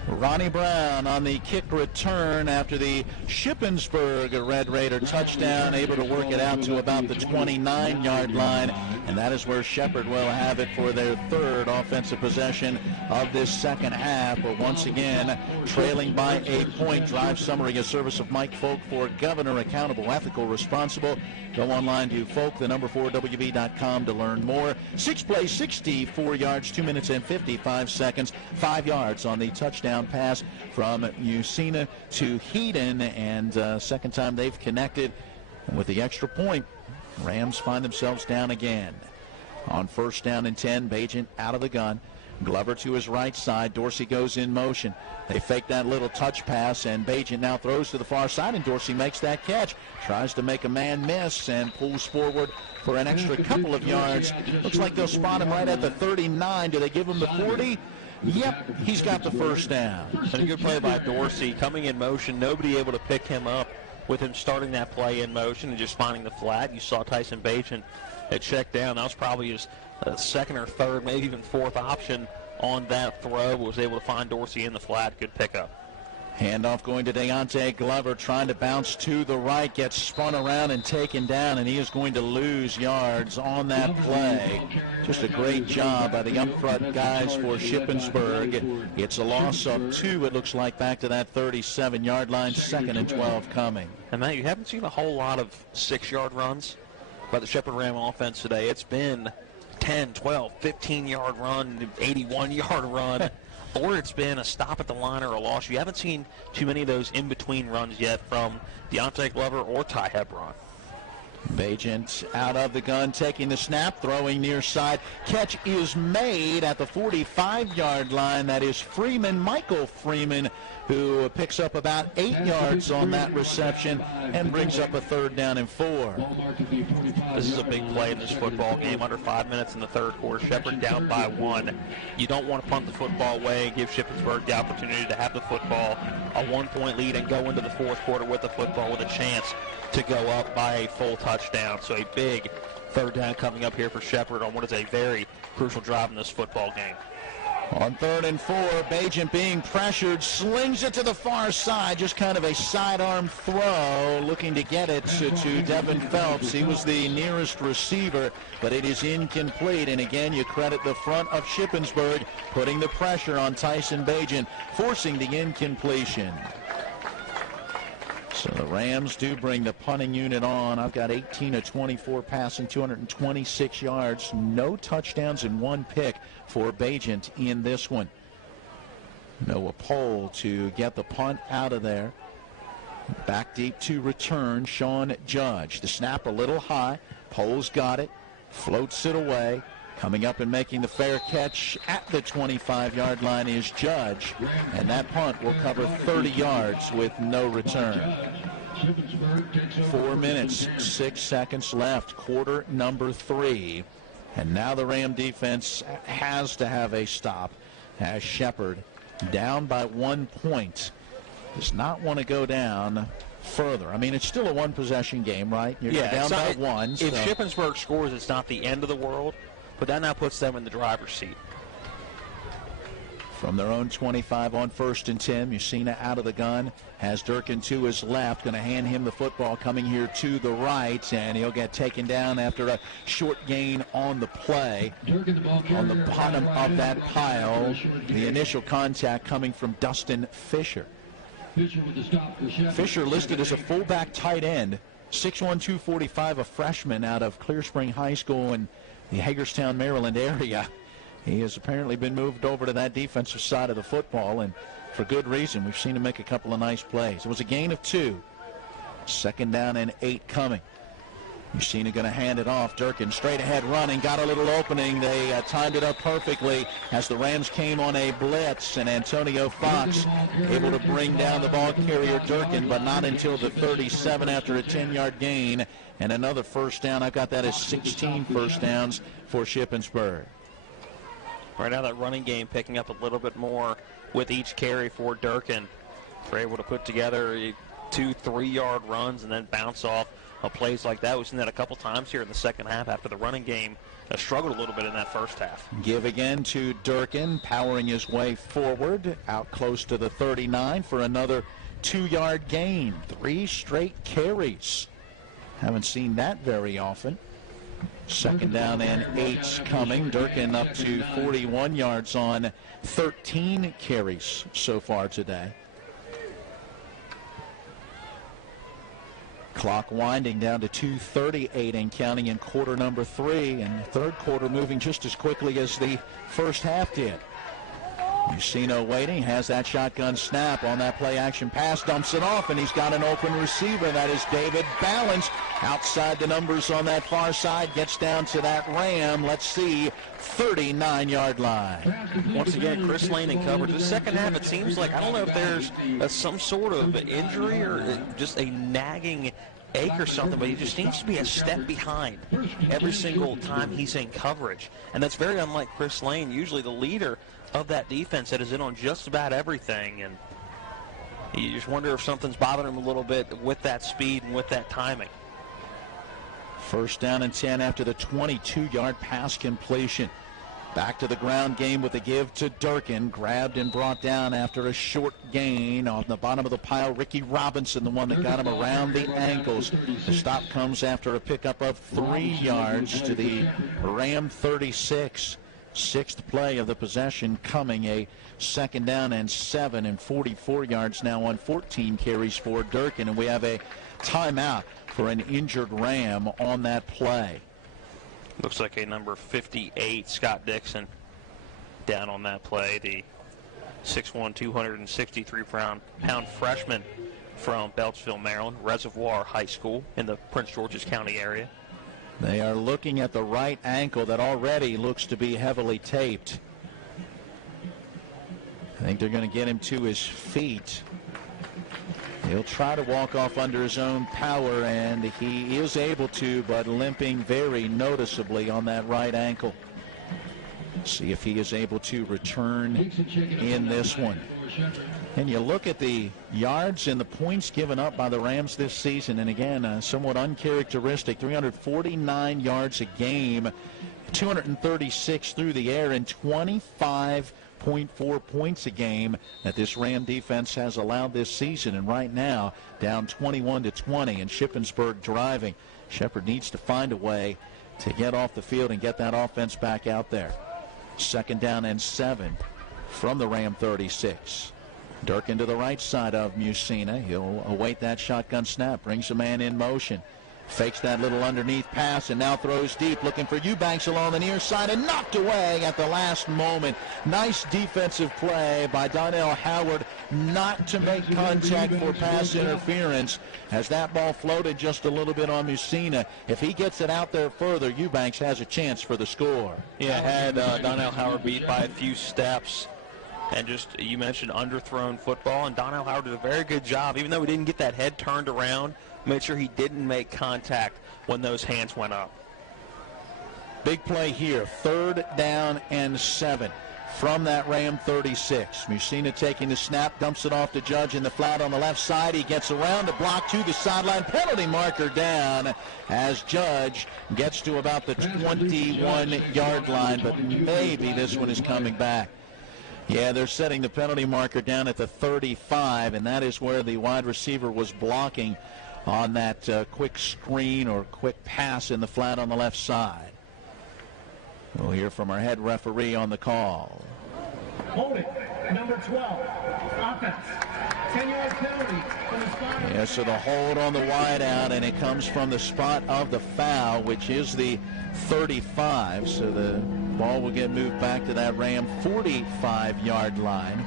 Ronnie Brown on the kick return after the Shippensburg Red Raider touchdown, able to work it out to about the 29-yard line, and that is where Shepherd will have it for their 3rd offensive possession of this second half. But once again, trailing by a point. Drive summary, a service of Mike Folk for Governor, accountable, ethical, responsible. Go online to folk4wb.com to learn more. 6 plays, 64 yards, 2 minutes and 55 seconds, 5 yards on the touchdown pass from Musina to Heaton, and second time they've connected. And with the extra point, Rams find themselves down again. On 1st down and 10, Bajent out of the gun. Glover to his right side. Dorsey goes in motion. They fake that little touch pass, and Bajent now throws to the far side, and Dorsey makes that catch. Tries to make a man miss and pulls forward for an extra couple of yards. Looks like they'll spot him right at the 39. Do they give him the 40? Yep, he's got the first down. And a good play by Dorsey, coming in motion, nobody able to pick him up with him starting that play in motion and just finding the flat. You saw Tyson Bajent at check down. That was probably his 2nd or 3rd, maybe even 4th option on that throw. Was able to find Dorsey in the flat. Good pickup. Handoff going to Deontay Glover, trying to bounce to the right, gets spun around and taken down, and he is going to lose yards on that play. Just a great job by the up front guys for Shippensburg. It's a loss of 2, it looks like, back to that 37-yard line, 2nd and 12 coming. And Matt, you haven't seen a whole lot of 6-yard runs by the Shepherd Ram offense today. It's been 10, 12, 15-yard run, 81-yard run. Or it's been a stop at the line or a loss. You haven't seen too many of those in-between runs yet from Deontay Glover or Ty Hebron. Bajent out of the gun, taking the snap, throwing near side. Catch is made at the 45-yard line. That is Freeman, Michael Freeman, who picks up about 8 yards on that reception and brings up a 3rd down and 4. This is a big play in this football game. Under 5 minutes in the 3rd quarter. Shepherd down by 1. You don't want to punt the football away and give Shippensburg the opportunity to have the football, a 1-point lead, and go into the 4th quarter with the football with a chance to go up by a full touchdown. So a big 3rd down coming up here for Shepherd on what is a very crucial drive in this football game. On 3rd and 4, Bajent being pressured, slings it to the far side, just kind of a sidearm throw, looking to get it to Devin Phelps. He was the nearest receiver, but it is incomplete. And again, you credit the front of Shippensburg, putting the pressure on Tyson Bajent, forcing the incompletion. So the Rams do bring the punting unit on. I've got 18 of 24 passing, 226 yards, no touchdowns and 1 pick for Bajent in this one. Noah Pohl to get the punt out of there. Back deep to return, Sean Judge. The snap a little high. Pohl's got it, floats it away. Coming up and making the fair catch at the 25-yard line is Judge, and that punt will cover 30 yards with no return. 4 minutes, 6 seconds left, quarter number 3. And now the Ram defense has to have a stop as Shepherd, down by 1 point, does not want to go down further. I mean, it's still a 1-possession game, right? You're down by 1. If Shippensburg scores, it's not the end of the world. But that now puts them in the driver's seat. From their own 25 on 1st and 10, Musina out of the gun, has Durkin to his left, going to hand him the football coming here to the right, and he'll get taken down after a short gain on the play. On the bottom of that pile, the initial contact coming from Dustin Fisher. Fisher listed as a fullback tight end, 6'1", 245, a freshman out of Clear Spring High School in the Hagerstown, Maryland area. He has apparently been moved over to that defensive side of the football, and for good reason. We've seen him make a couple of nice plays. It was a gain of 2. 2nd down and 8 coming. Musina going to hand it off. Durkin straight ahead running, got a little opening. They timed it up perfectly as the Rams came on a blitz, and Antonio Fox able to bring down the ball carrier Durkin, but not until the 37 after a 10-yard gain and another first down. I've got that as 16 first downs for Shippensburg. Right now that running game picking up a little bit more with each carry for Durkin. They're able to put together 2-3 yard runs and then bounce off of plays like that. We've seen that a couple times here in the second half after the running game struggled a little bit in that first half. Give again to Durkin, powering his way forward, out close to the 39 for another 2-yard gain. 3 straight carries. Haven't seen that very often. 2nd down and 8 coming. Durkin up to 41 yards on 13 carries so far today. Clock winding down to 2:38 and counting in quarter number 3, and third quarter moving just as quickly as the first half did. Musina waiting, has that shotgun snap on that play action pass, dumps it off, and he's got an open receiver. That is David Balance outside the numbers on that far side, gets down to that Ram. Let's see, 39-yard line. Once again, Chris Lane in coverage. The second half, it seems like, I don't know if there's some sort of injury or just a nagging ache or something, but he just seems to be a step behind every single time he's in coverage. And that's very unlike Chris Lane, usually the leader of that defense that is in on just about everything. And you just wonder if something's bothering him a little bit with that speed and with that timing. 1st down and 10 after the 22-yard pass completion. Back to the ground game with a give to Durkin. Grabbed and brought down after a short gain. On the bottom of the pile, Ricky Robinson, the one that got him around the ankles. The stop comes after a pickup of 3 yards to the Ram 36. 6th play of the possession coming, a 2nd down and 7 and 44 yards now on 14 carries for Durkin. And we have a timeout for an injured Ram on that play. Looks like a number 58, Scott Dixon, down on that play. The 6'1", 263-pound freshman from Beltsville, Maryland, Reservoir High School in the Prince George's County area. They are looking at the right ankle that already looks to be heavily taped. I think they're going to get him to his feet. He'll try to walk off under his own power, and he is able to, but limping very noticeably on that right ankle. See if he is able to return in this one. And you look at the yards and the points given up by the Rams this season, and again, somewhat uncharacteristic, 349 yards a game, 236 through the air, and 25.4 points a game that this Ram defense has allowed this season. And right now, down 21-20, and Shippensburg driving. Shepherd needs to find a way to get off the field and get that offense back out there. 2nd down and 7 from the Ram 36. Durkin to the right side of Musina. He'll await that shotgun snap. Brings a man in motion. Fakes that little underneath pass and now throws deep. Looking for Eubanks along the near side and knocked away at the last moment. Nice defensive play by Donnell Howard not to make contact for pass interference as that ball floated just a little bit on Musina. If he gets it out there further, Eubanks has a chance for the score. Yeah, had Donnell Howard beat by a few steps. And just, you mentioned underthrown football, and Donnell Howard did a very good job. Even though he didn't get that head turned around, made sure he didn't make contact when those hands went up. Big play here, 3rd down and 7 from that Ram 36. Musina taking the snap, dumps it off to Judge in the flat on the left side. He gets around a block to the sideline. Penalty marker down as Judge gets to about the 21-yard line, but maybe this one is coming back. Yeah, they're setting the penalty marker down at the 35, and that is where the wide receiver was blocking on that quick screen or quick pass in the flat on the left side. We'll hear from our head referee on the call. Holding, number 12, offense. 10-yard penalty from the spot. Yeah, so the hold on the wide out, and it comes from the spot of the foul, which is the 35. So the ball will get moved back to that Ram 45-yard line.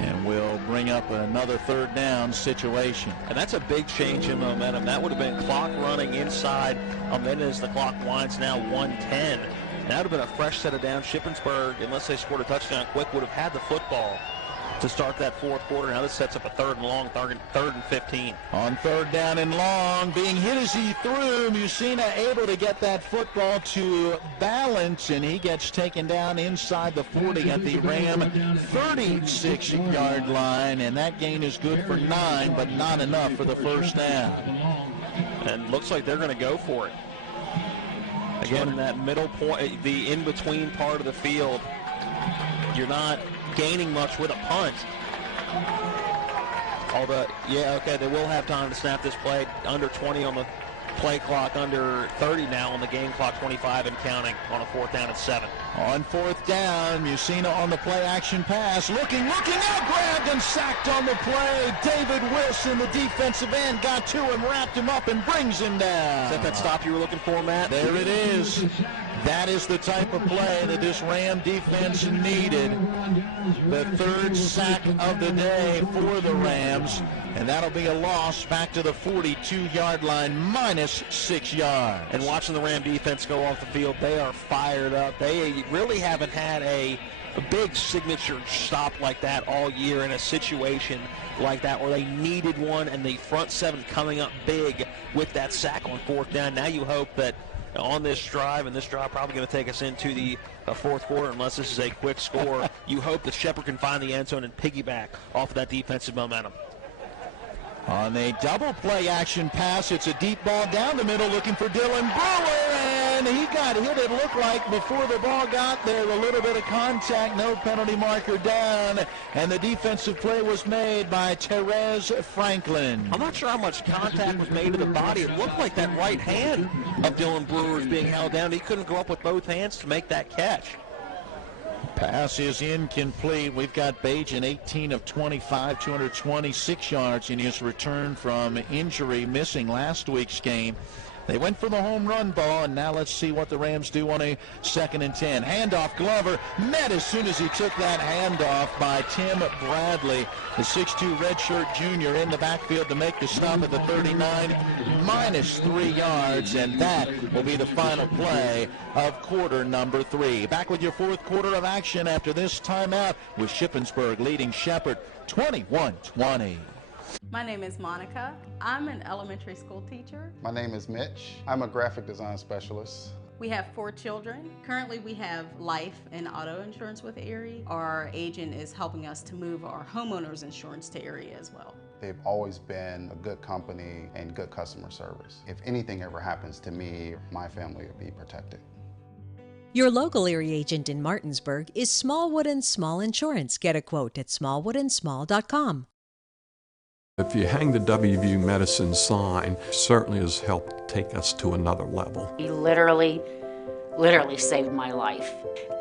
And we'll bring up another third down situation. And that's a big change in momentum. That would have been clock running inside a minute as the clock winds now 1:10. That would have been a fresh set of downs. Shippensburg, unless they scored a touchdown quick, would have had the football to start that fourth quarter. Now this sets up a third and long, third and 15. On third down and long, being hit as he threw, Musina able to get that football to balance, and he gets taken down inside the 40 at the Ram 36-yard line, and that gain is good for 9, but not enough for the first down. And looks like they're going to go for it. Again, in that middle point, the in-between part of the field, you're not gaining much with a punt. Although, yeah, okay, they will have time to snap this play. Under 20 on the play clock, under 30 now on the game clock, 25 and counting on a 4th down and 7. On 4th down, Musina on the play action pass. Looking out, grabbed and sacked on the play. David Wilson, the defensive end, got to him, wrapped him up, and brings him down. Is that that stop you were looking for, Matt? There it is. That is the type of play that this Ram defense needed. The 3rd sack of the day for the Rams, and that'll be a loss back to the 42-yard line, minus 6 yards. And watching the Ram defense go off the field, they are fired up. They really haven't had a big signature stop like that all year in a situation like that where they needed one, and the front 7 coming up big with that sack on 4th down. Now you hope that on this drive, and this drive probably going to take us into the fourth quarter unless this is a quick score, you hope that Shepherd can find the end zone and piggyback off of that defensive momentum. On a double play action pass, it's a deep ball down the middle looking for Dylan Brewer, and he got hit, it looked like, before the ball got there. A little bit of contact, no penalty marker down, and the defensive play was made by Therese Franklin. I'm not sure how much contact was made to the body. It looked like that right hand of Dylan Brewer was being held down. He couldn't go up with both hands to make that catch. Pass is incomplete. We've got Bajan 18 of 25, 226 yards in his return from injury, missing last week's game. They went for the home run ball, and now let's see what the Rams do on a 2nd and 10. Handoff, Glover met as soon as he took that handoff by Tim Bradley, the 6'2 redshirt junior, in the backfield to make the stop at the 39, minus 3 yards, and that will be the final play of quarter number 3. Back with your fourth quarter of action after this timeout, with Shippensburg leading Shepherd 21-20. My name is Monica. I'm an elementary school teacher. My name is Mitch. I'm a graphic design specialist. We have 4 children. Currently we have life and auto insurance with Erie. Our agent is helping us to move our homeowners insurance to Erie as well. They've always been a good company and good customer service. If anything ever happens to me, my family will be protected. Your local Erie agent in Martinsburg is Smallwood & Small Insurance. Get a quote at smallwoodandsmall.com. If you hang the WVU Medicine sign, certainly has helped take us to another level. He literally saved my life.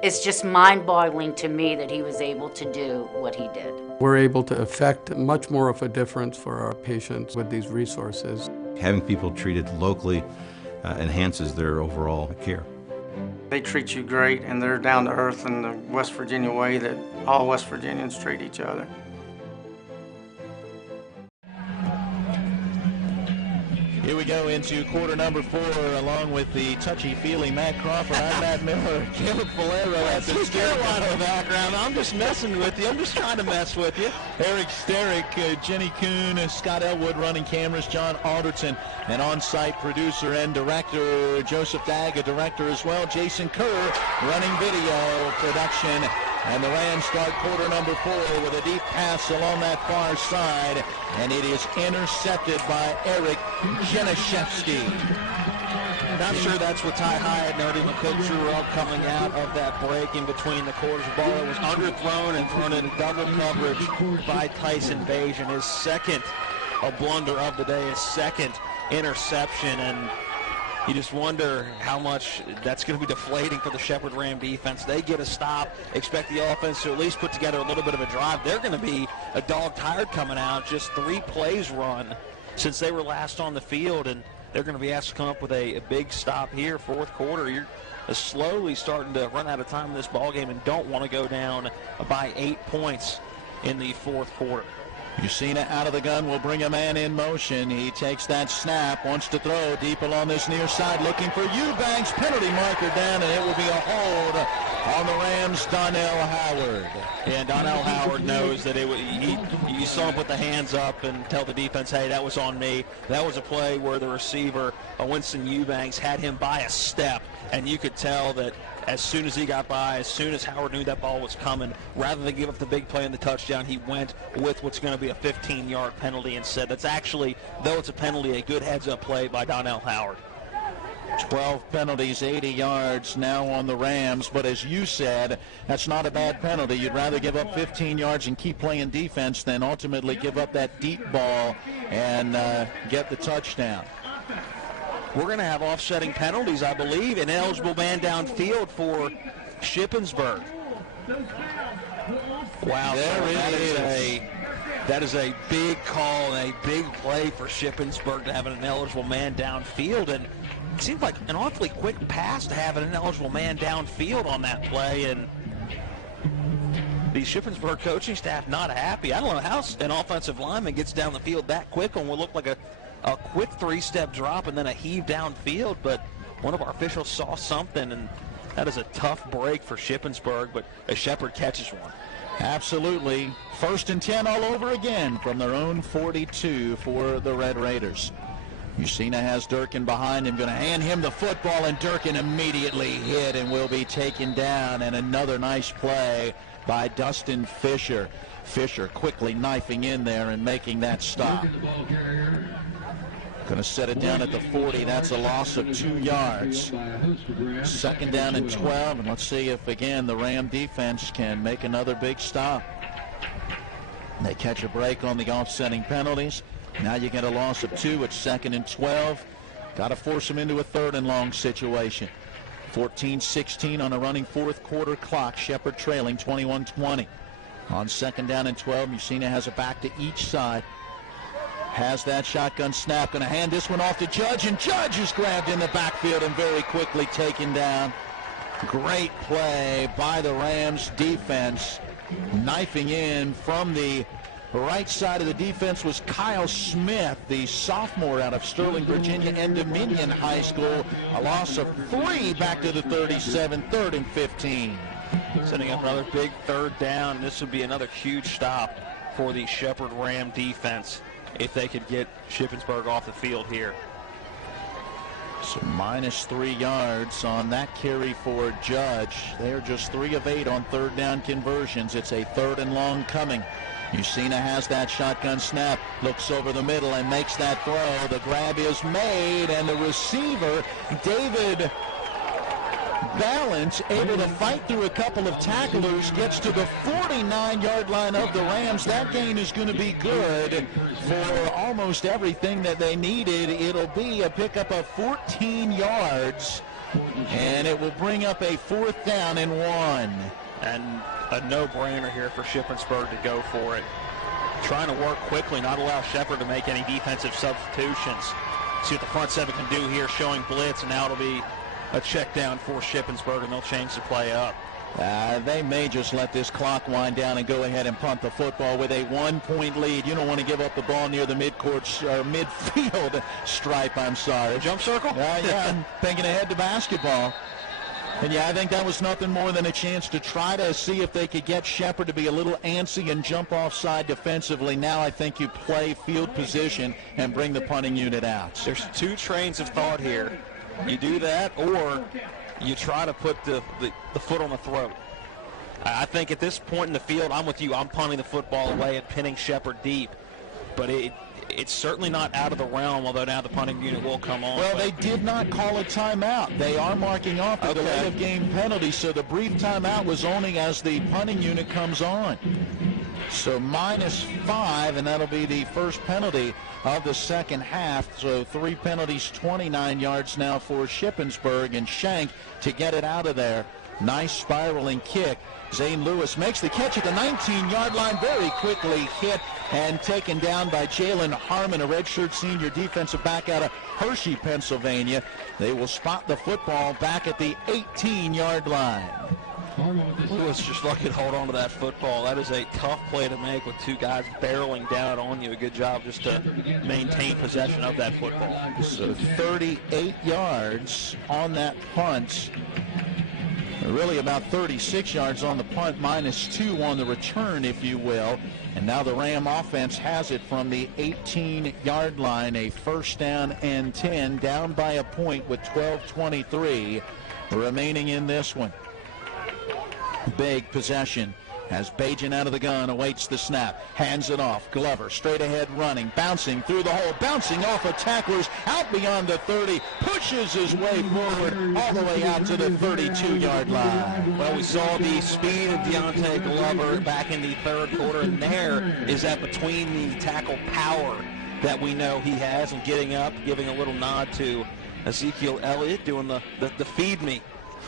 It's just mind-boggling to me that he was able to do what he did. We're able to affect much more of a difference for our patients with these resources. Having people treated locally enhances their overall care. They treat you great, and they're down to earth in the West Virginia way that all West Virginians treat each other. Here we go into quarter number 4, along with the touchy-feely Matt Crawford. I'm Matt Miller. Caleb Valero at the Carolina background. I'm just messing with you. I'm just trying to mess with you. Eric Sterick, Jenny Kuhn, Scott Elwood running cameras, John Alderton, and on-site producer and director Joseph Dagg, a director as well, Jason Kerr running video production And the Rams start quarter number 4 with a deep pass along that far side, and it is intercepted by Eric Janaszewski. Not sure that's what Ty Hyatt and Ernie McCook drew up coming out of that break in between the quarters. The ball was underthrown and thrown into double coverage by Tyson Beige, and his second blunder of the day, his second interception, and you just wonder how much that's going to be deflating for the Shepherd Ram defense. They get a stop, expect the offense to at least put together a little bit of a drive. They're going to be a dog tired coming out, just 3 plays run since they were last on the field, and they're going to be asked to come up with a big stop here, fourth quarter. You're slowly starting to run out of time in this ball game and don't want to go down by 8 points in the fourth quarter. Yusina out of the gun will bring a man in motion. He takes that snap, wants to throw deep along this near side, looking for Eubanks. Penalty marker down, and it will be a hold on the Rams, Donnell Howard. And Donnell Howard knows that you saw him put the hands up and tell the defense, hey, that was on me. That was a play where the receiver, Winston Eubanks, had him by a step, and you could tell that as soon as he got by, as soon as Howard knew that ball was coming, rather than give up the big play and the touchdown, he went with what's going to be a 15-yard penalty instead. That's actually, though it's a penalty, a good heads-up play by Donnell Howard. 12 penalties, 80 yards now on the Rams, but as you said, that's not a bad penalty. You'd rather give up 15 yards and keep playing defense than ultimately give up that deep ball and get the touchdown. We're going to have offsetting penalties, I believe, an eligible man downfield for Shippensburg. Wow, that is a big call and a big play for Shippensburg to have an ineligible man downfield, and it seems like an awfully quick pass to have an ineligible man downfield on that play, and the Shippensburg coaching staff not happy. I don't know how an offensive lineman gets down the field that quick on what looked like a quick 3-step drop and then a heave downfield, but one of our officials saw something, and that is a tough break for Shippensburg, but a Shepherd catches one. Absolutely. 1st and 10 all over again from their own 42 for the Red Raiders. Yusina has Durkin behind him, going to hand him the football, and Durkin immediately hit and will be taken down, and another nice play by Dustin Fisher. Fisher quickly knifing in there and making that stop. Going to set it down at the 40. That's a loss of 2 yards. 2nd down and 12. And let's see if, again, the Ram defense can make another big stop. They catch a break on the offsetting penalties. Now you get a loss of 2 at 2nd and 12. Got to force them into a 3rd and long situation. 14-16 on a running fourth quarter clock. Shepherd trailing 21-20. On 2nd down and 12, Yusina has it back to each side. Has that shotgun snap, going to hand this one off to Judge, and Judge is grabbed in the backfield and very quickly taken down. Great play by the Rams defense. Knifing in from the right side of the defense was Kyle Smith, the sophomore out of Sterling, Virginia, and Dominion High School. A loss of 3 back to the 37, 3rd and 15. Setting up another big 3rd down. This would be another huge stop for the Shepherd Ram defense if they could get Shippensburg off the field here. So -3 yards on that carry for Judge. They're just 3 of 8 on 3rd down conversions. It's a 3rd and long coming. Yusina has that shotgun snap, looks over the middle and makes that throw. The grab is made, and the receiver, David Balance, able to fight through a couple of tacklers, gets to the 49-yard line of the Rams. That gain is going to be good for almost everything that they needed. It'll be a pickup of 14 yards, and it will bring up a 4th down and 1. And a no-brainer here for Shippensburg to go for it. Trying to work quickly, not allow Shepherd to make any defensive substitutions. See what the front seven can do here, showing blitz, and now it'll be a check down for Shippensburg, and they'll change the play up. They may just let this clock wind down and go ahead and punt the football with a 1-point lead. You don't want to give up the ball near the midfield stripe, I'm sorry. The jump circle? Yeah, I'm thinking ahead to basketball. And yeah, I think that was nothing more than a chance to try to see if they could get Shepherd to be a little antsy and jump offside defensively. Now I think you play field position and bring the punting unit out. There's 2 trains of thought here. You do that, or you try to put the foot on the throat. I think at this point in the field, I'm with you. I'm punting the football away and pinning Shepherd deep. But it's certainly not out of the realm, although now the punting unit will come on. Well, they did not call a timeout. They are marking off the delay of game penalty, so the brief timeout was only as the punting unit comes on. So -5, and that'll be the first penalty of the second half. So 3 penalties, 29 yards now for Shippensburg, and Shank to get it out of there. Nice spiraling kick. Zane Lewis makes the catch at the 19-yard line, very quickly hit and taken down by Jalen Harmon, a redshirt senior defensive back out of Hershey, Pennsylvania. They will spot the football back at the 18-yard line. Lewis just lucky to hold on to that football. That is a tough play to make with 2 guys barreling down on you. A good job just to maintain possession of that football. So 38 yards on that punt. Really about 36 yards on the punt, -2 on the return, if you will. And now the Ram offense has it from the 18-yard line, a first down and 10, down by a point with 12:23 remaining in this one. Big possession as Bajan out of the gun awaits the snap, hands it off. Glover straight ahead running, bouncing through the hole, bouncing off of tacklers, out beyond the 30, pushes his way forward all the way out to the 32-yard line. Well, we saw the speed of Deontay Glover back in the third quarter, and there is that between the tackle power that we know he has, and getting up, giving a little nod to Ezekiel Elliott, doing the feed me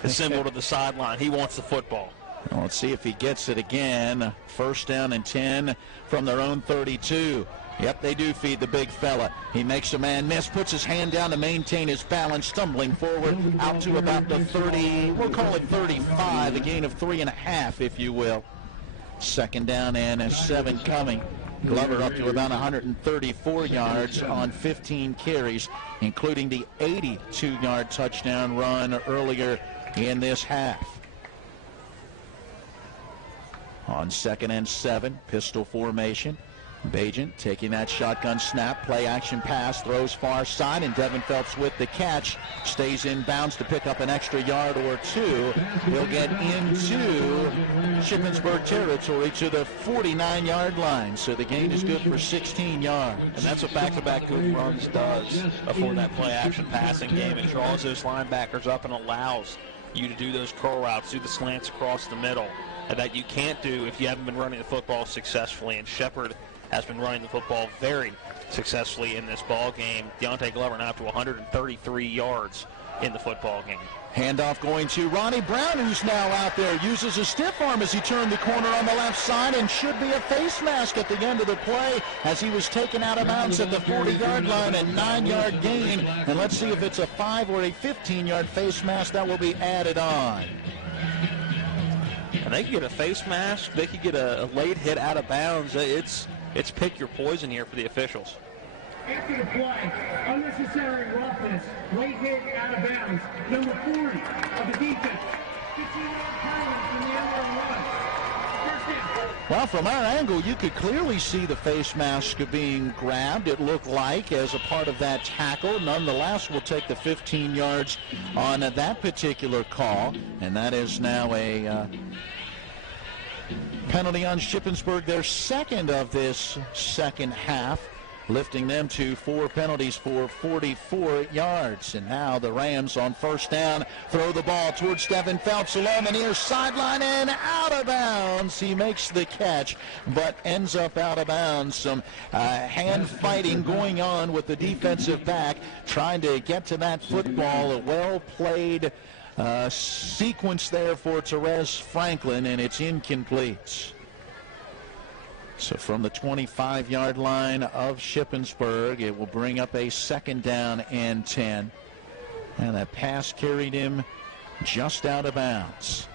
symbol to the sideline. He wants the football. Well, let's see if he gets it again. First down and 10 from their own 32. Yep, they do feed the big fella. He makes a man miss, puts his hand down to maintain his balance, stumbling forward out to about the 30, we'll call it 35, a gain of 3.5, if you will. Second down and 7 coming. Glover up to about 134 yards on 15 carries, including the 82-yard touchdown run earlier in this half. On 2nd and 7, pistol formation. Bajan taking that shotgun snap, play action pass, throws far side, and Devin Phelps with the catch, stays in bounds to pick up an extra yard or 2. He'll get into Shippensburg territory to the 49-yard line, so the gain is good for 16 yards. And that's what back-to-back good runs does for that play action passing game. It draws those linebackers up and allows you to do those curl routes, do the slants across the middle, that you can't do if you haven't been running the football successfully. And Shepherd has been running the football very successfully in this ball game. Deontay Glover now up to 133 yards in the football game. Handoff going to Ronnie Brown, who's now out there. Uses a stiff arm as he turned the corner on the left side, and should be a face mask at the end of the play as he was taken out of bounds at the 40-yard line, a 9-yard gain. And let's see if it's a 5 or a 15-yard face mask that will be added on. And they could get a face mask. They could get a late hit out of bounds. It's pick your poison here for the officials. After the play, unnecessary roughness, late hit out of bounds. Number 40 of the defense. 15-yard penalty from the end of run. First down. Well, from our angle, you could clearly see the face mask being grabbed, it looked like, as a part of that tackle. Nonetheless, we'll take the 15 yards on that particular call, and that is now a penalty on Shippensburg, their second of this second half, lifting them to 4 penalties for 44 yards. And now the Rams on first down throw the ball towards Devin Phelps along the near sideline and out of bounds. He makes the catch but ends up out of bounds. Some hand fighting going on with the defensive back trying to get to that football. A well played sequence there for Therese Franklin, and it's incomplete. So from the 25-yard line of Shippensburg, it will bring up a second down and 10. And that pass carried him just out of bounds.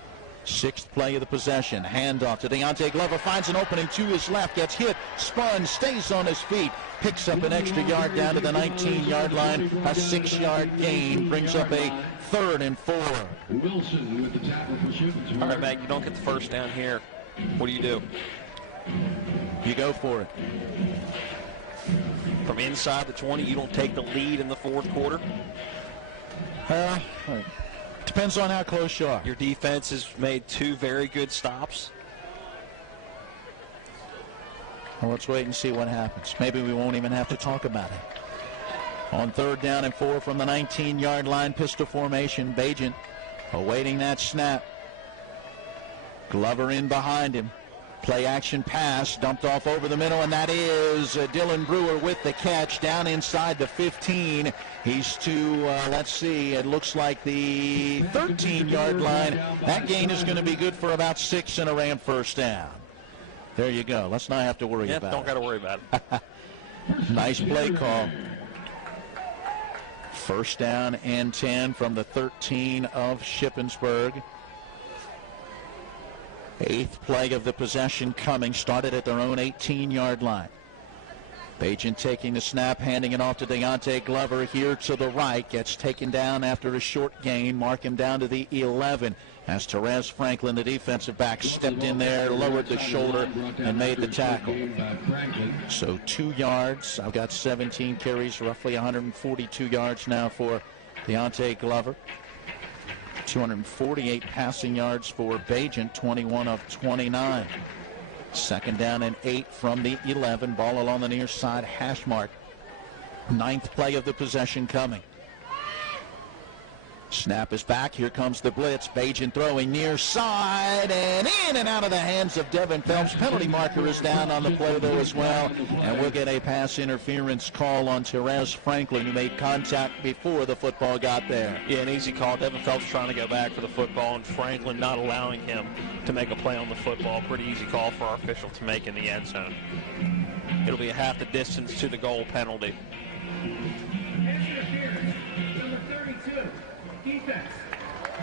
6th play of the possession. Handoff to Deontay Glover. Finds an opening to his left. Gets hit. Spun. Stays on his feet. Picks up an extra yard down to the 19-yard line. A 6-yard gain. Brings up a 3rd and 4. Wilson with the tackle for Shippensburg. All right, Matt, you don't get the first down here. What do? You go for it. From inside the 20, you don't take the lead in the fourth quarter? Depends on how close you are. Your defense has made 2 very good stops. Well, let's wait and see what happens. Maybe we won't even have to talk about it. On 3rd down and 4 from the 19-yard line, pistol formation. Bagent awaiting that snap. Glover in behind him. Play action pass, dumped off over the middle, and that is Dylan Brewer with the catch down inside the 15. He's to, let's see, it looks like the 13-yard line. That gain is going to be good for about 6 and a Ram first down. There you go. Let's not have to worry about it. Don't got to worry about it. Nice play call. First down and 10 from the 13 of Shippensburg. 8th play of the possession coming. Started at their own 18-yard line. Bagent taking the snap, handing it off to Deontay Glover here to the right. Gets taken down after a short gain. Mark him down to the 11. As Therese Franklin, the defensive back, stepped in there, lowered the shoulder, and made the tackle. So 2 yards. I've got 17 carries, roughly 142 yards now for Deontay Glover. 248 passing yards for Bagent, 21 of 29. 2nd down and 8 from the 11. Ball along the near side, hash mark. 9th play of the possession coming. Snap is back. Here comes the blitz. Bagent throwing near side and in and out of the hands of Devin Phelps. Penalty marker is down on the play though as well. And we'll get a pass interference call on Therese Franklin, who made contact before the football got there. Yeah, an easy call. Devin Phelps trying to go back for the football, and Franklin not allowing him to make a play on the football. Pretty easy call for our official to make in the end zone. It'll be a half the distance to the goal penalty. Defense.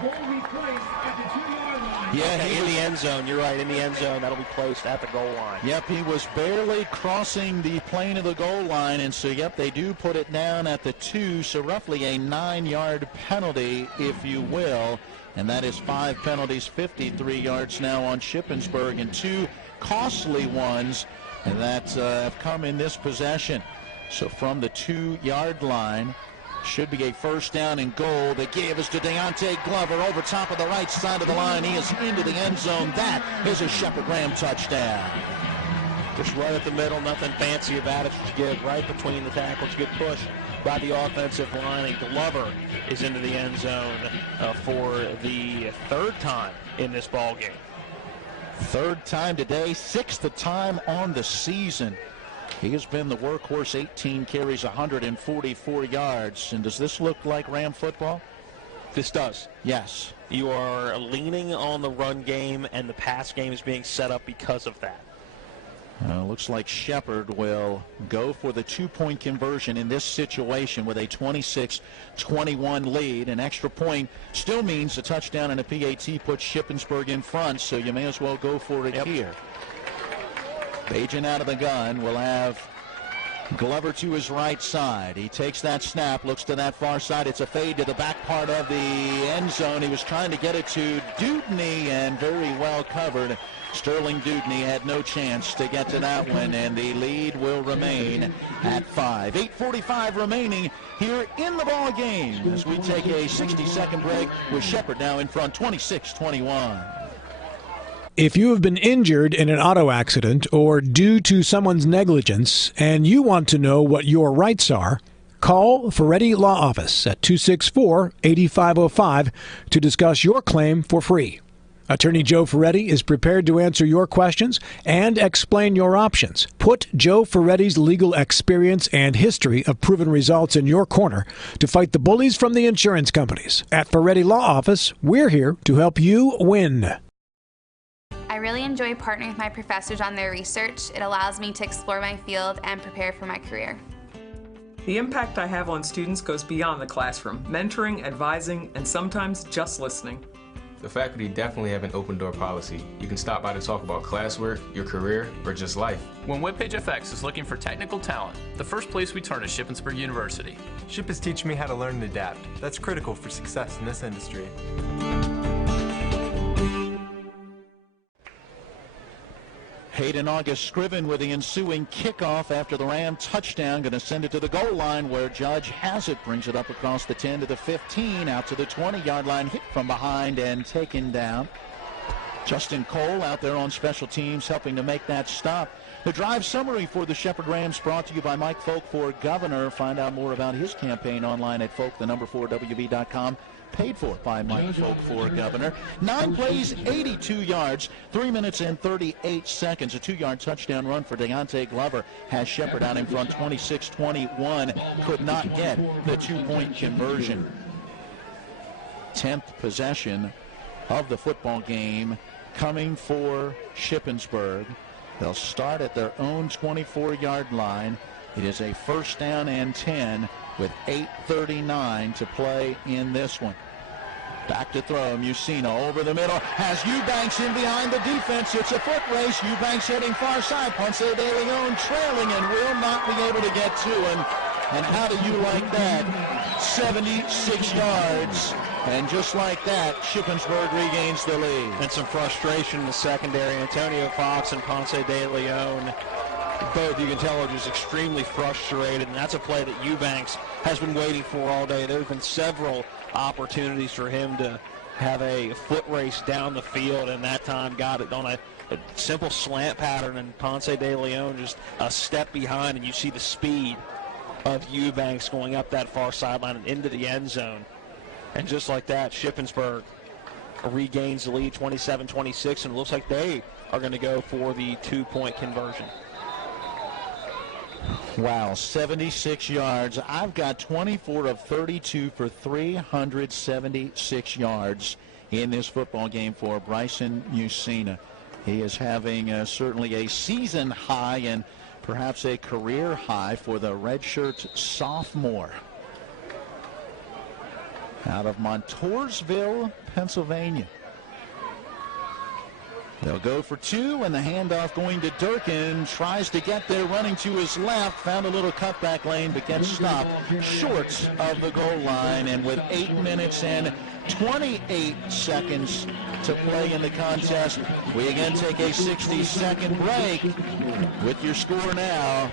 Ball replaced at the 2-yard line. Yeah, okay, in the end zone. You're right, in the end zone. That'll be placed at the goal line. Yep, he was barely crossing the plane of the goal line, and so, yep, they do put it down at the 2, so roughly a 9-yard penalty, if you will, and that is 5 penalties, 53 yards now on Shippensburg, and 2 costly ones that have come in this possession. So from the 2-yard line, should be a first down and goal. The give is to Deontay Glover over top of the right side of the line. He is into the end zone. That is a Shepherd Ram touchdown. Just right at the middle, nothing fancy about it. Just get right between the tackles. Good push by the offensive line. And Glover is into the end zone for the 3rd time in this ball game. 3rd time today, 6th time on the season. He has been the workhorse, 18 carries, 144 yards. And does this look like Ram football? This does. Yes. You are leaning on the run game, and the pass game is being set up because of that. Looks like Shepherd will go for the 2-point conversion in this situation with a 26-21 lead. An extra point still means a touchdown and a PAT puts Shippensburg in front, so you may as well go for it here. Bagent out of the gun. Will have Glover to his right side. He takes that snap, looks to that far side. It's a fade to the back part of the end zone. He was trying to get it to Dudney, and very well covered. Sterling Dudney had no chance to get to that one, and the lead will remain at 5. 8:45 remaining here in the ball game as we take a 60-second break with Shepherd now in front, 26-21. If you have been injured in an auto accident or due to someone's negligence and you want to know what your rights are, call Ferretti Law Office at 264-8505 to discuss your claim for free. Attorney Joe Ferretti is prepared to answer your questions and explain your options. Put Joe Ferretti's legal experience and history of proven results in your corner to fight the bullies from the insurance companies. At Ferretti Law Office, we're here to help you win. I really enjoy partnering with my professors on their research. It allows me to explore my field and prepare for my career. The impact I have on students goes beyond the classroom, mentoring, advising, and sometimes just listening. The faculty definitely have an open door policy. You can stop by to talk about classwork, your career, or just life. When WebPageFX is looking for technical talent, the first place we turn is Shippensburg University. SHIP is teaching me how to learn and adapt. That's critical for success in this industry. Hayden August Scriven with the ensuing kickoff after the Ram touchdown. Going to send it to the goal line where Judge has it. Brings it up across the 10 to the 15, out to the 20-yard line, hit from behind and taken down. Justin Cole out there on special teams helping to make that stop. The drive summary for the Shepherd Rams brought to you by Mike Folk for Governor. Find out more about his campaign online at folk4wb.com. Paid for by Mike Folk for Governor. 9 plays, 82 yards, 3 minutes and 38 seconds. A 2-yard touchdown run for Deontay Glover has Shepherd out in front 26-21. Could not get the 2-point conversion. 10th possession of the football game coming for Shippensburg. They'll start at their own 24-yard line. It is a 1st down and 10 with 8:39 to play in this one. Back to throw. Musina over the middle. Has Eubanks in behind the defense. It's a foot race. Eubanks heading far side. Ponce de Leon trailing and will not be able to get to him. And how do you like that? 76 yards. And just like that, Shippensburg regains the lead. And some frustration in the secondary. Antonio Fox and Ponce de Leon, both you can tell are just extremely frustrated. And that's a play that Eubanks has been waiting for all day. There have been several opportunities for him to have a foot race down the field, and that time got it on a simple slant pattern, and Ponce de Leon just a step behind, and you see the speed of Eubanks going up that far sideline and into the end zone. And just like that, Shippensburg regains the lead 27-26, and it looks like they are going to go for the 2-point conversion. Wow, 76 yards. I've got 24 of 32 for 376 yards in this football game for Bryson Musina. He is having certainly a season high and perhaps a career high for the redshirt sophomore. Out of Montoursville, Pennsylvania. They'll go for 2, and the handoff going to Durkin. Tries to get there, running to his left. Found a little cutback lane, but gets stopped short of the goal line. And with 8 minutes and 28 seconds to play in the contest, we again take a 60-second break. With your score now,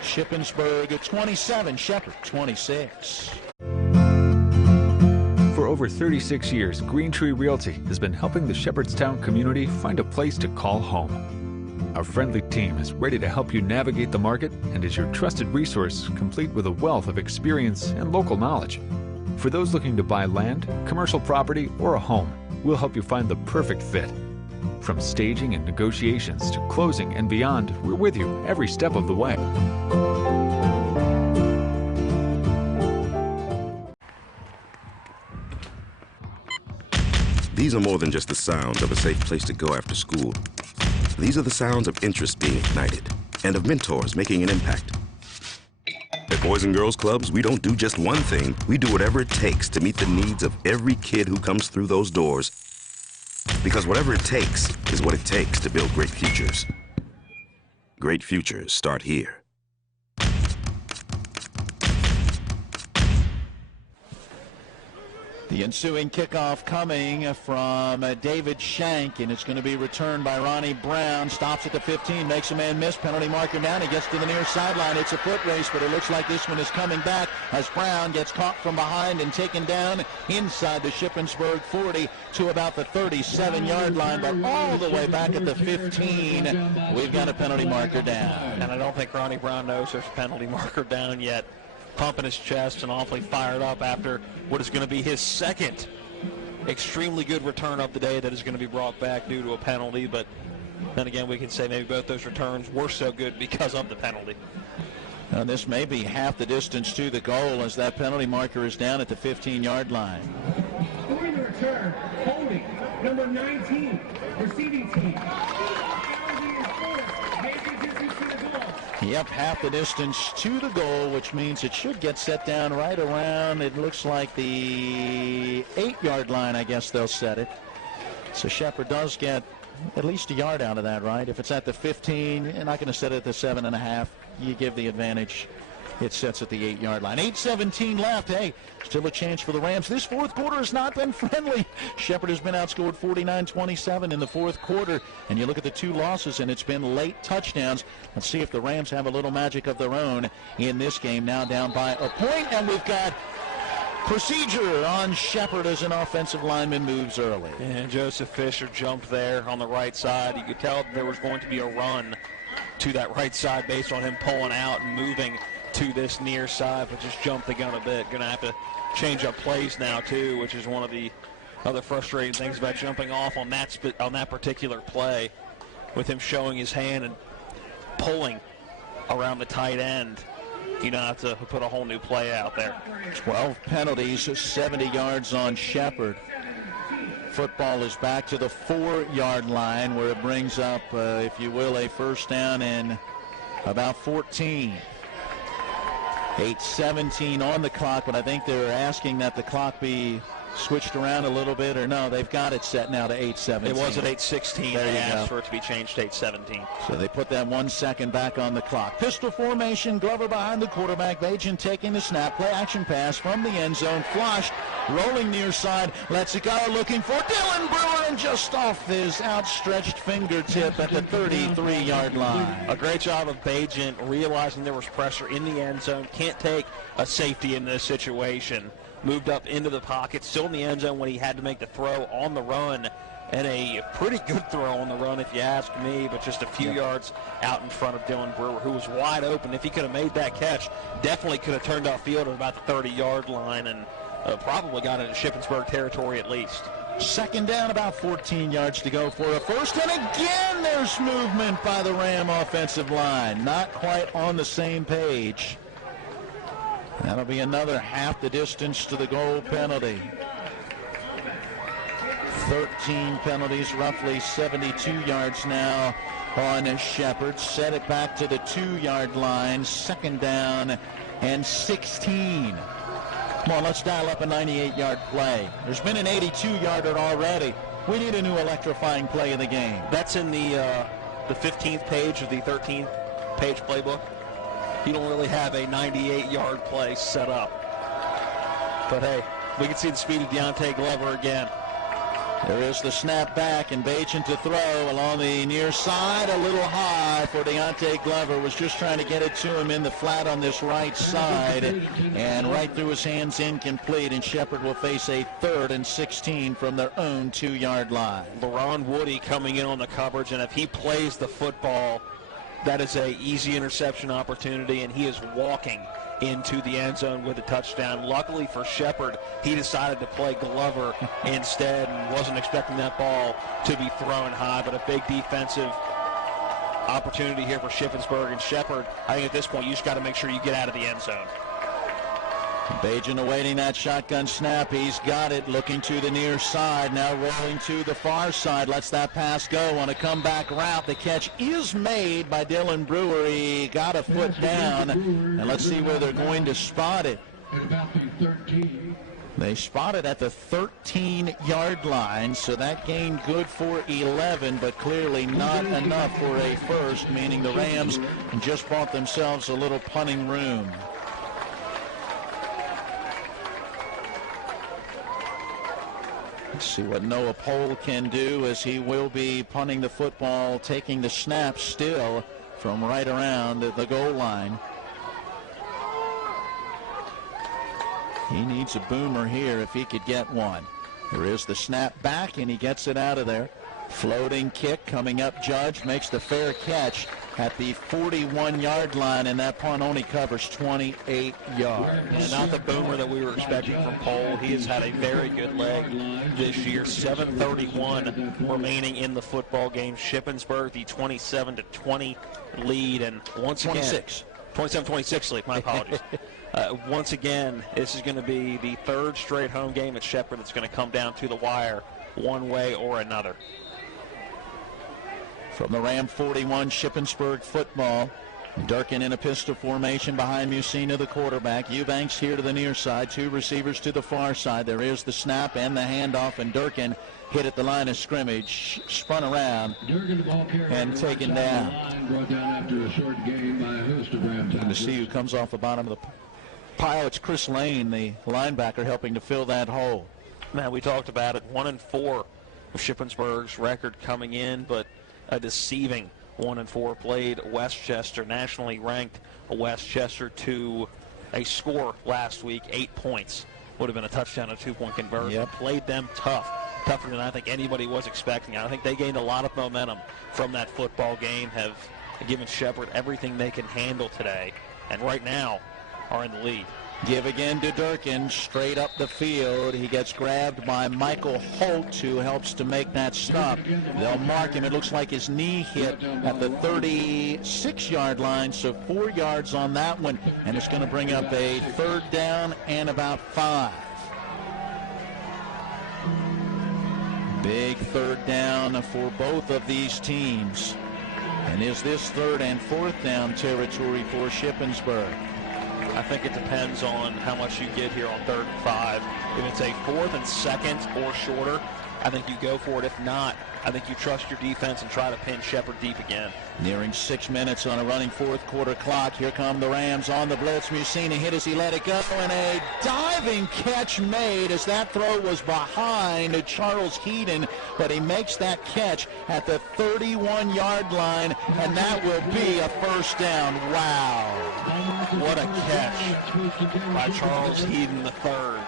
Shippensburg 27, Shepherd 26. For over 36 years, Green Tree Realty has been helping the Shepherdstown community find a place to call home. Our friendly team is ready to help you navigate the market and is your trusted resource, complete with a wealth of experience and local knowledge. For those looking to buy land, commercial property, or a home, we'll help you find the perfect fit. From staging and negotiations to closing and beyond, we're with you every step of the way. These are more than just the sounds of a safe place to go after school. These are the sounds of interest being ignited and of mentors making an impact. At Boys and Girls Clubs, we don't do just one thing. We do whatever it takes to meet the needs of every kid who comes through those doors. Because whatever it takes is what it takes to build great futures. Great futures start here. The ensuing kickoff coming from David Shank, and it's going to be returned by Ronnie Brown. Stops at the 15, makes a man miss, penalty marker down. He gets to the near sideline. It's a foot race, but it looks like this one is coming back as Brown gets caught from behind and taken down inside the Shippensburg 40 to about the 37-yard line, but all the way back at the 15. We've got a penalty marker down. And I don't think Ronnie Brown knows there's a penalty marker down yet. Pumping his chest and awfully fired up after what is going to be his second extremely good return of the day that is going to be brought back due to a penalty. But then again, we can say maybe both those returns were so good because of the penalty. Now, this may be half the distance to the goal as that penalty marker is down at the 15-yard line. During the return, holding number 19, receiving team. Yep, half the distance to the goal, which means it should get set down right around, it looks like the 8-yard line, I guess they'll set it. So Shepherd does get at least a yard out of that, right? If it's at the 15, you're not going to set it at the 7.5. You give the advantage It sets at the 8-yard line. 8:17 left. Hey, still a chance for the Rams. This fourth quarter has not been friendly. Shepherd has been outscored 49-27 in the fourth quarter. And you look at the two losses, and it's been late touchdowns. Let's see if the Rams have a little magic of their own in this game. Now down by a point, and we've got procedure on Shepherd as an offensive lineman moves early. And Joseph Fisher jumped there on the right side. You could tell there was going to be a run to that right side based on him pulling out and moving to this near side, but just jumped the gun a bit. Going to have to change up plays now too, which is one of the other frustrating things about jumping off on that particular play, with him showing his hand and pulling around the tight end. You don't have to put a whole new play out there. 12 penalties, 70 yards on Shepherd. Football is back to the 4-yard line, where it brings up, if you will, a first down and about 14. 8:17 on the clock, but I think they're asking that the clock be switched around a little bit, or no, they've got it set now to 8:17. It was at 8:16. They asked for it to be changed to 8:17. So they put that 1 second back on the clock. Pistol formation, Glover behind the quarterback. Bajan taking the snap. Play action pass from the end zone. Flushed, rolling near side. Lets it go, looking for Dylan Brewer, and just off his outstretched fingertip at the 33-yard line. A great job of Bajan realizing there was pressure in the end zone. Can't take a safety in this situation. Moved up into the pocket, still in the end zone when he had to make the throw on the run, and a pretty good throw on the run if you ask me, but just a few yards out in front of Dylan Brewer, who was wide open. If he could have made that catch, definitely could have turned off field at about the 30-yard line, and probably got into Shippensburg territory at least. Second down, about 14 yards to go for a first, and again there's movement by the Ram offensive line. Not quite on the same page. That'll be another half the distance to the goal penalty. 13 penalties, roughly 72 yards now on Shepherd. Set it back to the 2-yard line. Second down and 16. Come on, let's dial up a 98-yard play. There's been an 82-yarder already. We need a new electrifying play of the game. That's in the 15th page of the 13th-page playbook. You don't really have a 98-yard play set up. But hey, we can see the speed of Deontay Glover again. There is the snap back, and Bajan to throw along the near side, a little high for Deontay Glover. Was just trying to get it to him in the flat on this right side, and right through his hands, incomplete, and Shepherd will face a 3rd and 16 from their own 2-yard line. LaRon Woody coming in on the coverage, and if he plays the football, that is a easy interception opportunity, and he is walking into the end zone with a touchdown. Luckily for Shepherd, he decided to play Glover instead and wasn't expecting that ball to be thrown high, but a big defensive opportunity here for Shippensburg. And Shepherd, I think at this point you just got to make sure you get out of the end zone. Bajan awaiting that shotgun snap. He's got it, looking to the near side, now rolling to the far side. Lets that pass go on a comeback route. The catch is made by Dylan Brewer. He got a foot down, and let's see where they're going to spot it. They spot it at the 13-yard line, so that gained good for 11, but clearly not enough for a first, meaning the Rams just bought themselves a little punting room. Let's see what Noah Pohl can do, as he will be punting the football, taking the snap still from right around the goal line. He needs a boomer here if he could get one. There is the snap back, and he gets it out of there. Floating kick coming up. Judge makes the fair catch at the 41-yard line, and that punt only covers 28 yards. And not the boomer that we were expecting from Pohl. He has had a very good leg this year. 7:31 remaining in the football game. Shippensburg, the 27-20 lead, and once again, 27-26 lead. My apologies. Once again, this is going to be the 3rd straight home game at Shepherd that's going to come down to the wire one way or another. From the Ram 41, Shippensburg football. Durkin in a pistol formation behind Musina, the quarterback. Eubanks here to the near side. Two receivers to the far side. There is the snap and the handoff, and Durkin hit at the line of scrimmage, spun around, and taken down. Brought down after a short gain by a histogram tackle. And to see who comes off the bottom of the pile, it's Chris Lane, the linebacker, helping to fill that hole. Man, we talked about it. 1-4 of Shippensburg's record coming in, but a deceiving 1-4 played Westchester, nationally ranked Westchester, to a score last week, 8 points. Would have been a touchdown, a 2-point conversion. Yep. Played them tough, tougher than I think anybody was expecting. I think they gained a lot of momentum from that football game, have given Shepherd everything they can handle today, and right now are in the lead. Give again to Durkin, straight up the field. He gets grabbed by Michael Holt, who helps to make that stop. They'll mark him. It looks like his knee hit at the 36-yard line, so 4 yards on that one, and it's going to bring up a 3rd down and about 5. Big 3rd down for both of these teams. And is this 3rd and 4th down territory for Shippensburg? I think it depends on how much you get here on 3rd and 5. If it's a 4th and 2nd or shorter, I think you go for it. If not, I think you trust your defense and try to pin Shepherd deep again. Nearing 6 minutes on a running 4th quarter clock. Here come the Rams on the blitz. Musina hit as he let it go, and a diving catch made as that throw was behind Charles Heaton, but he makes that catch at the 31-yard line, and that will be a 1st down. Wow. What a catch by Charles Heaton III.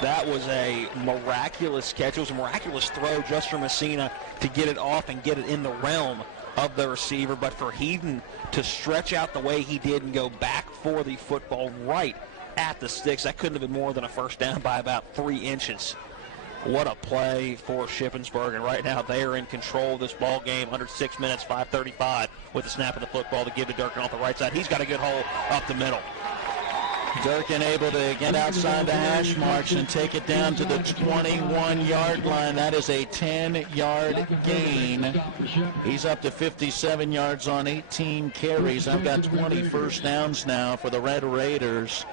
That was a miraculous catch. It was a miraculous throw just for Messina to get it off and get it in the realm of the receiver. But for Heaton to stretch out the way he did and go back for the football right at the sticks, that couldn't have been more than a 1st down by about 3 inches. What a play for Shippensburg. And right now they are in control of this ball game. Under 6 minutes, 5:35 with the snap of the football to give to Durkin off the right side. He's got a good hole up the middle. Durkin able to get outside the hash marks and take it down to the 21-yard line. That is a 10-yard gain. He's up to 57 yards on 18 carries. I've got 20 first downs now for the Red Raiders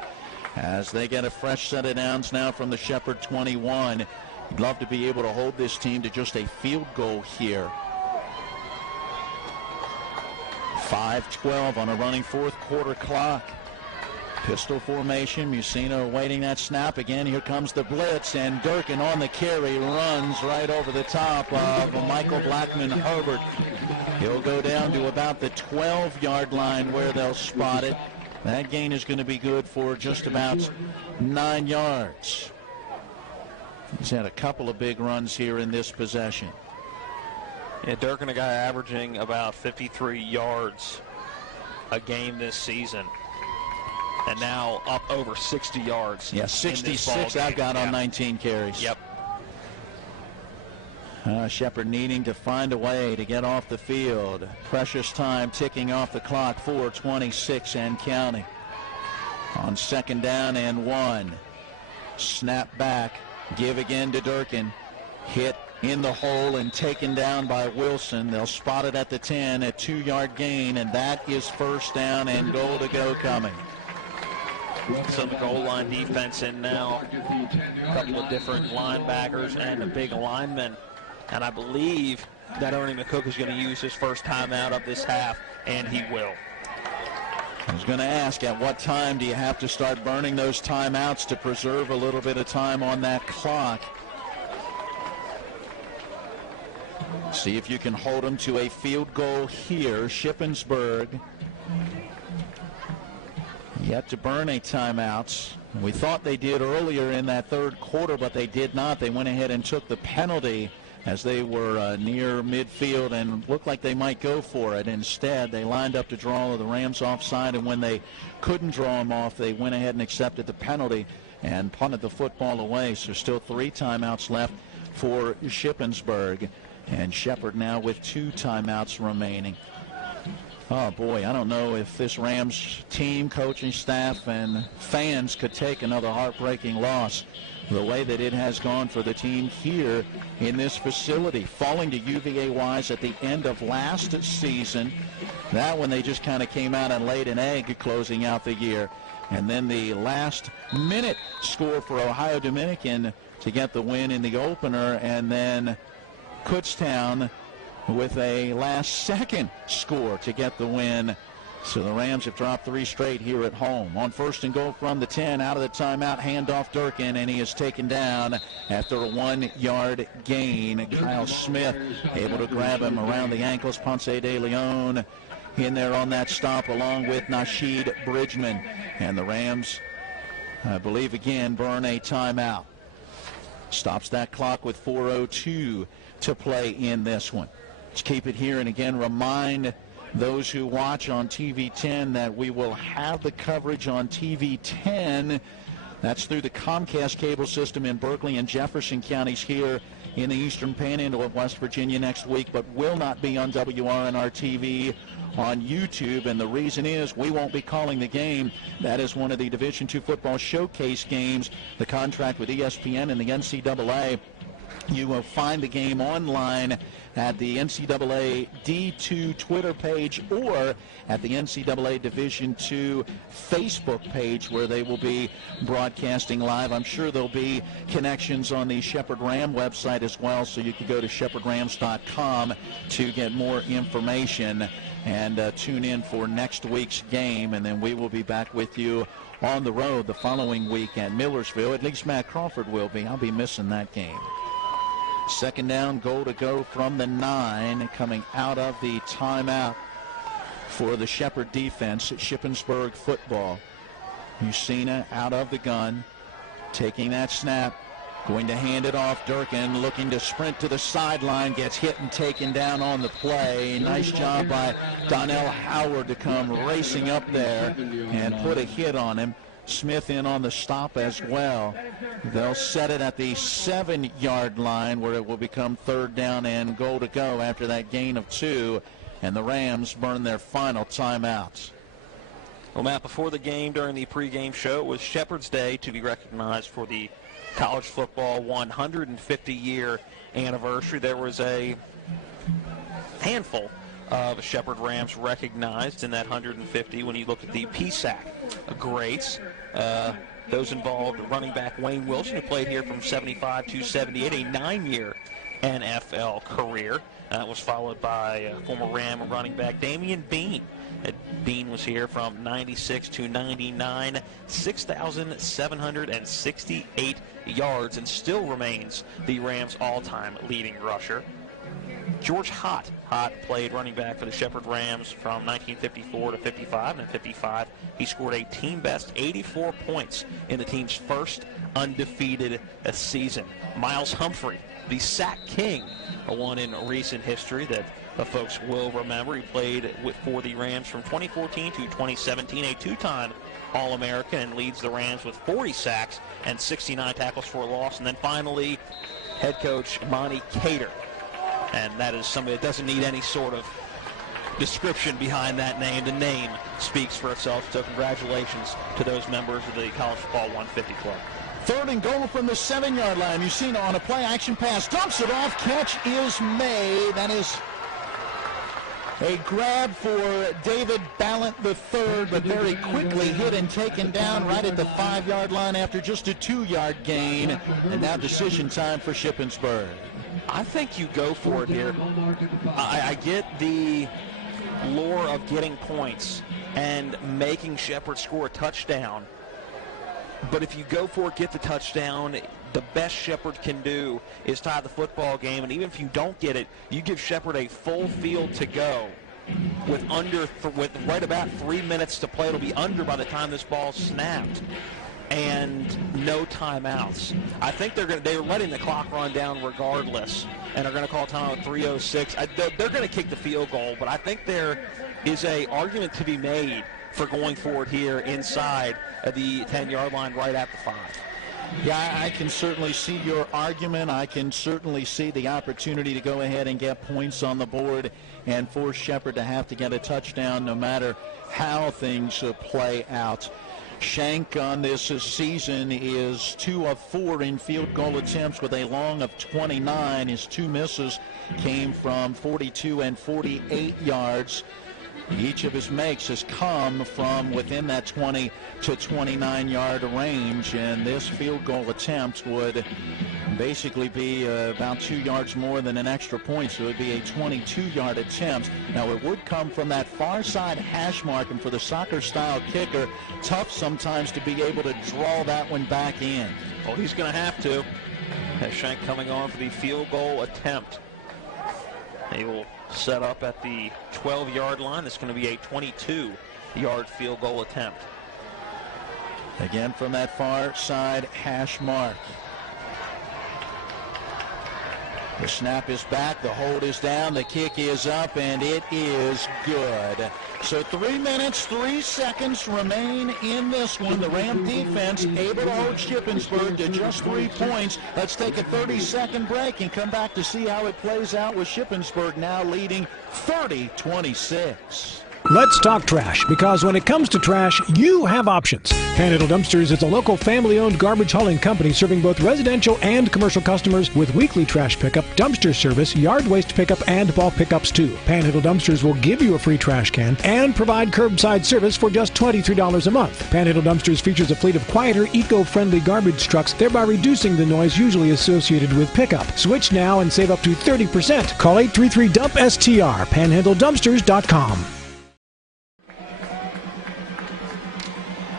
as they get a fresh set of downs now from the Shepherd 21. I'd love to be able to hold this team to just a field goal here. 5:12 on a running 4th quarter clock. Pistol formation. Musina awaiting that snap again. Here comes the blitz, and Durkin on the carry runs right over the top of Michael Blackman Herbert. He'll go down to about the 12-yard line where they'll spot it. That gain is going to be good for just about 9 yards. He's had a couple of big runs here in this possession. Yeah, Durkin, a guy averaging about 53 yards a game this season, and now up over 60 yards. Yeah, 66 I've got on 19 carries. Yep. Shepherd needing to find a way to get off the field. Precious time ticking off the clock. 4:26 and counting. On 2nd down and 1. Snap back. Give again to Durkin. Hit in the hole and taken down by Wilson. They'll spot it at the 10, a 2-yard gain, and that is 1st down and goal to go coming. Some goal line defense in now. A couple of different linebackers and a big lineman. And I believe that Ernie McCook is going to use his first timeout of this half, and he will. I was going to ask, at what time do you have to start burning those timeouts to preserve a little bit of time on that clock? See if you can hold them to a field goal here. Shippensburg yet to burn a timeout. We thought they did earlier in that 3rd quarter, but they did not. They went ahead and took the penalty as they were near midfield and looked like they might go for it. Instead, they lined up to draw the Rams offside, and when they couldn't draw them off, they went ahead and accepted the penalty and punted the football away. So still 3 timeouts left for Shippensburg, and Shepherd now with 2 timeouts remaining. Oh boy, I don't know if this Rams team, coaching staff, and fans could take another heartbreaking loss the way that it has gone for the team here in this facility. Falling to UVA Wise at the end of last season, That one they just kind of came out and laid an egg closing out the year. And then the last minute score for Ohio Dominican to get the win in the opener, and then Kutztown with a last second score to get the win. So the Rams have dropped 3 straight here at home. On 1st and goal from the 10, out of the timeout, handoff Durkin, and he is taken down after a 1-yard gain. Kyle Smith able to grab him around the ankles. Ponce de Leon in there on that stop along with Nasheed Bridgman. And the Rams, I believe again, burn a timeout. Stops that clock with 4:02 to play in this one. Let's keep it here and again remind those who watch on TV 10 that we will have the coverage on TV 10. That's through the Comcast cable system in Berkeley and Jefferson counties here in the Eastern Panhandle of West Virginia next week, but will not be on WRNR TV on YouTube. And the reason is we won't be calling the game. That is one of the Division II football showcase games, the contract with ESPN and the NCAA. You will find the game online at the NCAA D2 Twitter page or at the NCAA Division II Facebook page, where they will be broadcasting live. I'm sure there'll be connections on the Shepherd Ram website as well, so you can go to shepherdrams.com to get more information and tune in for next week's game. And then we will be back with you on the road the following week at Millersville. At least Matt Crawford will be. I'll be missing that game. 2nd down, goal to go from the 9, coming out of the timeout for the Shepherd defense at Shippensburg football. Musina out of the gun, taking that snap, going to hand it off. Durkin looking to sprint to the sideline, gets hit and taken down on the play. Nice job by Donnell Howard to come racing up there and put a hit on him. Smith in on the stop as well. They'll set it at the 7-yard line, where it will become 3rd down and goal to go after that gain of 2, and the Rams burn their final timeouts. Well, Matt, before the game, during the pregame show, it was Shepherd's Day to be recognized for the college football 150-year anniversary. There was a handful of Shepherd Rams recognized in that 150 when you look at the PSAC greats. Those involved running back Wayne Wilson, who played here from 75 to 78, a 9-year NFL career. That was followed by former Ram running back Damian Bean. Bean was here from 96 to 99, 6,768 yards, and still remains the Rams' all-time leading rusher. George Hott. Hott played running back for the Shepherd Rams from 1954 to 55, and in 55 he scored a team-best 84 points in the team's first undefeated season. Miles Humphrey, the sack king, one in recent history that folks will remember. He played for the Rams from 2014 to 2017, a 2-time All-American, and leads the Rams with 40 sacks and 69 tackles for a loss. And then finally, head coach Monty Cater. And that is somebody that doesn't need any sort of description behind that name. The name speaks for itself. So congratulations to those members of the College Football 150 Club. 3rd and goal from the 7-yard line. Musina on a play-action pass. Dumps it off. Catch is made. That is a grab for David Ballant III, but very quickly hit and taken down right at the 5-yard line after just a 2-yard gain. And now decision time for Shippensburg. I think you go for it here. I get the lure of getting points and making Shepherd score a touchdown. But if you go for it, get the touchdown, the best Shepherd can do is tie the football game. And even if you don't get it, you give Shepherd a full field to go with right about 3 minutes to play. It'll be under by the time this ball's snapped. And no timeouts. I think they're letting the clock run down regardless, and are going to call timeout 3:06. They're going to kick the field goal, but I think there is a argument to be made for going forward here inside the 10-yard line right at the 5. Yeah, I can certainly see your argument. I can certainly see the opportunity to go ahead and get points on the board and force Shepherd to have to get a touchdown no matter how things play out. Shank on this season is 2 of 4 in field goal attempts with a long of 29. His 2 misses came from 42 and 48 yards. Each of his makes has come from within that 20 to 29-yard range, and this field goal attempt would basically be about 2 yards more than an extra point, so it would be a 22-yard attempt. Now, it would come from that far side hash mark, and for the soccer-style kicker, tough sometimes to be able to draw that one back in. Well, he's going to have to. As Shank coming on for the field goal attempt. They will set up at the 12-yard line. This is going to be a 22-yard field goal attempt. Again from that far side hash mark. The snap is back, the hold is down, the kick is up, and it is good. So 3 minutes, 3 seconds remain in this one. The Ram defense able to hold Shippensburg to just 3 points. Let's take a 30-second break and come back to see how it plays out with Shippensburg now leading 30-26. Let's talk trash, because when it comes to trash, you have options. Panhandle Dumpsters is a local family-owned garbage hauling company serving both residential and commercial customers with weekly trash pickup, dumpster service, yard waste pickup, and bulk pickups too. Panhandle Dumpsters will give you a free trash can and provide curbside service for just $23 a month. Panhandle Dumpsters features a fleet of quieter, eco-friendly garbage trucks, thereby reducing the noise usually associated with pickup. Switch now and save up to 30%. Call 833-DUMP-STR, panhandledumpsters.com.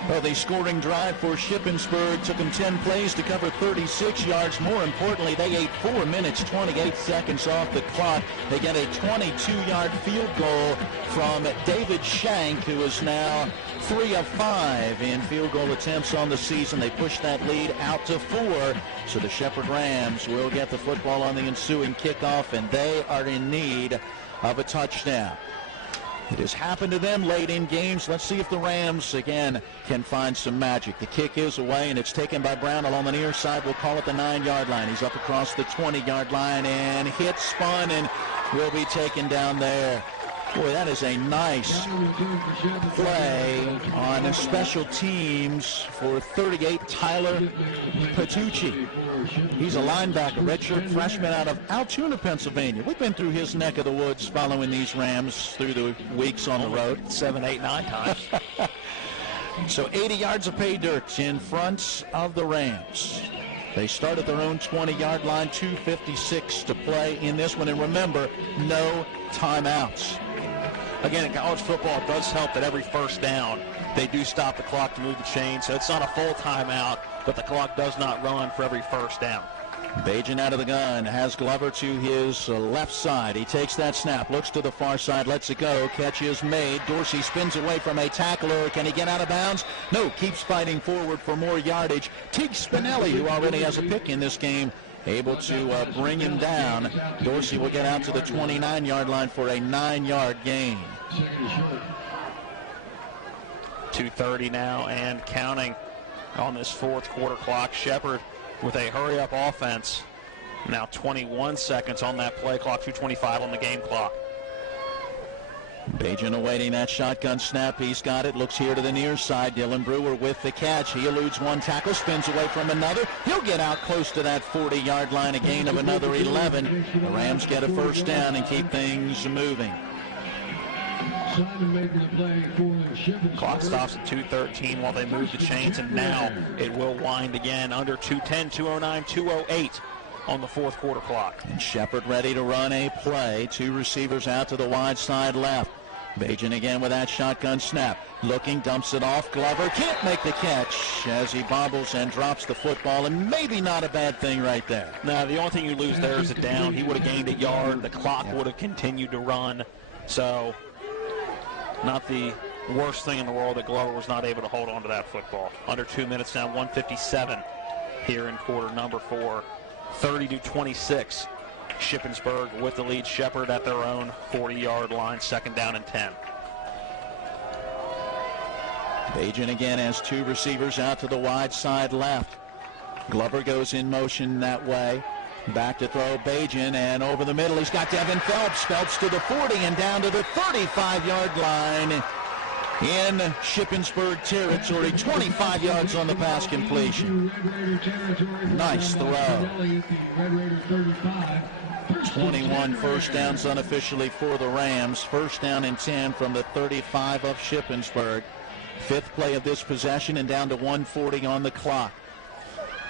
Well, the scoring drive for Shippensburg took them 10 plays to cover 36 yards. More importantly, they ate 4 minutes, 28 seconds off the clock. They get a 22-yard field goal from David Shank, who is now 3 of 5 in field goal attempts on the season. They push that lead out to 4. So the Shepherd Rams will get the football on the ensuing kickoff, and they are in need of a touchdown. It has happened to them late in games. Let's see if the Rams, again, can find some magic. The kick is away, and it's taken by Brown along the near side. We'll call it the 9-yard line. He's up across the 20-yard line and hit, spun, and will be taken down there. Boy, that is a nice play on special teams for 38, Tyler Patucci. He's a linebacker, redshirt freshman out of Altoona, Pennsylvania. We've been through his neck of the woods following these Rams through the weeks on the road. 7, 8, 9 times. So 80 yards of pay dirt in front of the Rams. They start at their own 20-yard line, 2:56 to play in this one. And remember, no timeouts. Again, in college football, it does help that every first down, they do stop the clock to move the chains. So it's not a full timeout, but the clock does not run for every first down. Bajan out of the gun, has Glover to his left side. He takes that snap, looks to the far side, lets it go. Catch is made. Dorsey spins away from a tackler. Can he get out of bounds? No, keeps fighting forward for more yardage. Teague Spinelli, who already has a pick in this game, able to bring him down. Dorsey will get out to the 29-yard line for a 9-yard gain. 2:30 now and counting on this fourth quarter clock. Shepherd with a hurry-up offense. Now 21 seconds on that play clock, 2:25 on the game clock. Bajan awaiting that shotgun snap. He's got it. Looks here to the near side. Dylan Brewer with the catch. He eludes one tackle, spins away from another. He'll get out close to that 40-yard line, a gain of another 11. The Rams get a first down and keep things moving. Clock stops at 2:13 while they move the chains, and now it will wind again under 2:10, 2:09, 2:08 on the fourth quarter clock. And Shepherd ready to run a play. 2 receivers out to the wide side left. Bajan again with that shotgun snap. Looking, dumps it off. Glover can't make the catch as he bobbles and drops the football, and maybe not a bad thing right there. Now, the only thing you lose there is a down. He would have gained a yard. The clock would have continued to run. So, not the worst thing in the world that Glover was not able to hold on to that football. Under 2 minutes now, 1:57 here in quarter number 4. 30-26. Shippensburg with the lead. Shepherd at their own 40-yard line, 2nd down and 10. Bajan again has 2 receivers out to the wide side left. Glover goes in motion that way. Back to throw, Bajan, and over the middle he's got Devin Phelps. Phelps to the 40 and down to the 35-yard line in Shippensburg territory. 25 yards on the pass completion. Nice throw. 21 first downs unofficially for the Rams. First down and 10 from the 35 of Shippensburg. Fifth play of this possession and down to 1:40 on the clock.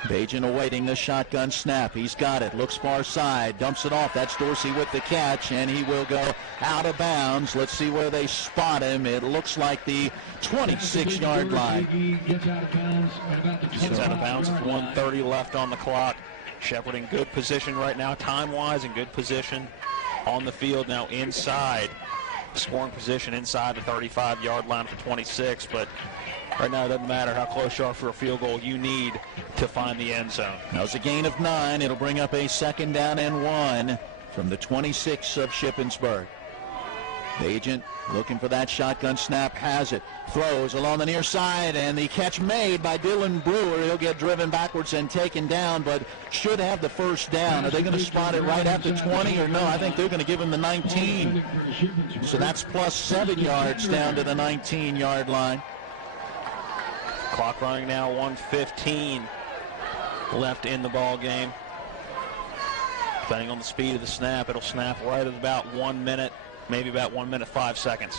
Bajan awaiting the shotgun snap. He's got it. Looks far side. Dumps it off. That's Dorsey with the catch, and he will go out of bounds. Let's see where they spot him. It looks like the 26-yard line. Gets out of bounds with 1:30 left on the clock. Shepherd in good position right now, time-wise, in good position on the field now inside. Scoring position inside the 35-yard line for 26, but right now it doesn't matter how close you are for a field goal. You need to find the end zone. That was a gain of 9. It'll bring up a 2nd down and 1 from the 26 of Shippensburg. Agent looking for that shotgun snap, has it, throws along the near side, and the catch made by Dylan Brewer. He'll get driven backwards and taken down, but should have the first down. Are they going to spot it right at the 20 or no? I think they're going to give him the 19. So that's plus 7 yards down to the 19-yard line. Clock running now, 1:15 left in the ball game. Depending on the speed of the snap, it'll snap right at about 1 minute. Maybe about 1 minute, 5 seconds.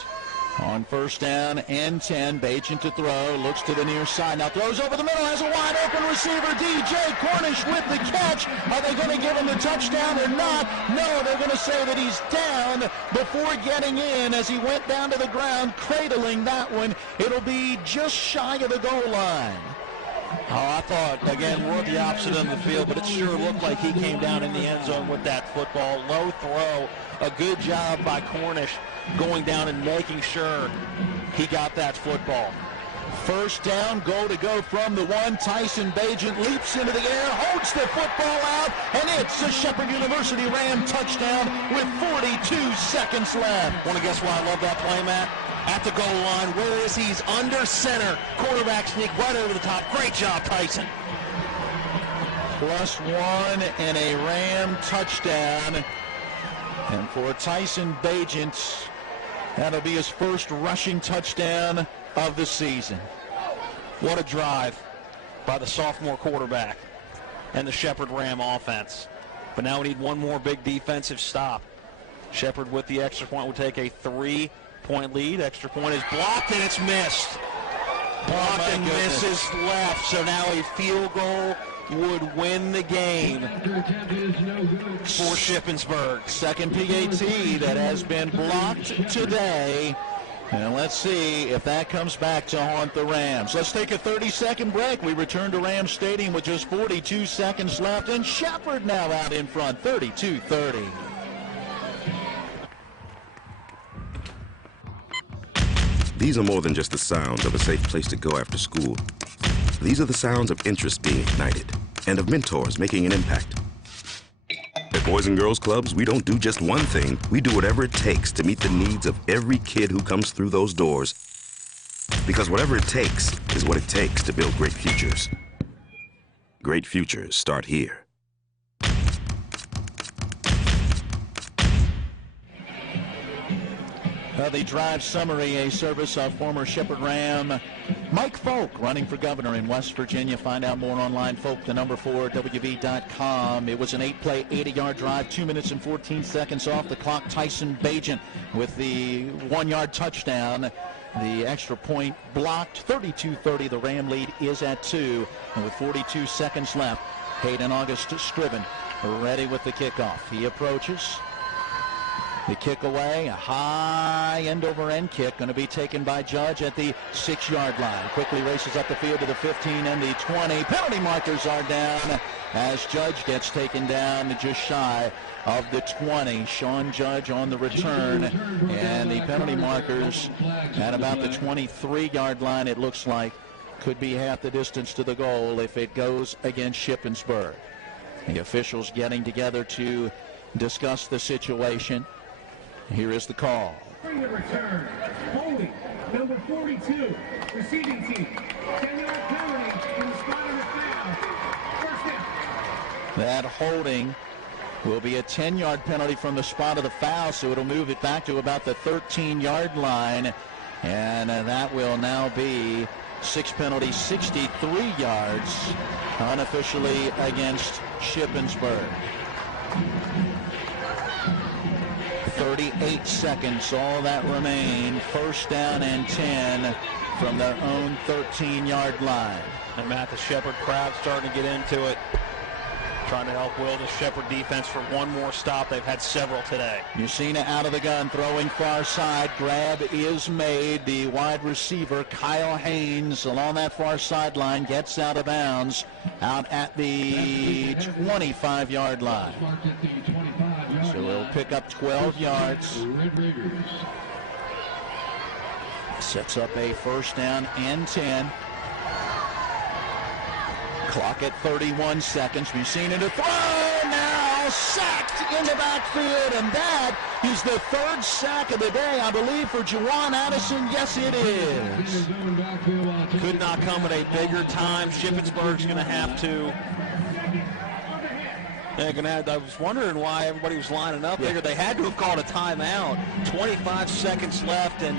On first down and 10, Bajan to throw, looks to the near side, now throws over the middle, has a wide open receiver, DJ Cornish with the catch. Are they going to give him the touchdown or not? No, they're going to say that he's down before getting in as he went down to the ground, cradling that one. It'll be just shy of the goal line. Oh, I thought, again, we're at the opposite end of the field, but it sure looked like he came down in the end zone with that football. Low throw, a good job by Cornish going down and making sure he got that football. First down, goal to go from the 1. Tyson Bajan leaps into the air, holds the football out, and it's a Shepherd University Ram touchdown with 42 seconds left. Want to guess why I love that play, Matt? At the goal line, where is he? He's under center. Quarterback sneak right over the top. Great job, Tyson. +1 and a Ram touchdown. And for Tyson Bajan, that'll be his first rushing touchdown of the season. What a drive by the sophomore quarterback and the Shepherd Ram offense. But now we need one more big defensive stop. Shepherd with the extra point will take a 3-point lead. Extra point is blocked and it's missed. Blocked and misses left. So now a field goal would win the game for Shippensburg. Second PAT that has been blocked today. And let's see if that comes back to haunt the Rams. Let's take a 30-second break. We return to Rams Stadium with just 42 seconds left. And Shepherd now out in front, 32-30. These are more than just the sounds of a safe place to go after school. These are the sounds of interest being ignited and of mentors making an impact. At Boys and Girls Clubs, we don't do just one thing. We do whatever it takes to meet the needs of every kid who comes through those doors. Because whatever it takes is what it takes to build great futures. Great futures start here. The drive summary, a service of former Shepherd Ram Mike Folk, running for governor in West Virginia. Find out more online, Folk, the number 4, WV.com. It was an 8-play, 80-yard drive, 2 minutes and 14 seconds off the clock. Tyson Bajan with the 1-yard touchdown. The extra point blocked, 32-30. The Ram lead is at 2. And with 42 seconds left, Hayden August Scriven ready with the kickoff. He approaches. The kick away, a high end-over-end kick, going to be taken by Judge at the 6-yard line. Quickly races up the field to the 15 and the 20. Penalty markers are down as Judge gets taken down just shy of the 20. Sean Judge on the return, and the penalty markers at about the 23-yard line, it looks like, could be half the distance to the goal if it goes against Shippensburg. The officials getting together to discuss the situation. Here is the call. Bring the return. Holding, number 42, receiving team. 10-yard penalty in the spot of the foul. First down. That holding will be a 10-yard penalty from the spot of the foul, so it'll move it back to about the 13-yard line. And that will now be 6 penalties, 63 yards, unofficially against Shippensburg. 38 seconds, all that remain. First down and 10 from their own 13-yard line. And Matt, the Shepherd crowd starting to get into it, trying to help will the Shepherd defense for one more stop. They've had several today. Yusina out of the gun, throwing far side. Grab is made. The wide receiver, Kyle Haynes, along that far sideline, gets out of bounds out at the 25-yard line. So he'll pick up 12 yards. Sets up a first down and 10. Clock at 31 seconds. We've seen it a throw now, sacked in the backfield, and that is the third sack of the day, I believe, for Juwan Addison. Yes, it is. Could not come at a bigger time. Shippensburg's going to have to. I was wondering why everybody was lining up there. They had to have called a timeout. 25 seconds left, and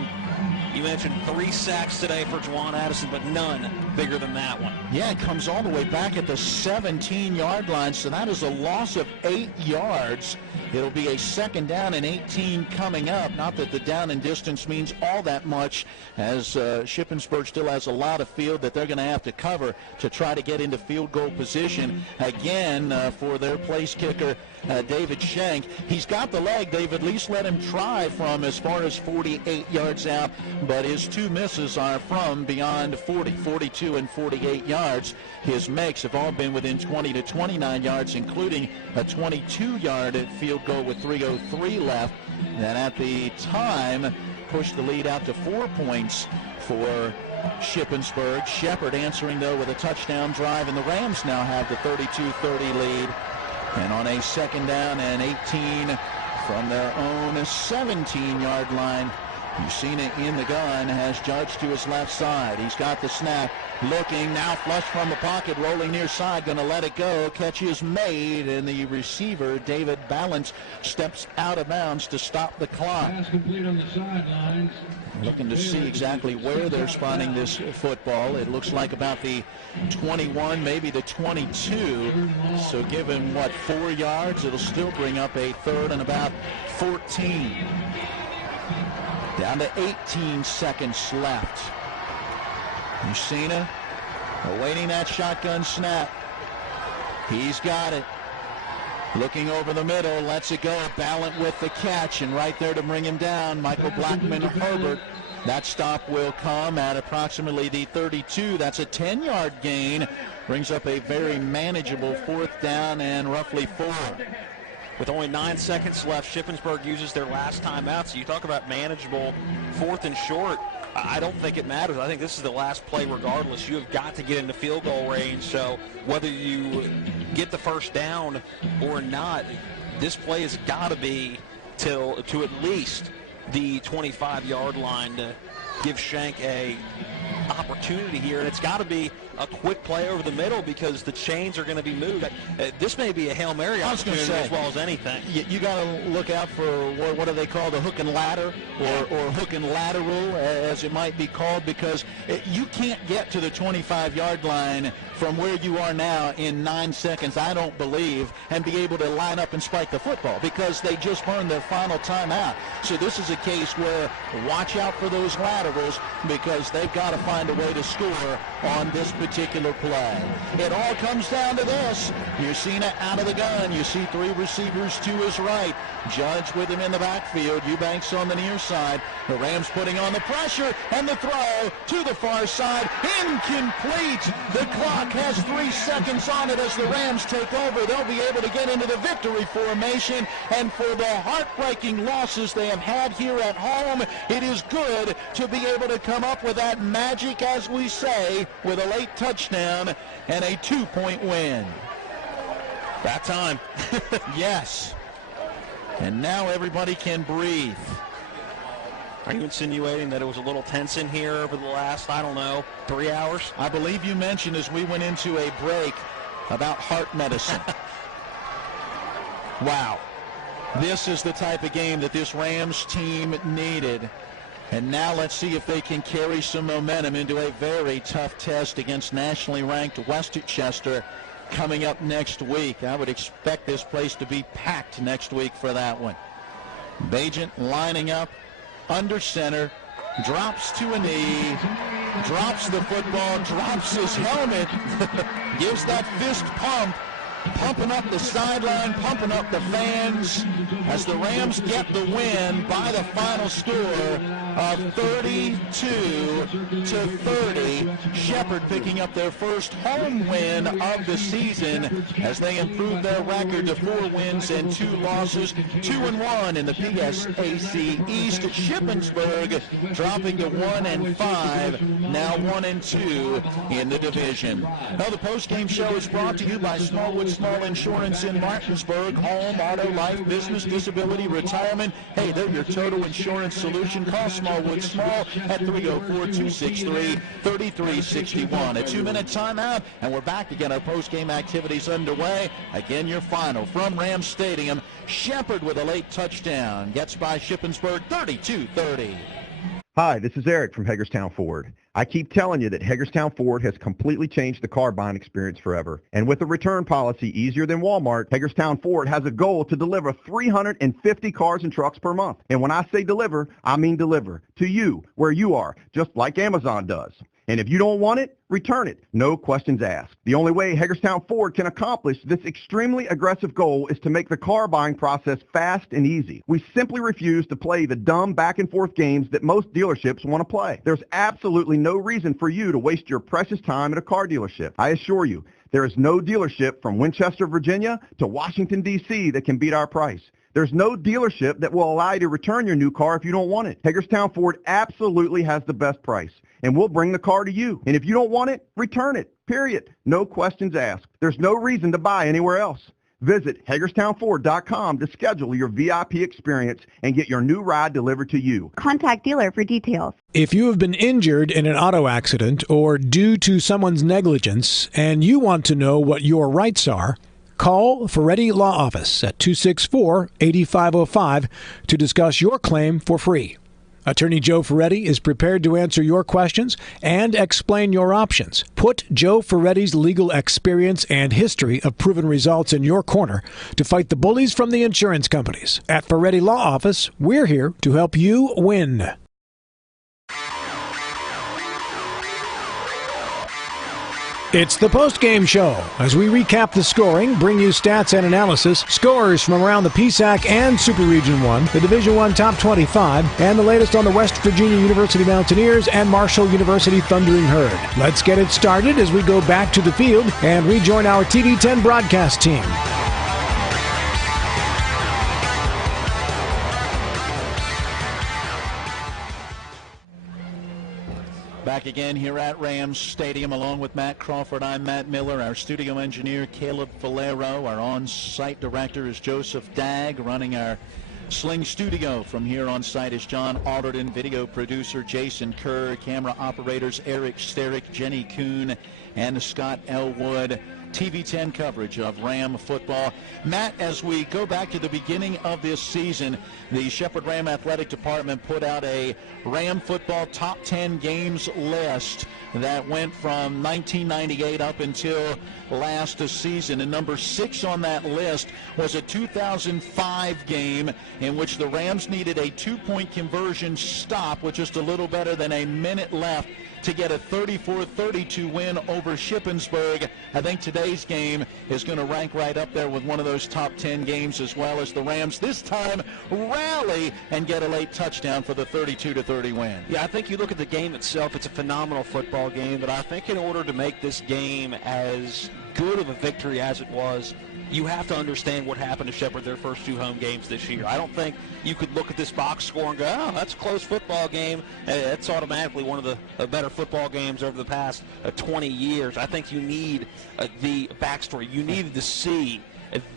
you mentioned 3 sacks today for Juwan Addison, but none bigger than that one. Yeah, it comes all the way back at the 17-yard line, so that is a loss of 8 yards. It'll be a second down and 18 coming up. Not that the down and distance means all that much, as Shippensburg still has a lot of field that they're going to have to cover to try to get into field goal position. Again, for their place kicker, David Shank. He's got the leg. They've at least let him try from as far as 48 yards out, but his 2 misses are from beyond 40, 42 and 48 yards. His makes have all been within 20 to 29 yards, including a 22-yard field goal with 3:03 left. That at the time pushed the lead out to 4 points for Shippensburg. Shepherd answering, though, with a touchdown drive, and the Rams now have the 32-30 lead. And on a second down and 18 from their own 17-yard line, Yusina in the gun, has Judge to his left side. He's got the snap, looking, now flush from the pocket, rolling near side, going to let it go. Catch is made, and the receiver, David Balance, steps out of bounds to stop the clock. Pass complete on the sidelines. Looking to see exactly where they're spotting this football. It looks like about the 21, maybe the 22. So give him, 4 yards? It'll still bring up a third and about 14. Down to 18 seconds left. Yusina awaiting that shotgun snap. He's got it. Looking over the middle, lets it go. Ballant with the catch, and right there to bring him down, Michael Blackman Herbert. That stop will come at approximately the 32. That's a 10-yard gain. Brings up a very manageable 4th down and roughly 4. With only 9 seconds left, Shippensburg uses their last timeout. So you talk about manageable 4th and short. I don't think it matters. I think this is the last play regardless. You have got to get into field goal range. So whether you get the first down or not, this play has got to be to at least the 25-yard line to give Shank a opportunity here. And it's got to be a quick play over the middle because the chains are going to be moved. This may be a Hail Mary opportunity as well as anything. You got to look out for what do they call the hook and ladder or hook and lateral, as it might be called, because you can't get to the 25-yard line from where you are now in 9 seconds, I don't believe, and be able to line up and spike the football because they just burned their final timeout. So this is a case where watch out for those laterals because they've got to find a way to score on this particular play. It all comes down to this. Yusina out of the gun. You see 3 receivers to his right. Judge with him in the backfield. Eubanks on the near side. The Rams putting on the pressure, and the throw to the far side. Incomplete. The clock has 3 seconds on it as the Rams take over. They'll be able to get into the victory formation, and for the heartbreaking losses they have had here at home, it is good to be able to come up with that magic, as we say, with a late touchdown and a 2-point win. That time. Yes. And now everybody can breathe. Are you insinuating that it was a little tense in here over the last, 3 hours? I believe you mentioned as we went into a break about heart medicine. Wow. This is the type of game that this Rams team needed. And now let's see if they can carry some momentum into a very tough test against nationally ranked Westchester coming up next week. I would expect this place to be packed next week for that one. Bagent lining up under center, drops to a knee, drops the football, drops his helmet, gives that fist pump, pumping up the sideline, pumping up the fans as the Rams get the win by the final score of 32-30. Shepherd picking up their first home win of the season as they improve their record to 4 wins and 2 losses, 2-1 in the PSAC East. Shippensburg dropping to 1-5, now 1-2 in the division. Now the post-game show is brought to you by Smallwood Small Insurance in Martinsburg. Home, auto, life, business, disability, retirement. Hey, they're your total insurance solution. Call Smallwood Small at 304-263-3361. A 2-minute timeout, and we're back again. Our post-game activities underway. Again, your final from Rams Stadium. Shepherd with a late touchdown gets by Shippensburg 32-30. Hi, this is Eric from Hagerstown Ford. I keep telling you that Hagerstown Ford has completely changed the car buying experience forever. And with a return policy easier than Walmart, Hagerstown Ford has a goal to deliver 350 cars and trucks per month. And when I say deliver, I mean deliver to you, where you are, just like Amazon does. And if you don't want it, return it. No questions asked. The only way Hagerstown Ford can accomplish this extremely aggressive goal is to make the car buying process fast and easy. We simply refuse to play the dumb back and forth games that most dealerships want to play. There's absolutely no reason for you to waste your precious time at a car dealership. I assure you, there is no dealership from Winchester, Virginia to Washington, D.C. that can beat our price. There's no dealership that will allow you to return your new car if you don't want it. Hagerstown Ford absolutely has the best price, and we'll bring the car to you. And if you don't want it, return it, period. No questions asked. There's no reason to buy anywhere else. Visit HagerstownFord.com to schedule your VIP experience and get your new ride delivered to you. Contact dealer for details. If you have been injured in an auto accident or due to someone's negligence and you want to know what your rights are, call Ferretti Law Office at 264-8505 to discuss your claim for free. Attorney Joe Ferretti is prepared to answer your questions and explain your options. Put Joe Ferretti's legal experience and history of proven results in your corner to fight the bullies from the insurance companies. At Ferretti Law Office, we're here to help you win. It's the post-game show as we recap the scoring, bring you stats and analysis, scores from around the PSAC and Super Region 1, the Division 1 Top 25, and the latest on the West Virginia University Mountaineers and Marshall University Thundering Herd. Let's get it started as we go back to the field and rejoin our TV10 broadcast team. Back again here at Rams Stadium along with Matt Crawford. I'm Matt Miller. Our studio engineer, Caleb Falero. Our on-site director is Joseph Dagg. Running our Sling Studio from here on site is John Alderton. Video producer Jason Kerr. Camera operators Eric Sterick, Jenny Kuhn, and Scott Elwood. TV10 coverage of Ram football. Matt, as we go back to the beginning of this season, the Shepherd Ram Athletic Department put out a Ram football top 10 games list that went from 1998 up until last season. And number 6 on that list was a 2005 game in which the Rams needed a 2-point conversion stop with just a little better than a minute left to get a 34-32 win over Shippensburg. I think today's game is going to rank right up there with one of those top 10 games, as well as the Rams this time rally and get a late touchdown for the 32-30 win. Yeah, I think you look at the game itself, it's a phenomenal football game, but I think in order to make this game as good of a victory as it was, you have to understand what happened to Shepherd their first 2 home games this year. I don't think you could look at this box score and go, oh, that's a close football game. That's automatically one of the better football games over the past 20 years. I think you need the backstory. You needed to see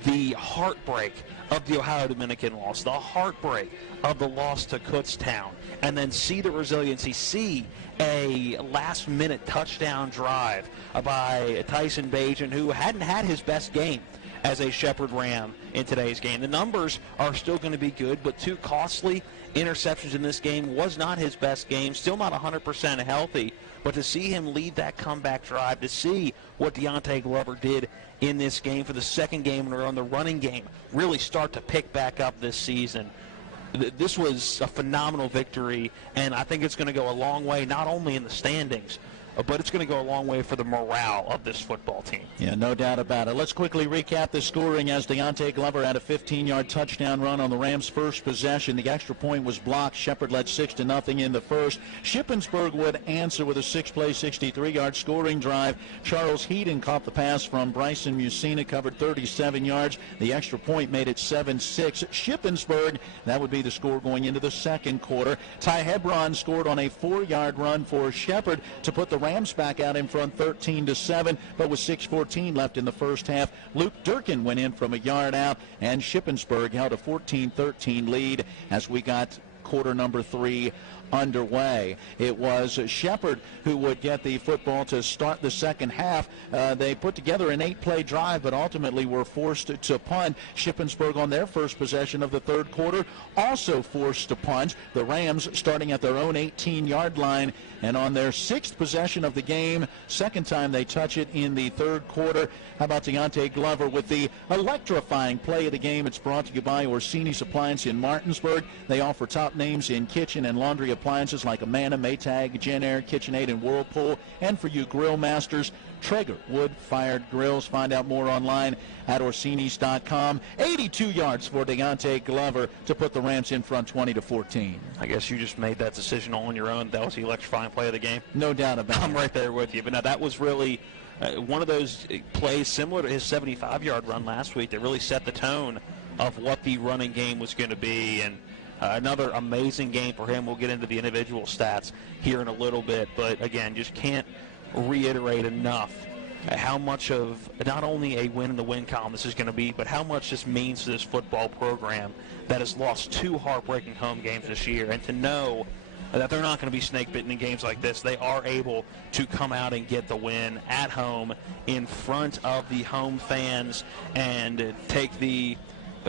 the heartbreak of the Ohio Dominican loss, the heartbreak of the loss to Kutztown, and then see the resiliency, see a last-minute touchdown drive by Tyson Bagent, who hadn't had his best game as a Shepherd Ram in today's game. The numbers are still going to be good, but 2 costly interceptions in this game was not his best game, still not 100% healthy, but to see him lead that comeback drive, to see what Deontay Glover did in this game for the second game in a row, and the running game really start to pick back up this season, this was a phenomenal victory, and I think it's going to go a long way, not only in the standings, but it's going to go a long way for the morale of this football team. Yeah, no doubt about it. Let's quickly recap the scoring as Deontay Glover had a 15-yard touchdown run on the Rams' first possession. The extra point was blocked. Shepherd led 6-0 in the first. Shippensburg would answer with a 6-play, 63-yard scoring drive. Charles Heaton caught the pass from Bryson Musina, covered 37 yards. The extra point made it 7-6. Shippensburg, that would be the score going into the second quarter. Ty Hebron scored on a 4-yard run for Shepherd to put the Rams back out in front 13-7, but with 6:14 left in the first half, Luke Durkin went in from a yard out, and Shippensburg held a 14-13 lead as we got quarter number 3 underway. It was Shepherd who would get the football to start the second half. They put together an 8-play drive, but ultimately were forced to punt. Shippensburg on their first possession of the third quarter also forced to punt. The Rams starting at their own 18-yard line, and on their 6th possession of the game, second time they touch it in the third quarter. How about Deontay Glover with the electrifying play of the game? It's brought to you by Orsini's Appliance in Martinsburg. They offer top names in kitchen and laundry appliances like Amana, Maytag, Genair, KitchenAid, and Whirlpool. And for you grill masters, Traeger wood-fired grills. Find out more online at Orsini's.com. 82 yards for Deontay Glover to put the Rams in front 20-14. I guess you just made that decision on your own. That was the electrifying play of the game. No doubt about it. I'm right there with you. But now that was really one of those plays similar to his 75-yard run last week that really set the tone of what the running game was going to be. And another amazing game for him. We'll get into the individual stats here in a little bit. But, again, just can't reiterate enough how much of not only a win in the win column this is going to be, but how much this means to this football program that has lost 2 heartbreaking home games this year. And to know that they're not going to be snake-bitten in games like this. They are able to come out and get the win at home in front of the home fans and take the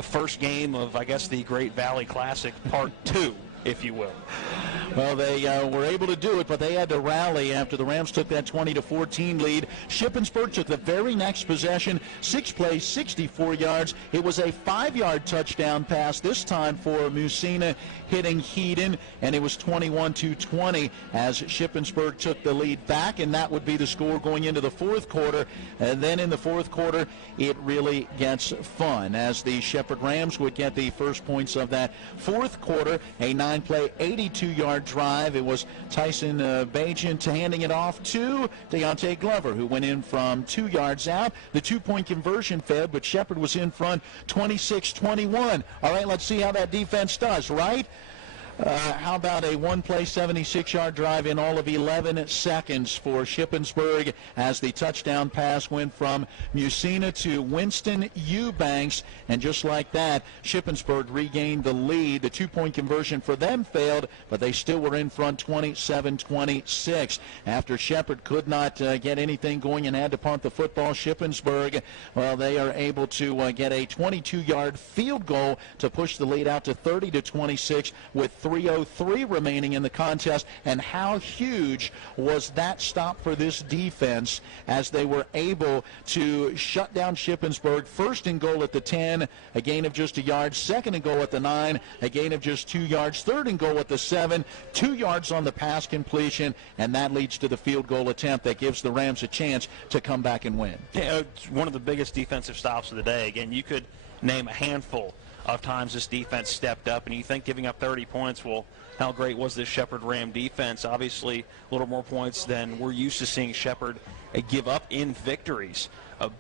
first game of, I guess, the Great Valley Classic Part 2, if you will. Well, they were able to do it, but they had to rally after the Rams took that 20-14 lead. Shippensburg took the very next possession, 6 plays, 64 yards. It was a 5-yard touchdown pass, this time for Musina hitting Heaton, and it was 21-20 as Shippensburg took the lead back, and that would be the score going into the fourth quarter. And then in the fourth quarter, it really gets fun as the Shepherd Rams would get the first points of that fourth quarter, a 9-play, 82-yard drive. It was Tyson Bajent handing it off to Deontay Glover, who went in from 2 yards out. The 2-point conversion failed, but Shepherd was in front 26-21. All right, let's see how that defense does, right? How about a 1-play, 76-yard drive in all of 11 seconds for Shippensburg as the touchdown pass went from Musina to Winston Eubanks, and just like that, Shippensburg regained the lead. The 2-point conversion for them failed, but they still were in front 27-26. After Shepherd could not get anything going and had to punt the football, Shippensburg, well, they are able to get a 22-yard field goal to push the lead out to 30-26 with 3:03 remaining in the contest. And how huge was that stop for this defense as they were able to shut down Shippensburg. First and goal at the 10, a gain of just a yard. Second and goal at the 9, a gain of just 2 yards. Third and goal at the 7, 2 yards on the pass completion, and that leads to the field goal attempt that gives the Rams a chance to come back and win. Yeah, it's one of the biggest defensive stops of the day. Again, you could name a handful of times this defense stepped up, and you think giving up 30 points, well, how great was this Shepherd Ram defense? Obviously, a little more points than we're used to seeing Shepherd give up in victories.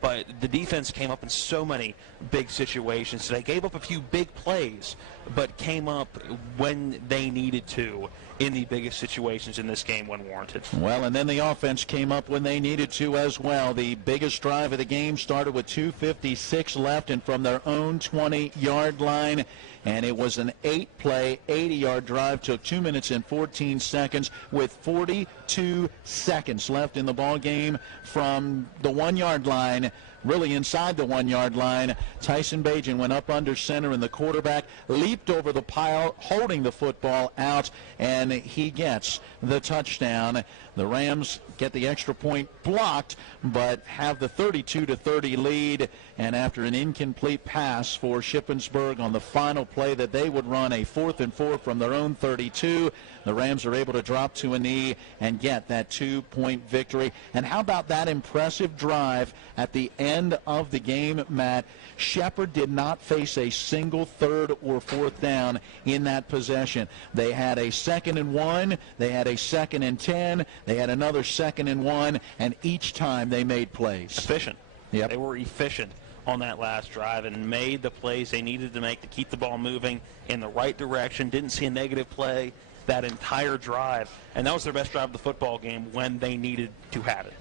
But the defense came up in so many big situations. They gave up a few big plays, but came up when they needed to in the biggest situations in this game when warranted. Well, and then the offense came up when they needed to as well. The biggest drive of the game started with 2:56 left and from their own 20-yard line. And it was an 8-play, 80-yard drive. Took 2 minutes and 14 seconds with 42 seconds left in the ball game from the 1-yard line. really inside the 1 yard line. Tyson Bajan went up under center, and the quarterback leaped over the pile, holding the football out, and he gets the touchdown. The Rams get the extra point blocked, but have the 32-30 lead. And after an incomplete pass for Shippensburg on the final play that they would run a 4th and 4 from their own 32, the Rams are able to drop to a knee and get that 2-point victory. And how about that impressive drive at the end of the game, Matt? Shepherd did not face a single 3rd or 4th down in that possession. They had a 2nd and 1, they had a 2nd and 10, they had another 2nd and 1, and each time they made plays. Efficient. Yep. They were efficient on that last drive and made the plays they needed to make to keep the ball moving in the right direction. Didn't see a negative play that entire drive, and that was their best drive of the football game when they needed to have it.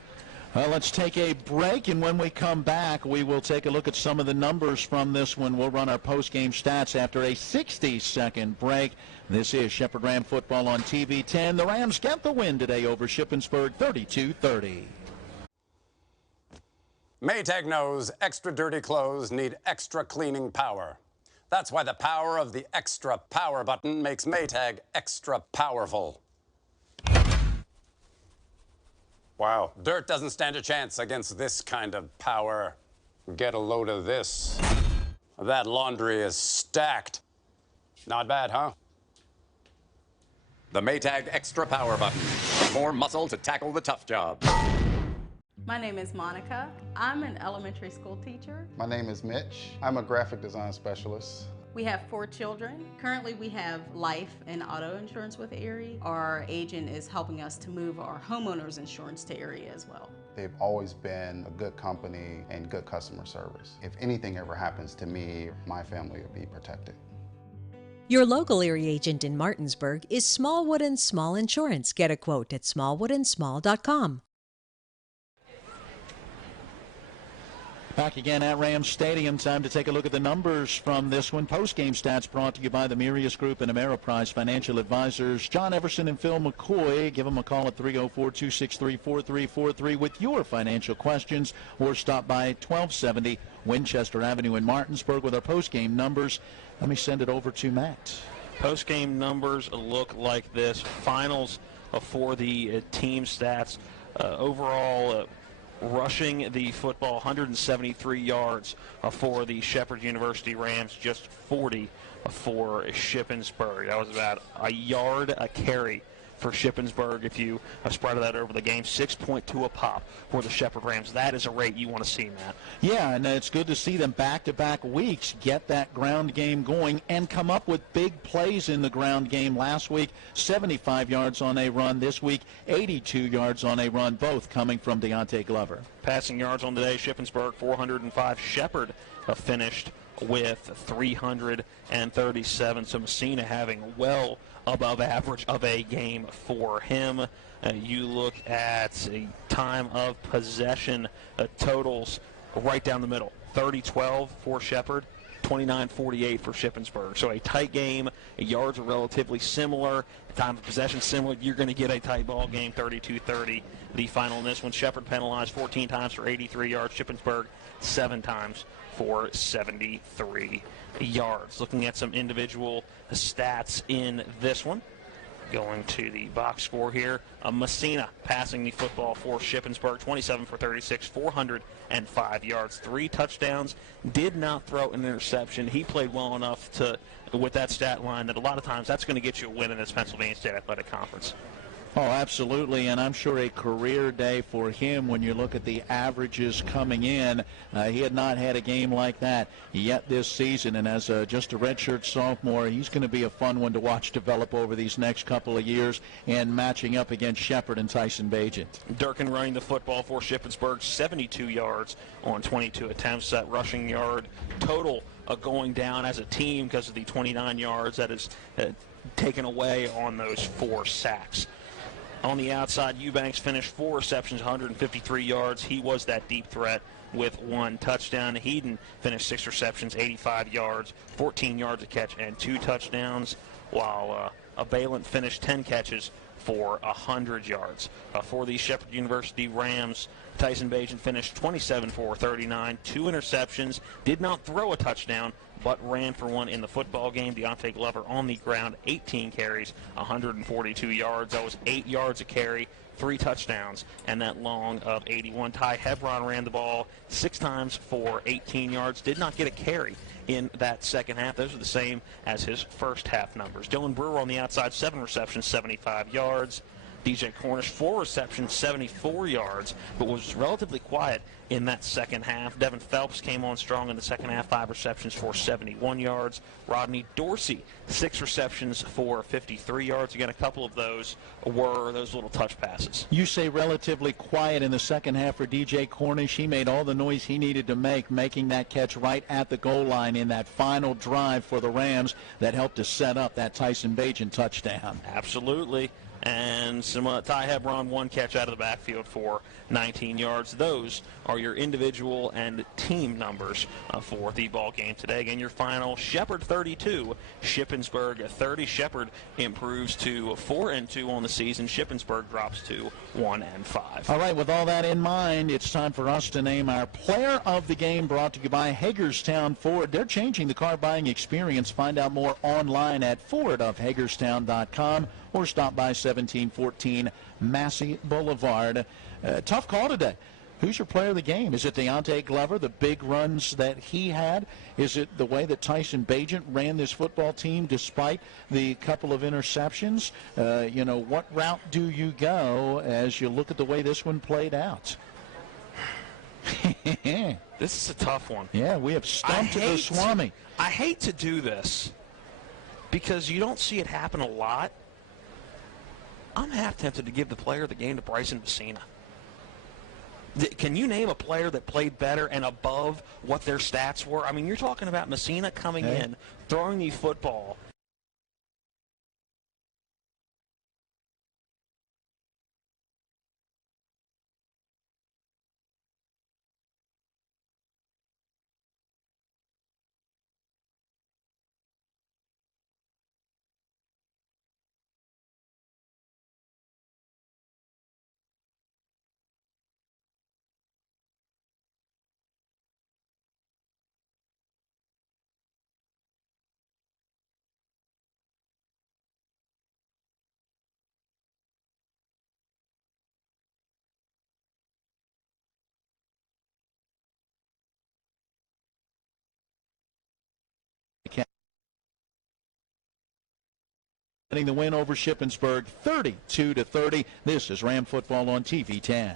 Well, let's take a break, and when we come back, we will take a look at some of the numbers from this one. We'll run our post-game stats after a 60-second break. This is Shepherd Ram football on TV 10. The Rams get the win today over Shippensburg, 32-30. Maytag knows extra dirty clothes need extra cleaning power. That's why the power of the extra power button makes Maytag extra powerful. Wow, dirt doesn't stand a chance against this kind of power. Get a load of this. That laundry is stacked. Not bad, huh? The Maytag extra power button. More muscle to tackle the tough job. My name is Monica. I'm an elementary school teacher. My name is Mitch. I'm a graphic design specialist. We have 4 children. Currently we have life and auto insurance with Erie. Our agent is helping us to move our homeowners insurance to Erie as well. They've always been a good company and good customer service. If anything ever happens to me, my family will be protected. Your local Erie agent in Martinsburg is Smallwood & Small Insurance. Get a quote at smallwoodandsmall.com. Back again at Rams Stadium. Time to take a look at the numbers from this one. Post-game stats brought to you by the Mirius Group and Ameriprise Financial Advisors. John Everson and Phil McCoy. Give them a call at 304-263-4343 with your financial questions, or stop by 1270 Winchester Avenue in Martinsburg with our post-game numbers. Let me send it over to Matt. Post-game numbers look like this. Finals for the team stats. Overall, rushing the football, 173 yards for the Shepherd University Rams, just 40 for Shippensburg. That was about a yard a carry for Shippensburg if you spread that over the game. 6.2 a pop for the Shepherd Rams. That is a rate you want to see, Matt. Yeah, and it's good to see them back-to-back weeks get that ground game going and come up with big plays in the ground game. Last week, 75 yards on a run. This week, 82 yards on a run, both coming from Deontay Glover. Passing yards on the day, Shippensburg 405. Shepherd finished with 337. So Messina having well above average of a game for him. You look at a time of possession totals right down the middle. 30-12 for Shepherd, 29-48 for Shippensburg. So a tight game. Yards are relatively similar. Time of possession similar. You're going to get a tight ball game, 32-30. The final in this one, Shepherd penalized 14 times for 83 yards. Shippensburg 7 times for 73 yards. Looking at some individual stats in this one. Going to the box score here. Messina passing the football for Shippensburg, 27 for 36, 405 yards, 3 touchdowns. Did not throw an interception. He played well enough to, with that stat line, that a lot of times that's going to get you a win in this Pennsylvania State Athletic Conference. Oh, absolutely, and I'm sure a career day for him when you look at the averages coming in. He had not had a game like that yet this season, and as just a redshirt sophomore, he's going to be a fun one to watch develop over these next couple of years and matching up against Shepherd and Tyson Bajan. Durkin running the football for Shippensburg, 72 yards on 22 attempts. That rushing yard total going down as a team because of the 29 yards that is taken away on those 4 sacks. On the outside, Eubanks finished 4 receptions, 153 yards. He was that deep threat with 1 touchdown. Heaton finished 6 receptions, 85 yards, 14 yards a catch, and 2 touchdowns, while Abalant finished 10 catches for 100 yards. For the Shepherd University Rams, Tyson Bagent finished 27 for 39, 2 interceptions, did not throw a touchdown, but ran for one in the football game. Deontay Glover on the ground, 18 carries, 142 yards. That was 8 yards a carry, 3 touchdowns, and that long of 81. Ty Hebron ran the ball 6 times for 18 yards, did not get a carry in that second half. Those are the same as his first half numbers. Dylan Brewer on the outside, 7 receptions, 75 yards. DJ Cornish, 4 receptions, 74 yards, but was relatively quiet in that second half. Devin Phelps came on strong in the second half, 5 receptions for 71 yards. Rodney Dorsey, 6 receptions for 53 yards. Again, a couple of those were those little touch passes. You say relatively quiet in the second half for DJ Cornish. He made all the noise he needed to make, making that catch right at the goal line in that final drive for the Rams that helped to set up that Tyson Bagent touchdown. Absolutely. And some Ty Hebron, 1 catch out of the backfield for 19 yards. Those are your individual and team numbers for the ball game today. Again, your final: Shepherd 32, Shippensburg 30. Shepherd improves to 4-2 on the season. Shippensburg drops to 1-5. All right, with all that in mind, it's time for us to name our player of the game, brought to you by Hagerstown Ford. They're changing the car buying experience. Find out more online at fordofhagerstown.com or stop by 1714 Massey Boulevard. Tough call today. Who's your player of the game? Is it Deontay Glover, the big runs that he had? Is it the way that Tyson Bagent ran this football team despite the couple of interceptions? What route do you go as you look at the way this one played out? This is a tough one. Yeah, we have stumped the Swami. I hate to do this because you don't see it happen a lot. I'm half tempted to give the player of the game to Bryson Messina. Can you name a player that played better and above what their stats were? I mean, you're talking about Messina coming in, throwing the football. Getting the win over Shippensburg, 32-30. This is Ram Football on TV 10.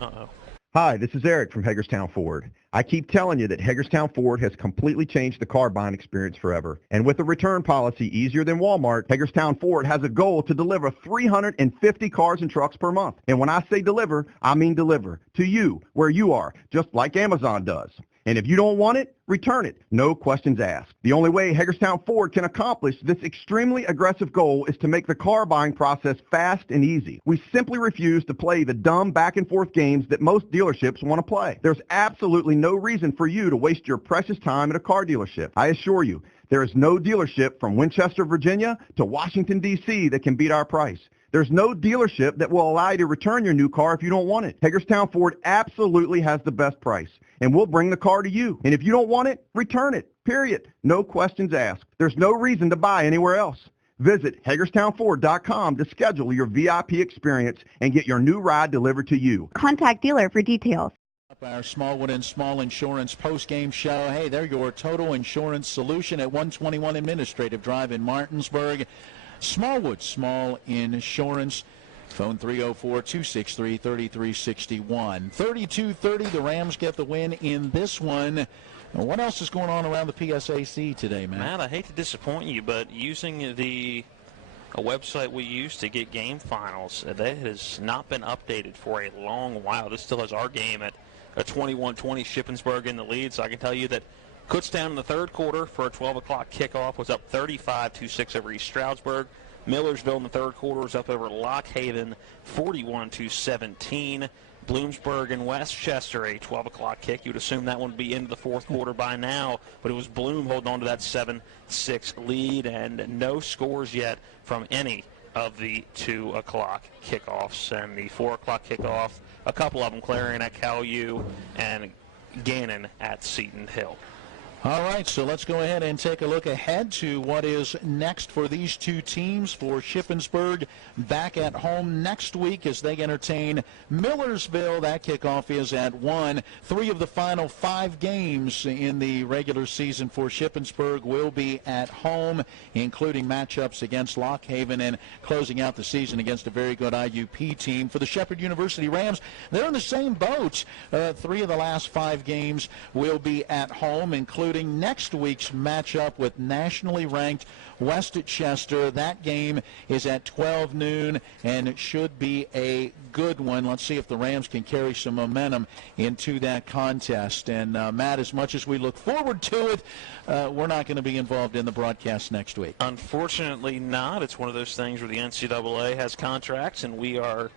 Uh-oh. Hi, this is Eric from Hagerstown Ford. I keep telling you that Hagerstown Ford has completely changed the car buying experience forever. And with a return policy easier than Walmart, Hagerstown Ford has a goal to deliver 350 cars and trucks per month. And when I say deliver, I mean deliver to you, where you are, just like Amazon does. And if you don't want it, return it. No questions asked. The only way Hagerstown Ford can accomplish this extremely aggressive goal is to make the car buying process fast and easy. We simply refuse to play the dumb back and forth games that most dealerships want to play. There's absolutely no reason for you to waste your precious time at a car dealership. I assure you, there is no dealership from Winchester, Virginia to Washington, D.C. that can beat our price. There's no dealership that will allow you to return your new car if you don't want it. Hagerstown Ford absolutely has the best price, and we'll bring the car to you. And if you don't want it, return it, period. No questions asked. There's no reason to buy anywhere else. Visit HagerstownFord.com to schedule your VIP experience and get your new ride delivered to you. Contact dealer for details. Our Smallwood and Small Insurance post-game show. Hey, they're your total insurance solution at 121 Administrative Drive in Martinsburg. Smallwood Small Insurance. Phone 304-263-3361. 32-30, the Rams get the win in this one. What else is going on around the PSAC today, Matt? Matt, I hate to disappoint you, but using a website we use to get game finals, that has not been updated for a long while. This still has our game at a 21-20, Shippensburg in the lead, so I can tell you that Kutztown in the third quarter for a 12 o'clock kickoff was up 35-6 over East Stroudsburg. Millersville in the third quarter was up over Lock Haven 41-17. Bloomsburg and Westchester, a 12 o'clock kick. You'd assume that one would be into the fourth quarter by now, but it was Bloom holding on to that 7-6 lead, and no scores yet from any of the 2 o'clock kickoffs. And the 4 o'clock kickoff, a couple of them, Clarion at Cal U and Gannon at Seton Hill. All right, so let's go ahead and take a look ahead to what is next for these two teams. For Shippensburg, back at home next week as they entertain Millersville. That kickoff is at 1. 3 of the final 5 games in the regular season for Shippensburg will be at home, including matchups against Lock Haven and closing out the season against a very good IUP team. For the Shepherd University Rams, they're in the same boat. 3 of the last 5 games will be at home, including next week's matchup with nationally ranked Westchester. That game is at 12 noon, and it should be a good one. Let's see if the Rams can carry some momentum into that contest. And, Matt, as much as we look forward to it, we're not going to be involved in the broadcast next week. Unfortunately not. It's one of those things where the NCAA has contracts, and we are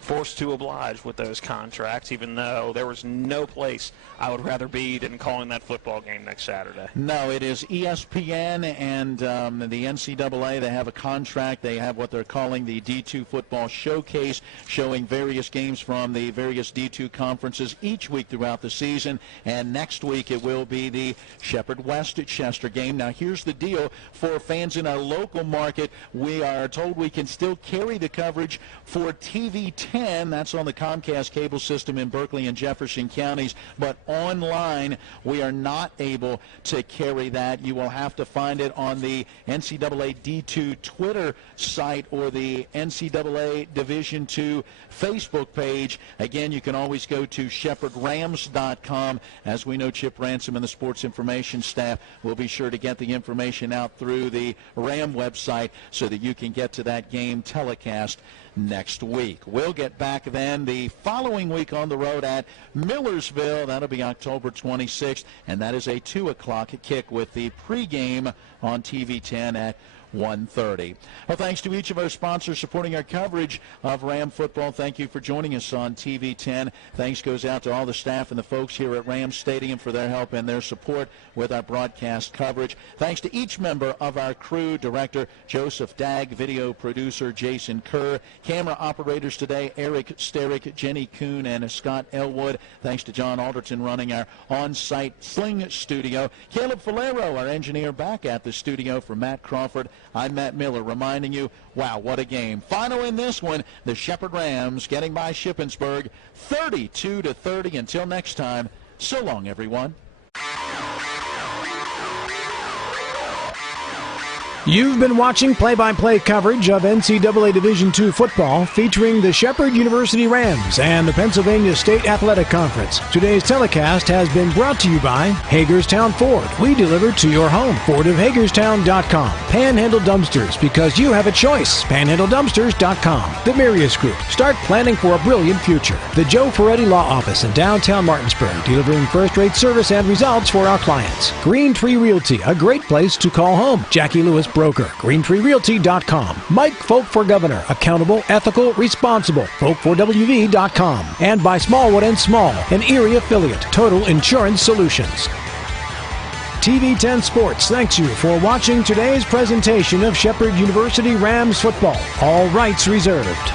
forced to oblige with those contracts, even though there was no place I would rather be than calling that football game next Saturday. No, it is ESPN and the NCAA. They have a contract. They have what they're calling the D2 Football Showcase, showing various games from the various D2 conferences each week throughout the season. And next week it will be the Shepherd Westchester game. Now, here's the deal. For fans in our local market, we are told we can still carry the coverage for TV 10. That's on the Comcast cable system in Berkeley and Jefferson counties. But online, we are not able to carry that. You will have to find it on the NCAA D2 Twitter site or the NCAA Division II Facebook page. Again, you can always go to ShepherdRams.com. As we know, Chip Ransom and the sports information staff will be sure to get the information out through the Ram website so that you can get to that game telecast next week. We'll get back then the following week on the road at Millersville. That'll be October 26th, and that is a 2 o'clock kick with the pregame on TV 10 at 1:30. Well, thanks to each of our sponsors supporting our coverage of Ram football. Thank you for joining us on TV 10. Thanks goes out to all the staff and the folks here at Ram Stadium for their help and their support with our broadcast coverage. Thanks to each member of our crew, Director Joseph Dagg, video producer Jason Kerr, camera operators today, Eric Sterick, Jenny Kuhn, and Scott Elwood. Thanks to John Alderton running our on-site Sling studio. Caleb Falero, our engineer, back at the studio for Matt Crawford. I'm Matt Miller reminding you, wow, what a game. Final in this one, the Shepherd Rams getting by Shippensburg 32-30. Until next time, so long, everyone. You've been watching play-by-play coverage of NCAA Division II football featuring the Shepherd University Rams and the Pennsylvania State Athletic Conference. Today's telecast has been brought to you by Hagerstown Ford. We deliver to your home. FordofHagerstown.com. Panhandle Dumpsters, because you have a choice. PanhandleDumpsters.com. The Mirius Group. Start planning for a brilliant future. The Joe Ferretti Law Office in downtown Martinsburg, delivering first-rate service and results for our clients. Green Tree Realty, a great place to call home. Jackie Lewis Broker, GreenTreeRealty.com. Mike Folk for Governor, accountable, ethical, responsible, Folk4WV.com. And by Smallwood and Small, an Erie affiliate, Total Insurance Solutions. TV 10 Sports thanks you for watching today's presentation of Shepherd University Rams football. All rights reserved.